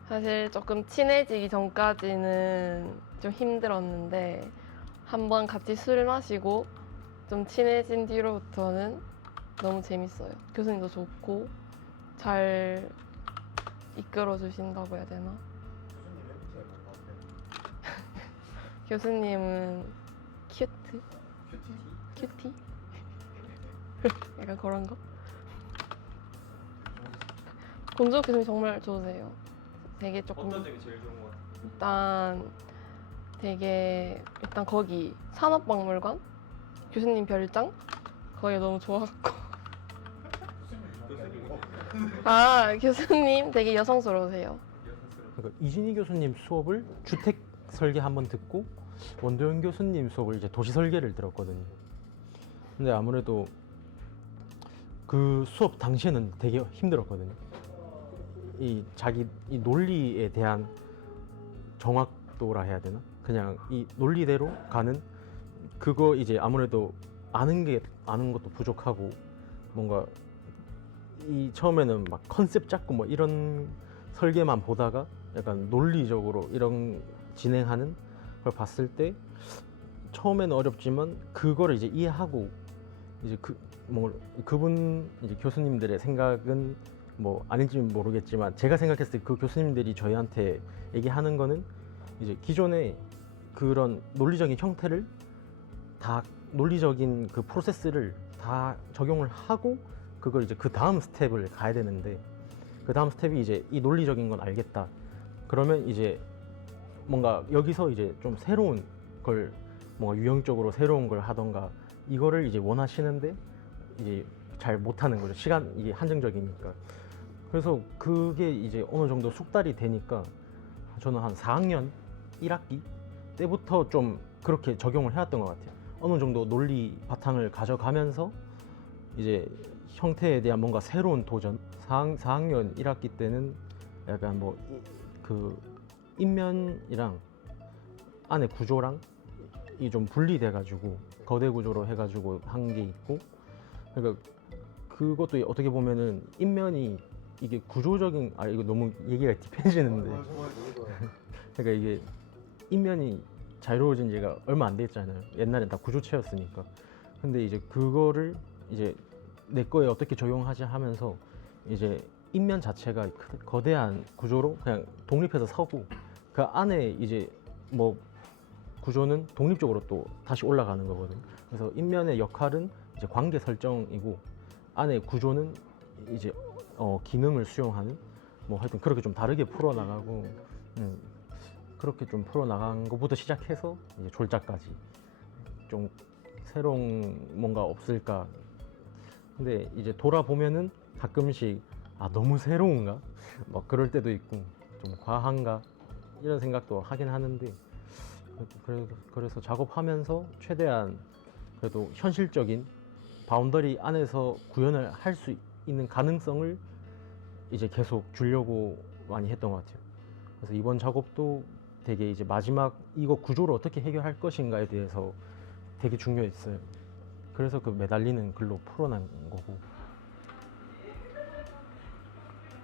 사실 조금 친해지기 전까지는 좀 힘들었는데 한번 같이 술 마시고 좀 친해진 뒤로부터는 너무 재밌어요. 교수님도 좋고 잘 이끌어 주신다고 해야 되나? 교수님은 큐트? 큐티? 약간 그런 거? 권주혁 교수님 정말 좋으세요. 되게 조금 어떤 점이 제일 좋은 것 같아요? 일단 거기 산업박물관 교수님 별장 거기 너무 좋았고 교수님 되게 여성스러우세요. 그러니까 이진희 교수님 수업을 주택 설계 한번 듣고 원도현 교수님 수업을 이제 도시 설계를 들었거든요. 근데 아무래도 그 수업 당시에는 되게 힘들었거든요. 이 논리에 대한 정확도라 해야 되나? 그냥 이 논리대로 가는 그거 이제 아무래도 아는 것도 부족하고 뭔가 이 처음에는 막 컨셉 잡고 뭐 이런 설계만 보다가 약간 논리적으로 이런 진행하는 걸 봤을 때 처음에는 어렵지만 그거를 이제 이해하고 이제 그분 이제 교수님들의 생각은 뭐 아닌지 모르겠지만 제가 생각했을 때 그 교수님들이 저희한테 얘기하는 거는 이제 기존의 그런 논리적인 형태를 다 논리적인 그 프로세스를 다 적용을 하고 그걸 이제 그 다음 스텝을 가야 되는데 그 다음 스텝이 이제 이 논리적인 건 알겠다. 그러면 이제 뭔가 여기서 이제 좀 새로운 걸 뭔가 유형적으로 새로운 걸 하던가 이거를 이제 원하시는데 이제 잘 못하는 거죠. 시간 이게 한정적이니까. 그래서 그게 이제 어느 정도 숙달이 되니까 저는 한 4학년 1학기 때부터 좀 그렇게 적용을 해왔던 것 같아요. 어느 정도 논리 바탕을 가져가면서 이제 형태에 대한 뭔가 새로운 도전. 4학년 1학기 때는 약간 뭐 그 인면이랑 안에 구조랑 이 좀 분리돼 가지고 거대 구조로 해가지고 한 게 있고, 그러니까 그것도 어떻게 보면은 인면이 이게 구조적인, 아 이거 너무 얘기가 딥해지는데 그러니까 이게 인면이 자유로워진 지가 얼마 안 됐잖아요. 옛날엔 다 구조체였으니까. 근데 이제 그거를 이제 내 거에 어떻게 적용하지 하면서 이제 인면 자체가 거대한 구조로 그냥 독립해서 서고, 그 안에 이제 뭐 구조는 독립적으로 또 다시 올라가는 거거든요. 그래서 인면의 역할은 이제 관계 설정이고, 안에 구조는 이제 기능을 수용하는, 뭐 하여튼 그렇게 좀 다르게 풀어나가고, 그렇게 좀 풀어나간 것부터 시작해서 이제 졸작까지 좀 새로운 뭔가 없을까. 근데 이제 돌아보면은 가끔씩 아 너무 새로운가? 막 그럴 때도 있고 좀 과한가? 이런 생각도 하긴 하는데, 그래서 작업하면서 최대한 그래도 현실적인 바운더리 안에서 구현을 할 수 있는 가능성을 이제 계속 주려고 많이 했던 것 같아요. 그래서 이번 작업도 되게 이제 마지막 이거 구조를 어떻게 해결할 것인가에 대해서 되게 중요했어요. 그래서 그 매달리는 글로 풀어난 거고.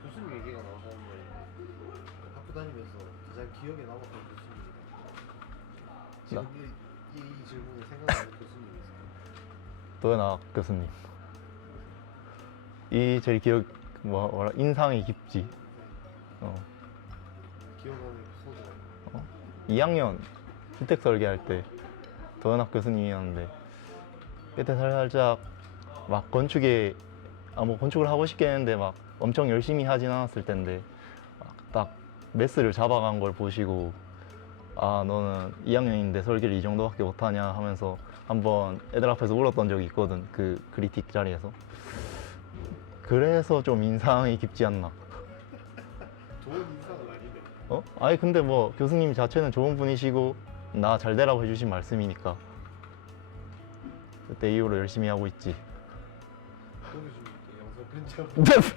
교수님 얘기가 나오는데 학교 다니면서 가장 기억에 남았던 교수님, 지금 이 질문에 생각나는 교수님이 있어요? 도연학 교수님. 이 제일 기억 뭐라 인상이 깊지. 기억나는 에피소드가 2학년 주택 설계할 때 도연학 교수님이었는데, 그때 살짝 막 건축에 뭐 건축을 하고 싶겠는데 막 엄청 열심히 하진 않았을 텐데 딱 매스를 잡아간 걸 보시고, 아 너는 2학년인데 설계를 이 정도밖에 못하냐 하면서 한번 애들 앞에서 울었던 적이 있거든, 그 크리틱 자리에서. 그래서 좀 인상이 깊지 않나. 좋은 인상은 아니네. 아니 근데 뭐 교수님 자체는 좋은 분이시고 나 잘 되라고 해주신 말씀이니까 그때 이후로 열심히 하고 있지. 보내줄게, 영상 편집.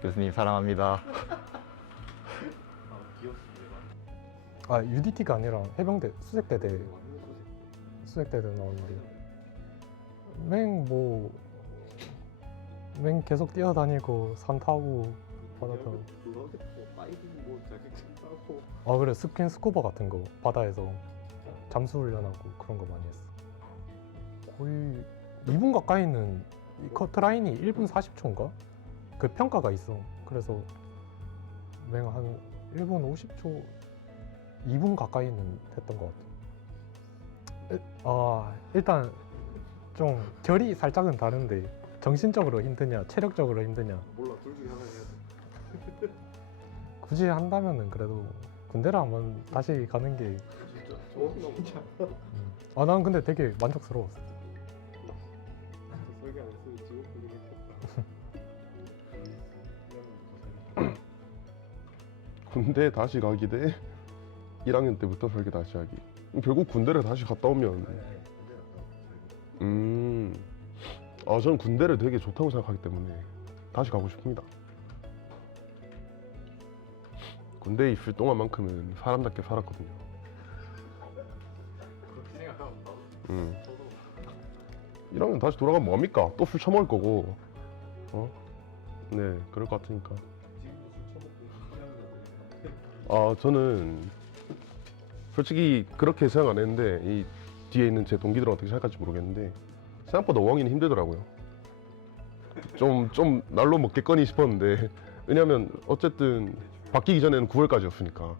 교수님 사랑합니다. 아 UDT가 아니라 해병대 수색대대 나왔는데 맹 계속 뛰어다니고 산 타고 바다 타고. 다이빙 자격증 따고. 아 그래, 스킨 스쿠버 같은 거 바다에서 잠수 훈련하고 그런 거 많이 했어. 거의 2분 가까이 있는 이 커트라인이 1분 40초인가? 그 평가가 있어. 그래서 맹 한 1분 50초 2분 가까이는 했던 것 같아. 일단 좀 결이 살짝은 다른데 정신적으로 힘드냐 체력적으로 힘드냐 몰라, 둘 중에 하나 해야 돼. 굳이 한다면은 그래도 군대를 한번 다시 가는 게. 진짜 좋은 남자. 난 근데 되게 만족스러웠어. 설계 안 했으면 지옥 걸리겠다. 군대 다시 가기 대 1학년 때부터 설계 다시 하기. 결국 군대를 다시 갔다 오면 저는 군대를 되게 좋다고 생각하기 때문에 다시 가고 싶습니다. 군대에 있을 동안만큼은 사람답게 살았거든요. 그렇게 생각하면 나도. 1학년 다시 돌아가면 뭐합니까? 또 술 처먹을 거고. 네, 그럴 것 같으니까. 저는 솔직히 그렇게 생각 안 했는데 이 뒤에 있는 제 동기들은 어떻게 생각할지 모르겠는데 생각보다 5학년이 힘들더라고요. 좀 날로 먹겠거니 싶었는데, 왜냐면 어쨌든 바뀌기 전에는 9월까지였으니까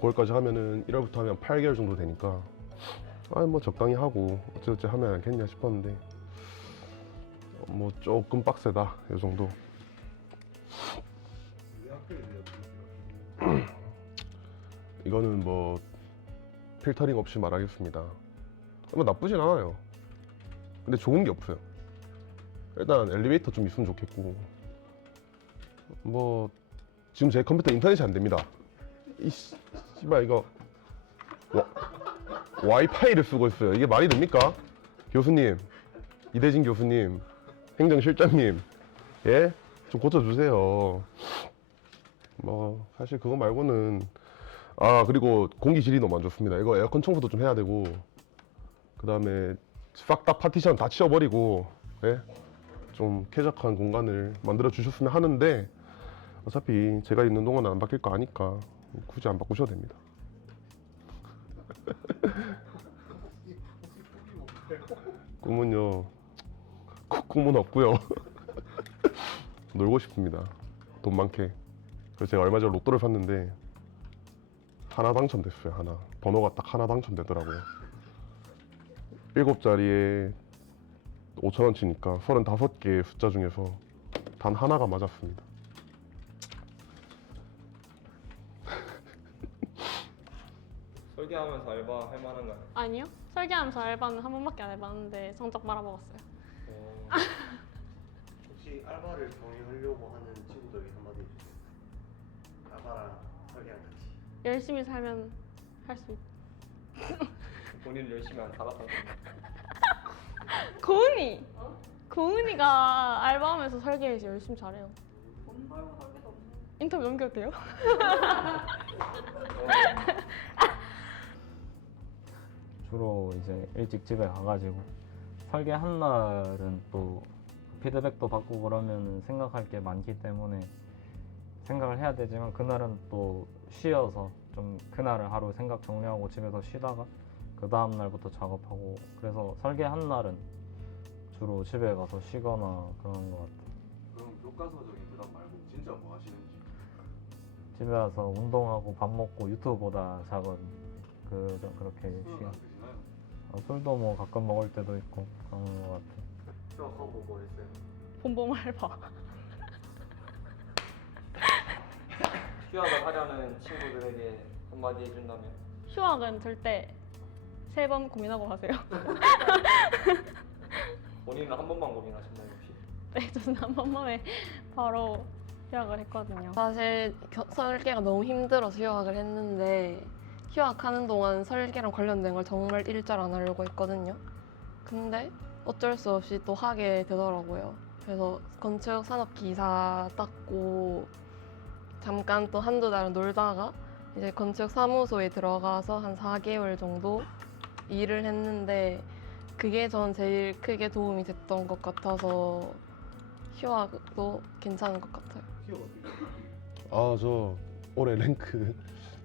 9월까지 하면은 1월부터 하면 8개월 정도 되니까 뭐 적당히 하고 어쩌저쩌 하면 않겠냐 싶었는데 뭐 조금 빡세다 이 정도. 이거는 뭐 필터링 없이 말하겠습니다. 뭐 나쁘진 않아요. 근데 좋은 게 없어요. 일단 엘리베이터 좀 있으면 좋겠고, 뭐 지금 제 컴퓨터 인터넷이 안 됩니다. 이 씨발 이거 와이파이를 쓰고 있어요. 이게 말이 됩니까? 교수님, 이대진 교수님, 행정실장님, 예? 좀 고쳐주세요. 뭐 사실 그거 말고는, 아 그리고 공기질이 너무 안 좋습니다. 이거 에어컨 청소도 좀 해야 되고, 그 다음에 싹 다 파티션 다 치워버리고, 예? 좀 쾌적한 공간을 만들어 주셨으면 하는데, 어차피 제가 있는 동안은 안 바뀔 거 아니까 굳이 안 바꾸셔도 됩니다. 꿈은요, 꿈은 없고요. 놀고 싶습니다. 돈 많게. 그래서 제가 얼마 전에 로또를 샀는데 하나 당첨됐어요. 하나. 번호가 딱 하나 당첨되더라고요. 7자리에 5,000원치니까 35개의 숫자 중에서 단 하나가 맞았습니다. 설계하면서 알바 할 만한가요? 아니요. 설계하면서 알바는 한 번밖에 안 해봤는데 성적 말아먹었어요. 혹시 알바를 병행하려고 하는 친구들에게 한마디 해주세요. 알바랑 설계랑 같이. 열심히 살면 할 수 있. 본인은 열심히 안 살았다고. 고은이가 알바하면서 설계 열심히 잘해요. 돈 벌고 설계도 없는. 인터뷰 넘겨도 돼요? 주로 이제 일찍 집에 가가지고 설계 한 날은 또 피드백도 받고 그러면 생각할 게 많기 때문에 생각을 해야 되지만, 그날은 또 쉬어서 좀 그날을 하루 생각 정리하고 집에서 쉬다가 그 다음 날부터 작업하고, 그래서 설계 한 날은 주로 집에 가서 쉬거나 그러는 것 같아요. 그럼 교과서적인 부담 말고 진짜 뭐 하시는지? 집에 와서 운동하고 밥 먹고 유튜브 보다 작업, 그렇게 쉬어. 술도 뭐 가끔 먹을 때도 있고 그런 것 같아요. 휴학하고 뭐 했어요? 본범 알바. 휴학을 하려는 친구들에게 한마디 해준다면? 휴학은 절대 3번 고민하고 하세요. 본인은 한 번만 고민하셨나요 혹시? 네, 저는 한 번만에 바로 휴학을 했거든요. 사실 설계가 너무 힘들어서 휴학을 했는데, 휴학하는 동안 설계랑 관련된 걸 정말 일절 안 하려고 했거든요. 근데 어쩔 수 없이 또 하게 되더라고요. 그래서 건축 산업 기사 땄고 잠깐 또 한두 달은 놀다가 이제 건축 사무소에 들어가서 한 4개월 정도 일을 했는데, 그게 전 제일 크게 도움이 됐던 것 같아서 휴학도 괜찮은 것 같아요. 아, 저 올해 랭크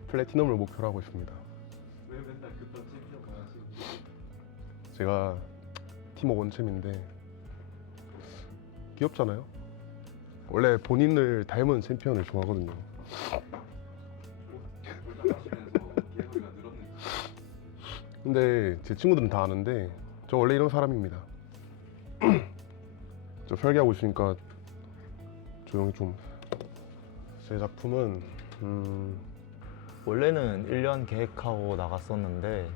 플래티넘을 목표로 하고 있습니다. 왜 맨날 그딴 챔피언만 하시는지? 제가 팀워 원챔인데 귀엽잖아요? 원래 본인을 닮은 챔피언을 좋아하거든요. 근데 제 친구들은 다 아는데 저 원래 이런 사람입니다. 저 설계하고 있으니까 조용히 좀. 제 작품은 원래는 1년 계획하고 나갔었는데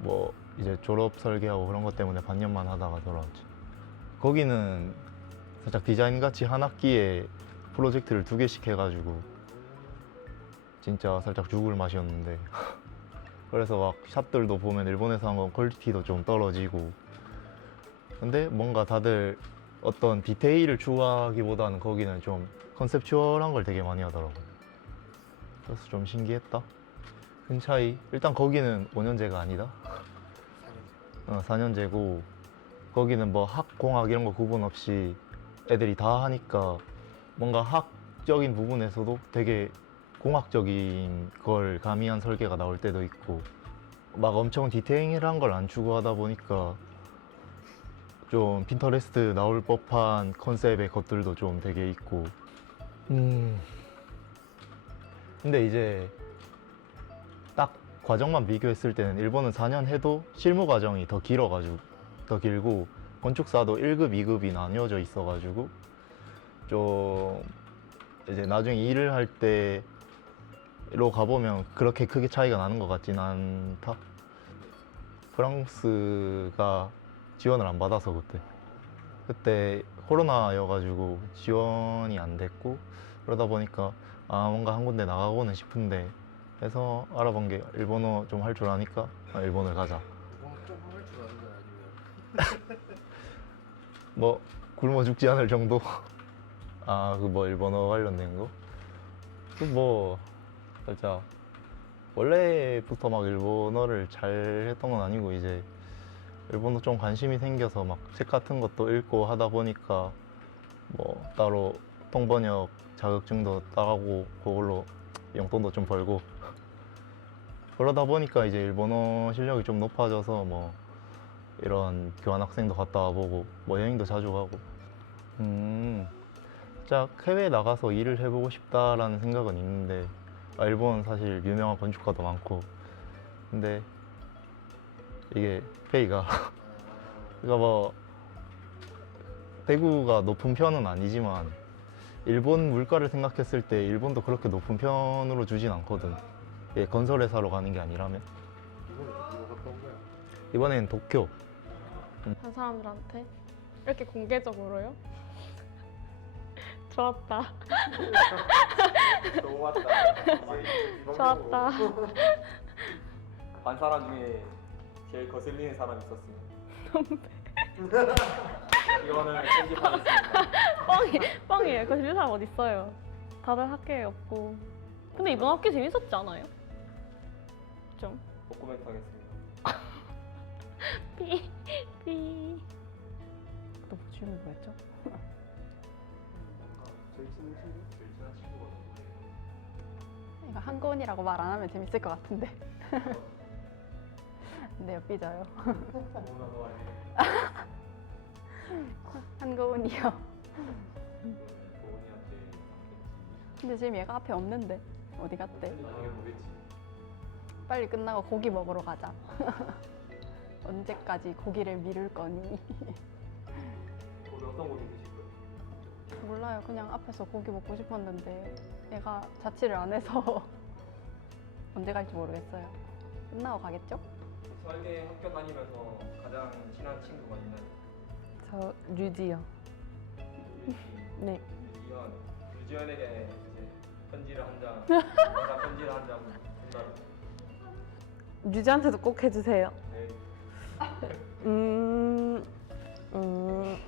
뭐 이제 졸업 설계하고 그런 것 때문에 반년만 하다가 돌아왔죠. 거기는 살짝 디자인 같이 한 학기에 프로젝트를 2개씩 해가지고 진짜 살짝 죽을 맛이었는데 그래서 막 샵들도 보면 일본에서 한 건 퀄리티도 좀 떨어지고, 근데 뭔가 다들 어떤 디테일을 추구하기보다는 거기는 좀 컨셉추얼한 걸 되게 많이 하더라고요. 그래서 좀 신기했다. 큰 차이. 일단 거기는 5년제가 아니다. 4년제고 거기는 뭐 학, 공학 이런 거 구분 없이 애들이 다 하니까 뭔가 학적인 부분에서도 되게 공학적인 걸 가미한 설계가 나올 때도 있고, 막 엄청 디테일한 걸 안 추구하다 보니까 좀 핀터레스트 나올 법한 컨셉의 것들도 좀 되게 있고. 근데 이제 딱 과정만 비교했을 때는 일본은 4년 해도 실무 과정이 더 길어가지고, 더 길고 건축사도 1급, 2급이 나뉘어져 있어가지고 좀 이제 나중에 일을 할 때 가보면 그렇게 크게 차이가 나는 것 같진 않다. 프랑스가 지원을 안 받아서 그때 코로나여가지고 지원이 안 됐고 그러다 보니까 뭔가 한 군데 나가고는 싶은데 해서 알아본 게 일본어 좀 할 줄 아니까 일본을 가자. 일본어 좀할 줄 아는 거 아니면 뭐 굶어 죽지 않을 정도? 그 뭐 일본어 관련된 거? 그 뭐 살짝 원래부터 막 일본어를 잘 했던 건 아니고 이제 일본어 좀 관심이 생겨서 막 책 같은 것도 읽고 하다 보니까 뭐 따로 통번역 자격증도 따고 그걸로 용돈도 좀 벌고 그러다 보니까 이제 일본어 실력이 좀 높아져서 뭐 이런 교환학생도 갔다 와보고 뭐 여행도 자주 가고 진짜 해외에 나가서 일을 해보고 싶다라는 생각은 있는데 일본 사실 유명한 건축가도 많고 근데 이게 페이가 그러니까 뭐 대구가 높은 편은 아니지만 일본 물가를 생각했을 때 일본도 그렇게 높은 편으로 주진 않거든. 건설회사로 가는 게 아니라면. 이번에 어디로 갔다 온 거야? 이번엔 도쿄. 한 사람들한테 이렇게 공개적으로요? 좋았다. 너무 왔다. 좋았다. 반 사람 중에 제일 거슬리는 사람 있었어요. 이거는 편집하겠습니다. 뻥이에요. 그 재밌는 사람 어디 있어요? 다들 학교에 없고. 근데 이번 학기 재밌었지 않아요? 좀. 도코멘트 하겠습니다. 삐. 또 질문 뭐였죠? 제일 친한 친구? 제일 친한 친구가 누구예요? 이거 한국인이라고 말 안 하면 재밌을 것 같은데. 근데요, 삐져요. 한국인이요. 근데 지금 얘가 앞에 없는데 어디 갔대? 빨리 끝나고 고기 먹으러 가자. 언제까지 고기를 미룰 거니? 오늘 어떤 고기 드실 거예요? 몰라요. 그냥 앞에서 고기 먹고 싶었는데 얘가 자취를 안 해서 언제 갈지 모르겠어요. 끝나고 가겠죠? 설계 학교 다니면서 가장 친한 친구가 있나요? 저 류지요. 네. 유지연에게 이제 편지를 한 장, 뭔가 편지를 한 장 준다면. 류지한테도 꼭 해주세요. 네.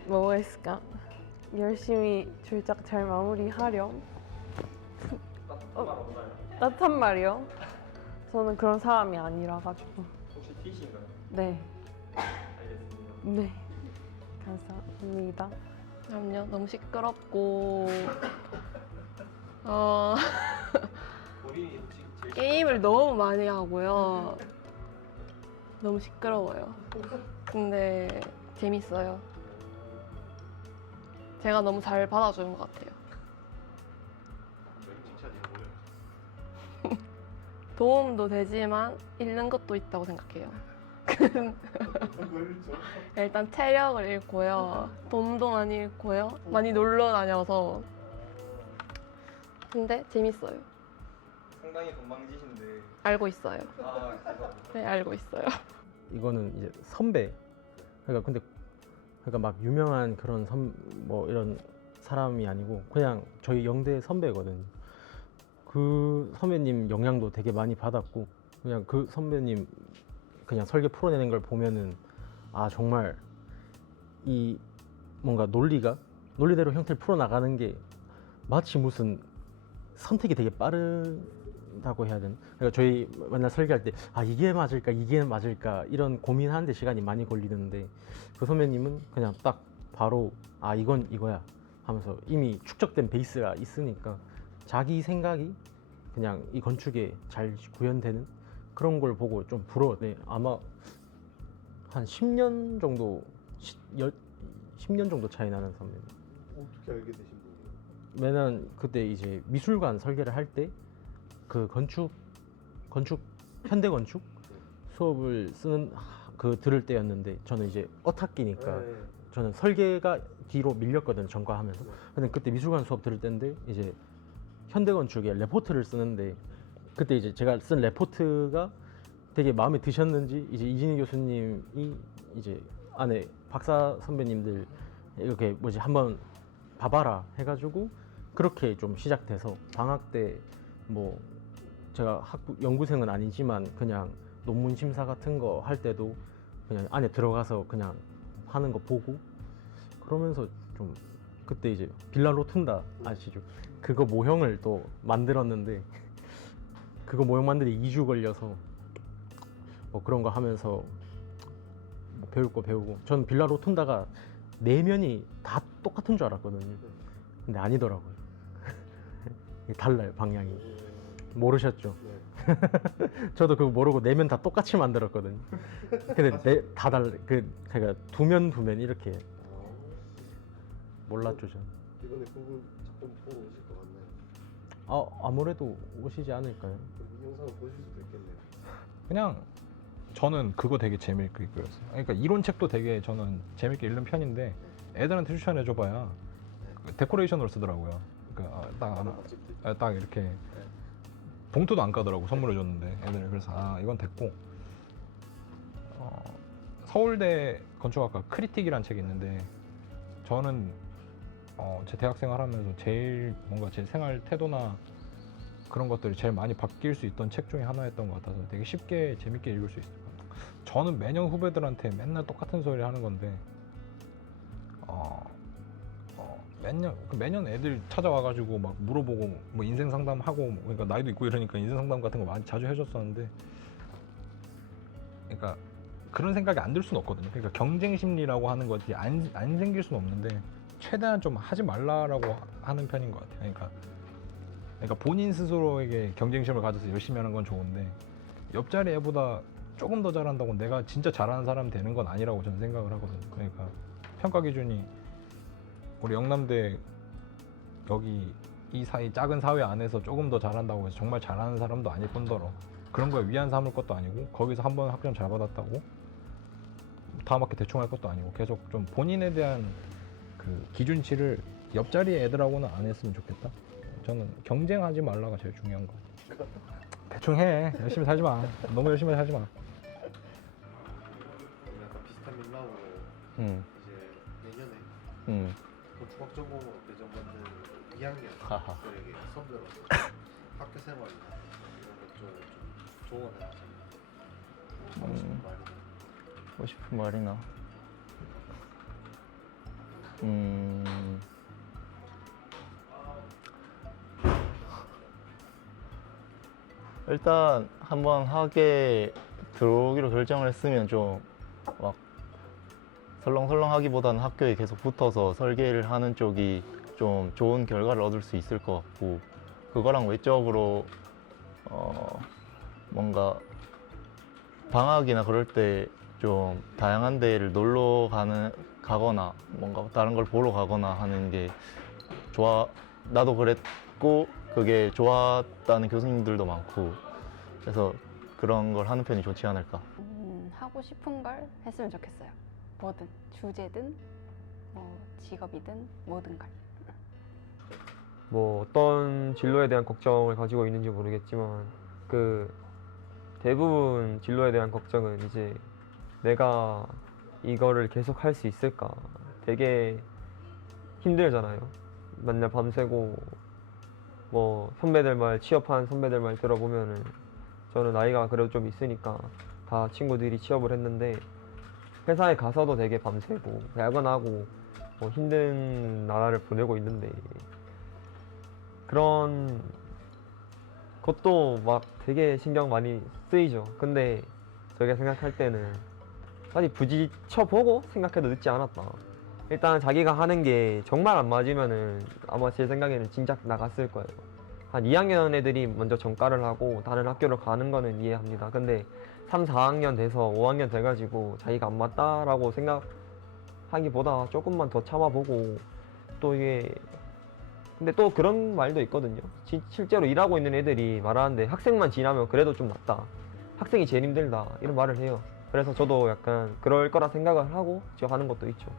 뭐가 있을까? 열심히 졸작 잘 마무리하렴. 따뜻한 말 없나요? 따뜻한 말이요? 저는 그런 사람이 아니라 가지고. 혹시 T신가요? 네. 알겠습니다. 네. 감사합니다. 그럼요. 너무 시끄럽고 본인이 제일 게임을 너무 많이 하고요. 너무 시끄러워요. 근데 재밌어요. 제가 너무 잘 받아주는 것 같아요. 도움도 되지만 잃는 것도 있다고 생각해요. 일단 체력을 잃고요. 돈도 많이 잃고요. 많이 놀러 다녀서. 근데 재밌어요. 상당히 건방지신데. 알고 있어요. 죄송합니다. 네, 알고 있어요. 이거는 이제 선배. 그러니까 막 유명한 그런 뭐 이런 사람이 아니고 그냥 저희 영대 선배거든요. 그 선배님 영향도 되게 많이 받았고 그냥 그 선배님 그냥 설계 풀어내는 걸 보면은 정말 이 뭔가 논리대로 형태를 풀어나가는 게 마치 무슨 선택이 되게 빠르다고 해야 되나? 그러니까 저희 맨날 설계할 때 이게 맞을까 이런 고민하는데 시간이 많이 걸리는데 그 선배님은 그냥 딱 바로 이건 이거야 하면서 이미 축적된 베이스가 있으니까 자기 생각이 그냥 이 건축에 잘 구현되는 그런 걸 보고 좀 부러워요. 아마 한 10년 정도 10년 정도 차이 나는 선배님. 어떻게 알게 되신 거예요? 맨날 그때 이제 미술관 설계를 할 때 그 건축 현대 건축 수업을 들을 때였는데 저는 이제 어학기니까 저는 설계가 뒤로 밀렸거든요, 전과하면서. 근데 그때 미술관 수업 들을 때인데 이제 현대 건축에 레포트를 쓰는데 그때 이제 제가 쓴 레포트가 되게 마음에 드셨는지 이제 이진희 교수님이 이제 안에 박사 선배님들 이렇게 뭐지 한번 봐봐라 해가지고 그렇게 좀 시작돼서 방학 때 뭐 제가 연구생은 아니지만 그냥 논문 심사 같은 거 할 때도 그냥 안에 들어가서 그냥 하는 거 보고 그러면서 좀 그때 이제 빌라 로툰다 아시죠? 그거 모형을 또 만들었는데 그거 모형 만드는데 2주 걸려서 뭐 그런 거 하면서 뭐 배울 거 배우고 저는 빌라 로툰다가 내면이 다 똑같은 줄 알았거든요. 근데 아니더라고요. 달라요, 방향이. 모르셨죠? 저도 그거 모르고 내면 다 똑같이 만들었거든요. 근데 다 달라. 제가 두면 이렇게 몰랐죠, 저는. 이번에 그분 작품 보러 오실 것 같나요? 아무래도 오시지 않을까요? 그럼 이 영상을 보실 수도 있겠네요. 그냥 저는 그거 되게 재밌게 읽었어요. 그러니까 이론책도 되게 저는 재밌게 읽는 편인데 애들한테 추천해줘봐야 데코레이션으로 쓰더라고요. 그러니까 딱 이렇게 봉투도 안 까더라고 선물해줬는데 애들. 그래서 이건 됐고 서울대 건축학과 크리틱이란 책이 있는데 저는 제 대학생활 하면서 제일 뭔가 제 생활 태도나 그런 것들이 제일 많이 바뀔 수 있던 책 중에 하나였던 것 같아서 되게 쉽게 재밌게 읽을 수 있을 것 같아요. 저는 매년 후배들한테 맨날 똑같은 소리 하는 건데 매년 애들 찾아와가지고 막 물어보고 뭐 인생 상담하고 그러니까 나이도 있고 이러니까 인생 상담 같은 거 많이 자주 해줬었는데 그러니까 그런 생각이 안 들 수는 없거든요. 그러니까 경쟁 심리라고 하는 것이 안 생길 수는 없는데 최대한 좀 하지 말라라고 하는 편인 것 같아요. 그러니까 본인 스스로에게 경쟁심을 가져서 열심히 하는 건 좋은데 옆자리 애보다 조금 더 잘한다고 내가 진짜 잘하는 사람 되는 건 아니라고 저는 생각을 하거든요. 그러니까 평가 기준이 우리 영남대 여기 이 사이 작은 사회 안에서 조금 더 잘한다고 해서 정말 잘하는 사람도 아닐 뿐더러 그런 거에 위안 삼을 것도 아니고 거기서 한 번 학점 잘 받았다고 다음 학기 대충 할 것도 아니고 계속 좀 본인에 대한 그 기준치를 옆자리 애들하고는 안 했으면 좋겠다. 저는 경쟁하지 말라가 제일 중요한 거. 대충 해. 열심히 살지 마. 너무 열심히 살지 마. 약간 비슷한 맥락으로 음. 이제 내년에 건축학 전공으로 배정받는 2학년들에게 선배로서 학교 생활이나 이런 것 좀 조언을 하자면 하고 싶은 말이나 하고 싶은 말이나 일단 한번 학에 들어오기로 결정을 했으면 좀 막 설렁설렁하기보다는 학교에 계속 붙어서 설계를 하는 쪽이 좀 좋은 결과를 얻을 수 있을 것 같고 그거랑 외적으로 뭔가 방학이나 그럴 때 좀 다양한 데를 놀러 가거나 뭔가 다른 걸 보러 가거나 하는 게 나도 그랬고 그게 좋았다는 교수님들도 많고 그래서 그런 걸 하는 편이 좋지 않을까. 하고 싶은 걸 했으면 좋겠어요. 뭐든 주제든 뭐 직업이든 뭐든 걸. 뭐 어떤 진로에 대한 걱정을 가지고 있는지 모르겠지만 그 대부분 진로에 대한 걱정은 이제 내가 이거를 계속 할 수 있을까 되게 힘들잖아요. 맨날 밤새고 뭐 선배들 말 취업한 선배들 말 들어보면은 저는 나이가 그래도 좀 있으니까 다 친구들이 취업을 했는데 회사에 가서도 되게 밤새고 야근하고 뭐 힘든 나라를 보내고 있는데 그런 것도 막 되게 신경 많이 쓰이죠. 근데 저희가 생각할 때는 아직 부딪혀보고 생각해도 늦지 않았다. 일단 자기가 하는 게 정말 안 맞으면은 아마 제 생각에는 진작 나갔을 거예요. 한 2학년 애들이 먼저 전과를 하고 다른 학교를 가는 거는 이해합니다. 근데 3, 4학년 돼서 5학년 돼가지고 자기가 안 맞다라고 생각하기보다 조금만 더 참아보고 또 이게 근데 또 그런 말도 있거든요. 실제로 일하고 있는 애들이 말하는데 학생만 지나면 그래도 좀 낫다. 학생이 제일 힘들다. 이런 말을 해요. 그래서 저도 약간 그럴 거라 생각을 하고 지금 하는 것도 있죠.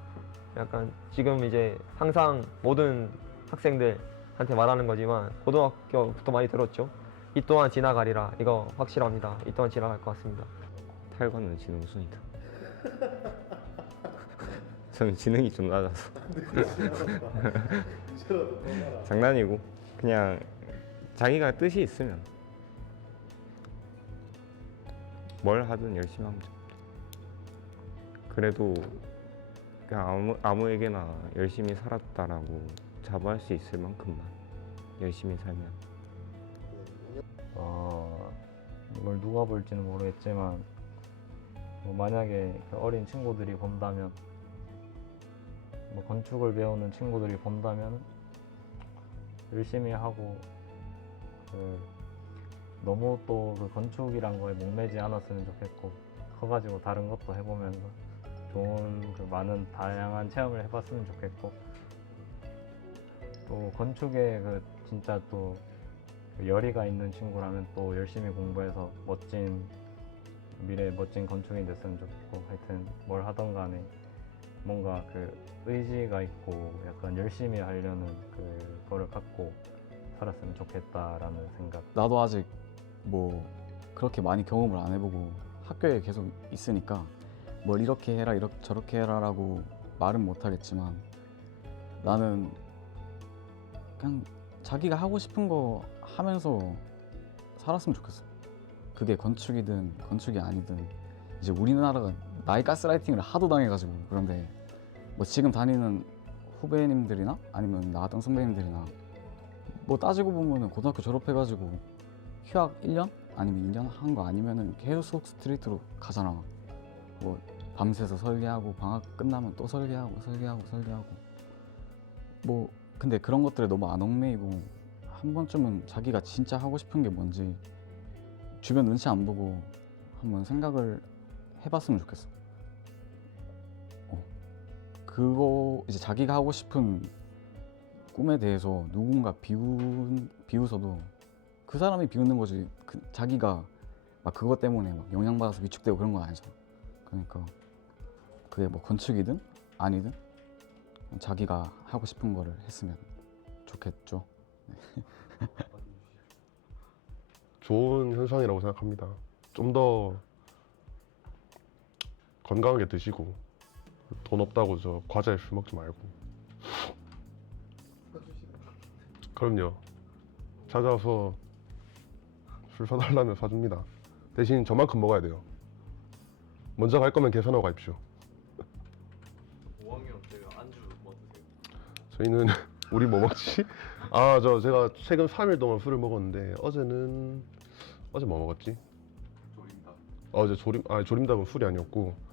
약간 지금 이제 항상 모든 학생들한테 말하는 거지만 고등학교부터 많이 들었죠. 이 또한 지나가리라. 이거 확실합니다. 이 또한 지나갈 것 같습니다. 탈거는 지능 순이다. 저는 지능이 좀 낮아서. 장난이고 그냥 자기가 뜻이 있으면 뭘 하든 열심히 하면 돼. 그래도 그냥 아무에게나 열심히 살았다라고 자부할 수 있을 만큼만 열심히 살면. 이걸 누가 볼지는 모르겠지만 뭐 만약에 그 어린 친구들이 본다면, 뭐 건축을 배우는 친구들이 본다면 열심히 하고 너무 또 그 건축이란 거에 목매지 않았으면 좋겠고, 커가지고 다른 것도 해보면서 좋은 그 많은 다양한 체험을 해봤으면 좋겠고, 또 건축에 그 진짜 또 열의가 있는 친구라면 또 열심히 공부해서 멋진 미래의 멋진 건축인이 됐으면 좋겠고, 하여튼 뭘 하던 간에 뭔가 그 의지가 있고 약간 열심히 하려는 그거를 갖고 살았으면 좋겠다라는 생각. 나도 아직 뭐 그렇게 많이 경험을 안 해보고 학교에 계속 있으니까 뭘 이렇게 해라 저렇게 해라라고 말은 못하겠지만, 나는 그냥 자기가 하고 싶은 거 하면서 살았으면 좋겠어. 그게 건축이든 건축이 아니든. 이제 우리나라가 나이 가스라이팅을 하도 당해가지고 그런데, 뭐 지금 다니는 후배님들이나 아니면 나왔던 선배님들이나 뭐 따지고 보면은 고등학교 졸업해가지고 휴학 1년 아니면 2년 한 거 아니면은 계속 스트리트로 가잖아. 뭐 밤새서 설계하고 방학 끝나면 또 설계하고 뭐 근데 그런 것들에 너무 안 얽매이고 한 번쯤은 자기가 진짜 하고 싶은 게 뭔지 주변 눈치 안 보고 한번 생각을 해봤으면 좋겠어. 그거 이제 자기가 하고 싶은 꿈에 대해서 누군가 비웃어도 그 사람이 비웃는 거지, 자기가 막 그것 때문에 막 영향받아서 위축되고 그런 건 아니잖아. 그러니까 그게 뭐 건축이든 아니든 자기가 하고 싶은 거를 했으면 좋겠죠. 네. 좋은 현상이라고 생각합니다. 좀 더 건강하게 드시고, 돈 없다고 저 과자에 술 먹지 말고. 그럼요. 찾아와서 술 사달라면 사줍니다. 대신 저만큼 먹어야 돼요. 먼저 갈 거면 계산하고 가십시오. 5학년 때 안주 뭐 드세요? 저희는 우리 뭐 먹지? 제가 최근 3일 동안 술을 먹었는데, 어제 뭐 먹었지? 조림닭. 어제 조림닭은 술이 아니었고,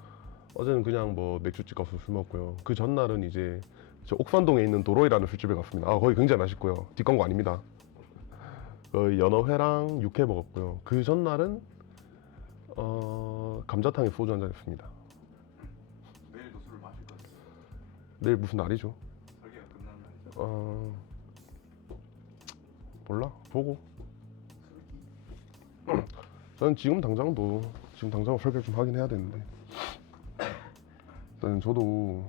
어제는 그냥 뭐 맥주집 가서 술 먹고요. 그 전날은 이제 저 옥산동에 있는 도로이라는 술집에 갔습니다. 거기 굉장히 맛있고요. 뒷광고 아닙니다. 연어회랑 육회 먹었고요. 그 전날은 감자탕에 소주 한잔 했습니다. 내일도 술을 마실 거죠? 내일 무슨 날이죠? 설계가 끝난 날이죠? 몰라. 보고. 저는 지금 당장 설계를 좀 하긴 해야 되는데, 일단 저도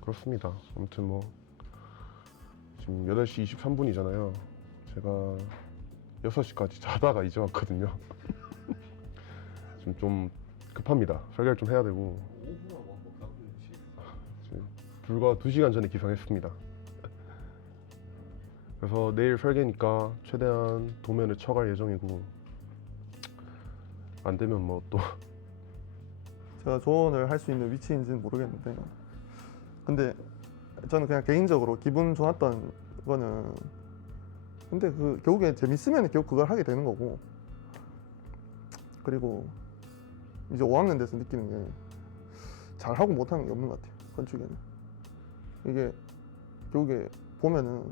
그렇습니다. 아무튼 뭐 지금 8시 23분이잖아요. 제가 6시까지 자다가 이제 왔거든요. 지금 좀 급합니다. 설계를 좀 해야 되고. 지금 불과 2시간 전에 기상했습니다. 그래서 내일 설계니까 최대한 도면을 쳐갈 예정이고, 안 되면 뭐 또 제가 조언을 할 수 있는 위치인지는 모르겠는데, 근데 저는 그냥 개인적으로 기분 좋았던 거는, 근데 그 결국에 재밌으면 결국 그걸 하게 되는 거고, 그리고 이제 5학년 돼서 느끼는 게 잘하고 못하는 게 없는 것 같아요. 건축에는 이게 결국에 보면은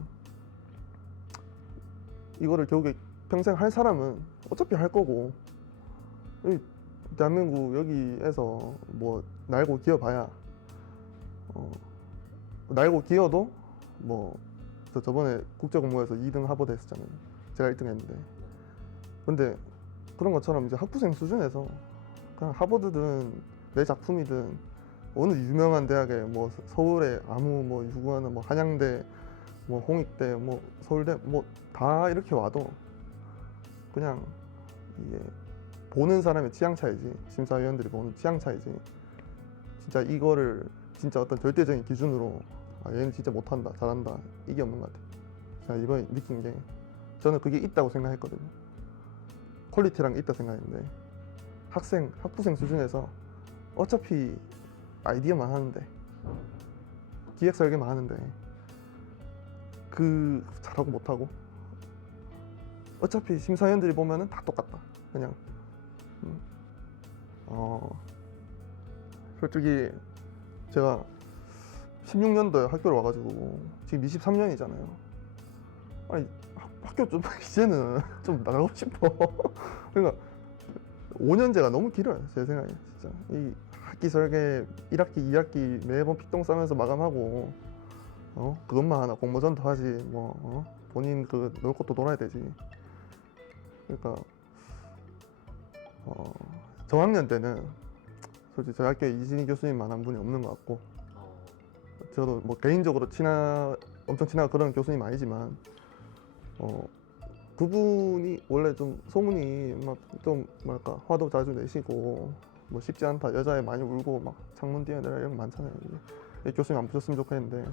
이거를 결국에 평생 할 사람은 어차피 할 거고, 이 대한민국 여기에서 뭐 날고 기어봐야 날고 기어도 뭐 저번에 국제공모에서 2등 하버드 했었잖아요. 제가 1등 했는데. 근데 그런 것처럼 이제 학부생 수준에서 그냥 하버드든 내 작품이든 어느 유명한 대학에 뭐 서울에 아무 뭐 유구하는 뭐 한양대 뭐 홍익대, 뭐 서울대, 뭐 다 이렇게 와도 그냥 이게 보는 사람의 취향 차이지, 심사위원들이 보는 취향 차이지, 진짜 이거를 진짜 어떤 절대적인 기준으로 얘는 진짜 못한다, 잘한다, 이게 없는 것 같아요. 제가 이번에 느낀 게, 저는 그게 있다고 생각했거든요. 퀄리티란 게 있다 생각했는데, 학부생 수준에서 어차피 아이디어만 하는데, 기획 설계만 하는데, 그 잘하고 못하고 어차피 심사위원들이 보면은 다 똑같다, 그냥. 솔직히 제가 16년도에 학교를 와가지고 지금 23년이잖아요. 아니, 학교 좀 이제는 좀 나가고 싶어. 그러니까 5년제가 너무 길어요, 제 생각에. 진짜 이 학기 설계 1학기, 2학기 매번 피똥 싸면서 마감하고, 그것만 하나 공모전도 하지, 뭐 본인 그 놀 것도 놀아야 되지. 그러니까 저학년 때는 솔직히 저희 학교에 이진희 교수님만한 분이 없는 것 같고, 저도 뭐 개인적으로 엄청 친하고 그런 교수님 아니지만, 그분이 원래 좀 소문이 막 좀 뭐랄까 화도 자주 내시고, 뭐 쉽지 않다, 여자애 많이 울고 막 창문 뛰어내라 이런 거 많잖아요. 이 교수님 안 보셨으면 좋겠는데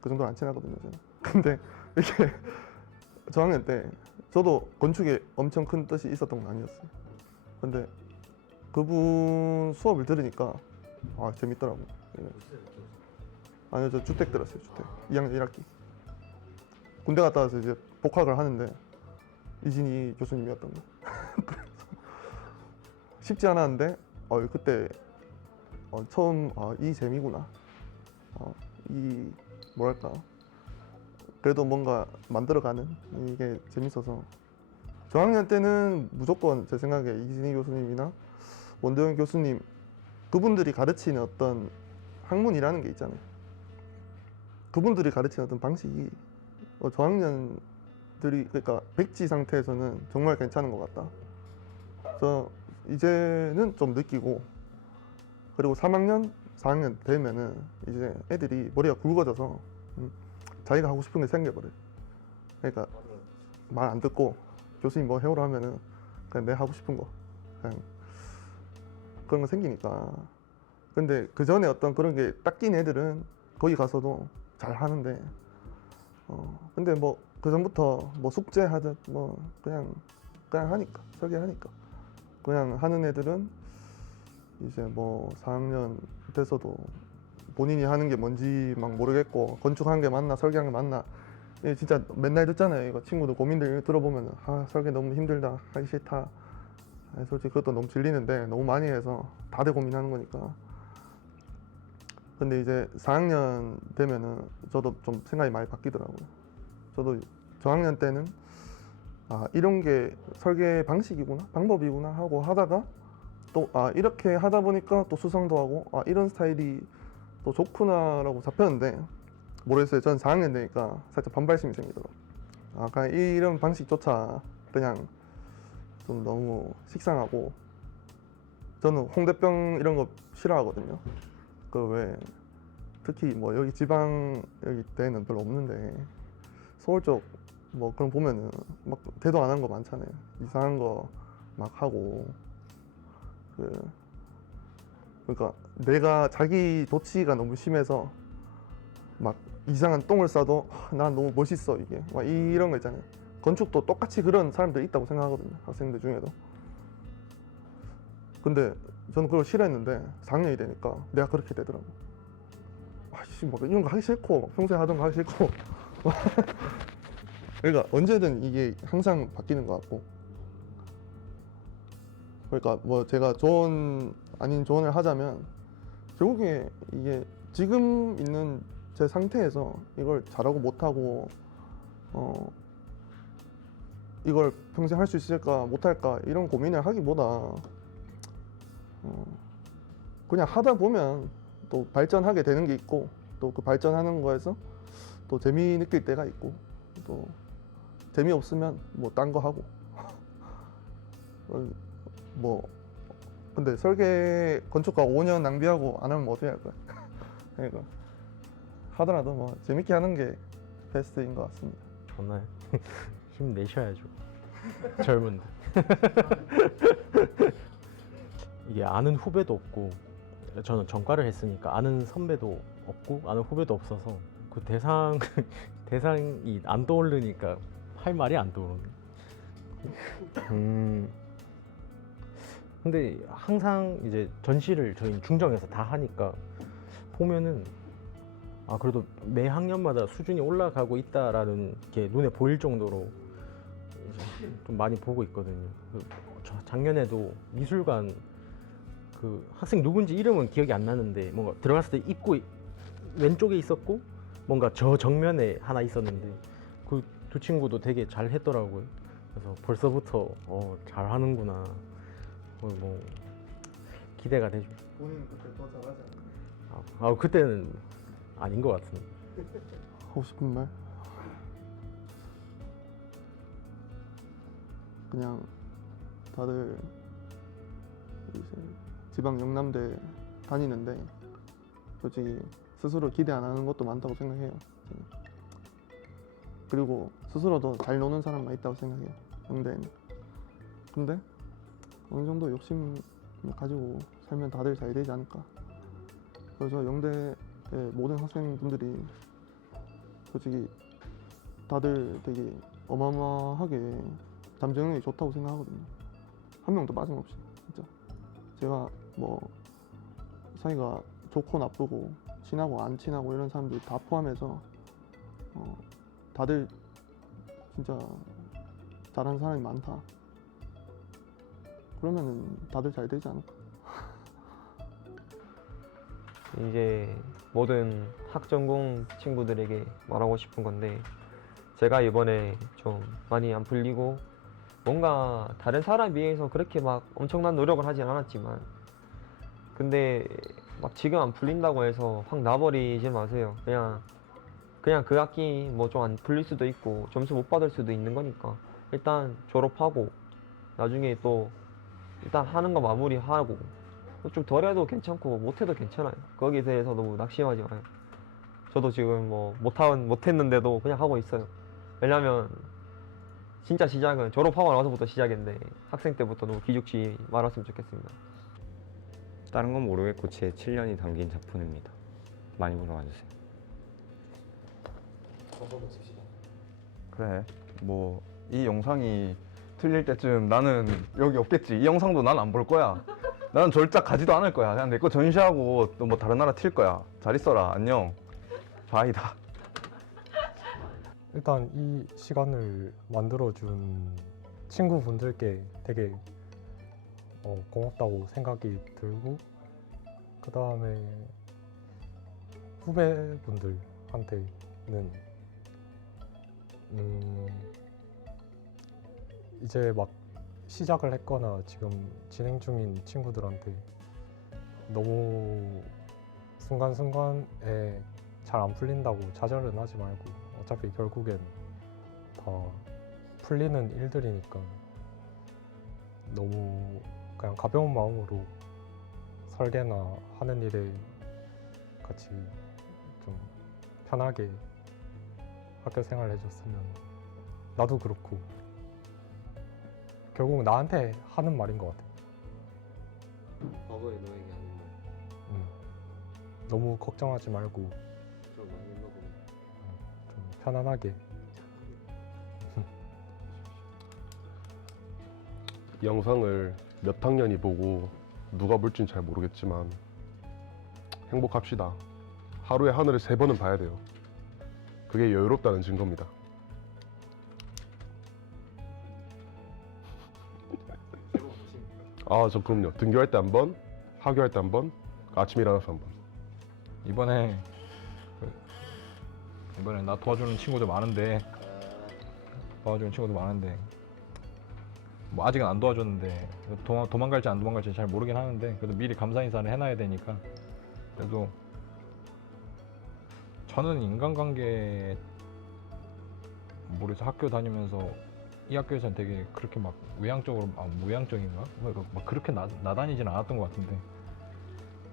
그 정도는 안 친하거든요, 저는. 근데 이게 저학년 때 저도 건축에 엄청 큰 뜻이 있었던 건 아니었어요. 근데 그분 수업을 들으니까 재밌더라고요. 예. 아니요, 저 주택 들었어요, 주택. 2학년 1학기. 군대 갔다 와서 이제 복학을 하는데 이진희 교수님이었던 거. 쉽지 않았는데 그때 처음 이 재미구나. 이 뭐랄까, 그래도 뭔가 만들어가는 이게 재밌어서, 저학년 때는 무조건 제 생각에 이진희 교수님이나 원도현 교수님, 그분들이 가르치는 어떤 학문이라는 게 있잖아요. 그분들이 가르치는 어떤 방식이 저학년들이, 그러니까 백지 상태에서는 정말 괜찮은 것 같다. 그래서 이제는 좀 느끼고, 그리고 3학년, 4학년 되면은 이제 애들이 머리가 굵어져서 자기가 하고 싶은 게 생겨버려요. 그러니까 말 안 듣고 교수님 뭐 해오라 하면은 그냥 내 하고 싶은 거 그냥 그런 거 생기니까. 근데 그 전에 어떤 그런 게 딱 낀 애들은 거기 가서도 잘 하는데, 근데 뭐 그 전부터 뭐 숙제 하듯 뭐 그냥 하니까, 설계하니까 그냥 하는 애들은 이제 뭐 4학년 돼서도 본인이 하는 게 뭔지 막 모르겠고, 건축하는 게 맞나 설계하는 게 맞나, 진짜 맨날 듣잖아요. 이거 친구들 고민들 들어보면 설계 너무 힘들다, 하기 싫다. 솔직히 그것도 너무 질리는데 너무 많이 해서 다들 고민하는 거니까. 근데 이제 4학년 되면은 저도 좀 생각이 많이 바뀌더라고요. 저도 저학년 때는 이런 게 설계 방식이구나, 방법이구나 하고 하다가 또 이렇게 하다 보니까 또 수상도 하고 이런 스타일이 또 좋구나라고 잡혔는데, 모르겠어요. 전 4학년 되니까 살짝 반발심이 생기더라고요. 그냥 이런 방식조차 그냥 좀 너무 식상하고, 저는 홍대병 이런 거 싫어하거든요. 그 왜 특히 뭐 여기 지방 여기 때는 별로 없는데 서울 쪽 뭐 그런 보면은 막 대도 안 한 거 많잖아요. 이상한 거 막 하고, 그러니까 내가 자기 도취가 너무 심해서 막 이상한 똥을 싸도 난 너무 멋있어, 이게 막 이런 거 있잖아요. 건축도 똑같이 그런 사람들이 있다고 생각하거든요, 학생들 중에도. 근데 저는 그걸 싫어했는데 4학년이 되니까 내가 그렇게 되더라고. 막 이런 거 하기 싫고, 막 평소에 하던 거 하기 싫고. 그러니까 언제든 이게 항상 바뀌는 것 같고, 그러니까 뭐 제가 조언 아닌 조언을 하자면, 결국에 이게 지금 있는 제 상태에서 이걸 잘하고 못하고 이걸 평생 할 수 있을까 못할까 이런 고민을 하기보다 그냥 하다 보면 또 발전하게 되는 게 있고, 또 그 발전하는 거에서 또 재미 느낄 때가 있고, 또 재미없으면 뭐 딴 거 하고. 뭐 근데 설계 건축가 5년 낭비하고 안 하면 뭐 어떻게 할 거야. 그러니까 하더라도 뭐 재밌게 하는 게 베스트인 것 같습니다. 정말 힘내셔야죠. 젊은데. 이게 아는 후배도 없고 저는 전과를 했으니까 아는 선배도 없고 아는 후배도 없어서 그 대상이 안 떠오르니까 할 말이 안 떠오르네. 근데 항상 이제 전시를 저희 중정에서 다 하니까 보면은 아 그래도 매 학년마다 수준이 올라가고 있다라는 게 눈에 보일 정도로 이제 좀 많이 보고 있거든요. 작년에도 미술관 그 학생 누군지 이름은 기억이 안 나는데 뭔가 들어갔을 때 입구 왼쪽에 있었고 뭔가 저 정면에 하나 있었는데 그 두 친구도 되게 잘 했더라고요. 그래서 벌써부터 잘하는구나. 뭐 기대가 되죠. 본인은 그때 더 잘하지 않나요? 그때는 아닌 것 같은데. 하고 싶은 말? 그냥 다들 이제 지방 영남대 다니는데 솔직히 스스로 기대 안 하는 것도 많다고 생각해요. 저는. 그리고 스스로도 잘 노는 사람만 있다고 생각해요. 영대에는. 근데 어느 정도 욕심 가지고 살면 다들 잘 되지 않을까. 그래서 영대의 모든 학생분들이 솔직히 다들 되게 어마어마하게 잠재능력이 좋다고 생각하거든요. 한 명도 빠짐없이 진짜. 제가 뭐 사이가 좋고 나쁘고 친하고 안 친하고 이런 사람들 다 포함해서 다들 진짜 잘하는 사람이 많다. 그러면은 다들 잘 되지 않을까. 이제 모든 학전공 친구들에게 말하고 싶은 건데 제가 이번에 좀 많이 안 풀리고 뭔가 다른 사람에 비해서 그렇게 막 엄청난 노력을 하진 않았지만 근데 막 지금 안 풀린다고 해서 확 놔버리지 마세요. 그냥 그 학기 뭐 좀 안 풀릴 수도 있고 점수 못 받을 수도 있는 거니까 일단 졸업하고 나중에 또 일단 하는 거 마무리하고 좀 덜 해도 괜찮고 못 해도 괜찮아요. 거기에 대해서 너무 낙심하지 마요. 저도 지금 뭐 못했는데도 그냥 하고 있어요. 왜냐면 진짜 시작은 졸업하고 나서부터 시작인데 학생 때부터 너무 기죽지 말았으면 좋겠습니다. 다른 건 모르겠고 제 7년이 담긴 작품입니다. 많이 보러 와주세요. 그래 뭐 이 영상이 틀릴 때쯤 나는 여기 없겠지. 이 영상도 난 안 볼 거야. 나는 절작 가지도 않을 거야. 그냥 내 거 전시하고 또 뭐 다른 나라 튈 거야. 잘 있어라. 안녕. 바이다. 일단 이 시간을 만들어준 친구분들께 되게 고맙다고 생각이 들고 그 다음에 후배분들한테는 이제 막 시작을 했거나 지금 진행 중인 친구들한테 너무 순간순간에 잘 안 풀린다고 좌절은 하지 말고 어차피 결국엔 다 풀리는 일들이니까 너무 그냥 가벼운 마음으로 설계나 하는 일에 같이 좀 편하게 학교 생활 해줬으면 나도 그렇고 결국 나한테 하는 말인 것 같아. 과거에 너에게 하는 말. 너무 걱정하지 말고 좀 많이 먹으면 좀 편안하게. 이 영상을 몇 학년이 보고 누가 볼진 잘 모르겠지만 행복합시다. 하루에 하늘을 3번은 봐야 돼요. 그게 여유롭다는 증거입니다. 저 그럼요. 등교할 때 한 번, 하교할 때 한 번, 아침에 일어나서 한 번. 이번에 나 도와주는 친구들 많은데 뭐 아직은 안 도와줬는데 도망갈지 안 도망갈지 잘 모르긴 하는데 그래도 미리 감사 인사를 해놔야 되니까 그래도 저는 인간관계 모르겠어. 학교 다니면서 이 학교에서는 되게 그렇게 막 외향적으로 무향적인가? 막 그렇게 나다니지는 않았던 것 같은데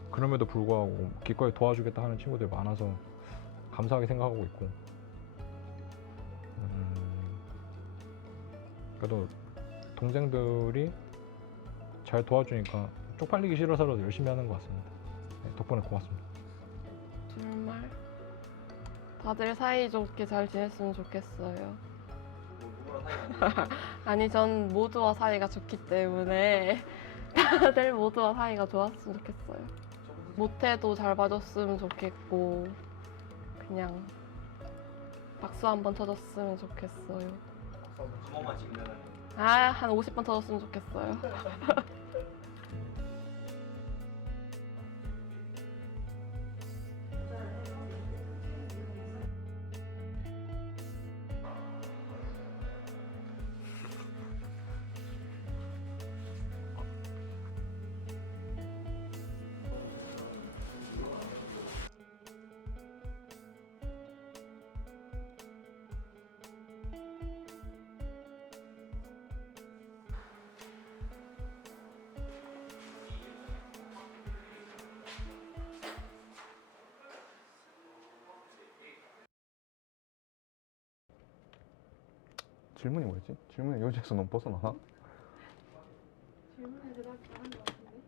그럼에도 불구하고 기꺼이 도와주겠다 하는 친구들이 많아서 감사하게 생각하고 있고 그래도 동생들이 잘 도와주니까 쪽팔리기 싫어서라도 열심히 하는 것 같습니다. 네, 덕분에 고맙습니다. 정말 다들 사이좋게 잘 지냈으면 좋겠어요. 아니 전 모두와 사이가 좋기 때문에 다들 모두와 사이가 좋았으면 좋겠어요. 못해도 잘 봐줬으면 좋겠고 그냥 박수 한번 쳐줬으면 좋겠어요. 주먹만 치면 한 50번 쳐줬으면 좋겠어요. 질문이 뭐였지? 질문이 요지에서 너무 벗어나나? 질문에 대답 잘한 것 같은데?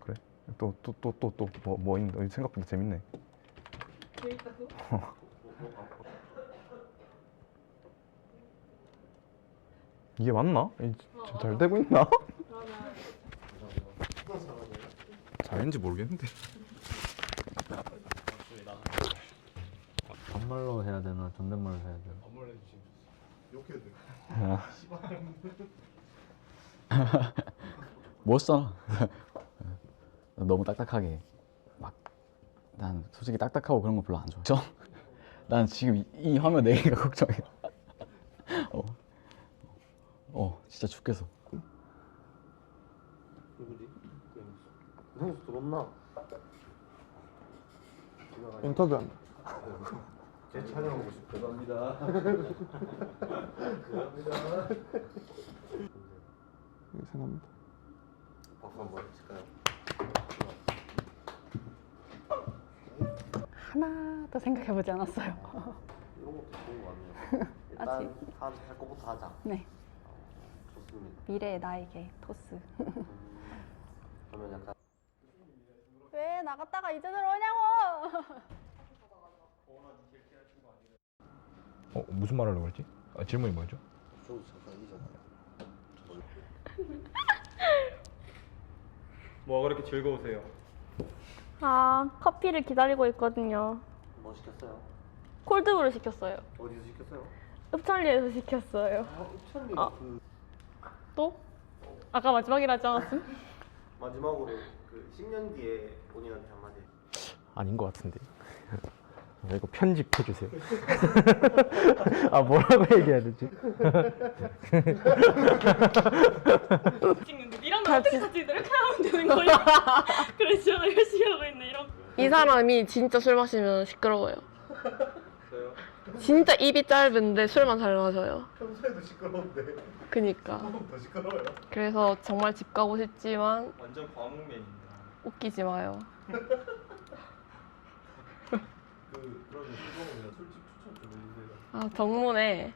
그래? 또 뭐 있는데? 생각보다 재밌네. 재밌다고? 이게 맞나? 잘 되고 있나? 잘했는지 모르겠는데. 반말로 해야 되나 존댓말로 해야 되나? 반말로 해주지. 욕해도 돼. 멋있잖아. 너무 딱딱하게 막 난 솔직히 딱딱하고 그런 거 별로 안 좋아. 난 지금 이 화면 4개가 걱정이야. 진짜 죽겠어. 누구지? 형수 들었나? 인터뷰한다. 제 촬영하고 싶어. 죄송합니다. 죄송합니다. 생각합니다. 박수 한번 칠까요? 하나도 생각해보지 않았어요. 이런 것도 좋은 거 같네요. 일단 아직. 할 거부터 하자. 네. 좋습니다. 미래의 나에게 토스. 그러면 약간 왜 나갔다가 이제 들어오냐고! 무슨 말 하려고 했지? 질문이 뭐였죠? 저도 잠깐 이잖아요. 뭐가 그렇게 즐거우세요? 커피를 기다리고 있거든요. 뭐 시켰어요? 콜드브루 시켰어요. 어디서 시켰어요? 읍천리에서 시켰어요. 읍천리가 그 또? 아까 마지막이라 하지 않았음? 마지막으로 그 10년 뒤에 본인한테 한마디. 아닌 것 같은데. 이거 편집해 주세요. 뭐라고 얘기해야 되지? 찍는데 이런 거 어떻게 사진 이렇게 하면 되는 거야? 그래 지원을 열심히 하고 있네 이런. 이 사람이 진짜 술 마시면 시끄러워요. 진짜 입이 짧은데 술만 잘 마셔요. 평소에도 시끄러운데. 그니까. 더 시끄러워요. 그래서 정말 집 가고 싶지만 완전 과묵맨입니다. 웃기지 마요. 그러면 그냥 술집 추천 좀 해주세요. 정문에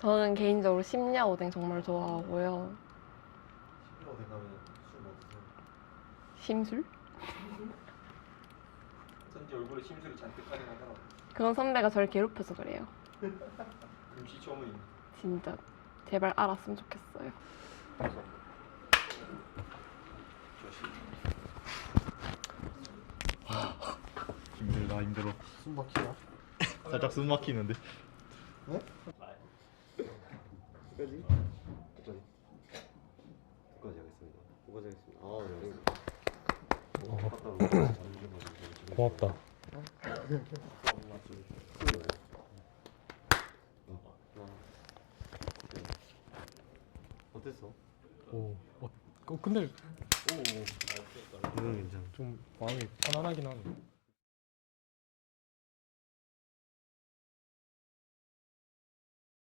저는 개인적으로 심야오뎅 정말 좋아하고요. 어디 가면 술 먹으세요? 심술? 선지 얼굴에 심술이 잔뜩 하긴 하더라고. 그건 선배가 저를 괴롭혀서 그래요. 금시초문이. 진짜 제발 알았으면 좋겠어요. 힘들다 힘들어. 숨 막히나? 살짝 숨 막히는데. 네? 끝까지? 끝까지. 끝까지 하겠습니다. 끝까지 하겠습니다. 고맙다. 어땠어? 근데 이건 괜찮아. 좀 마음이 편안하긴 하네.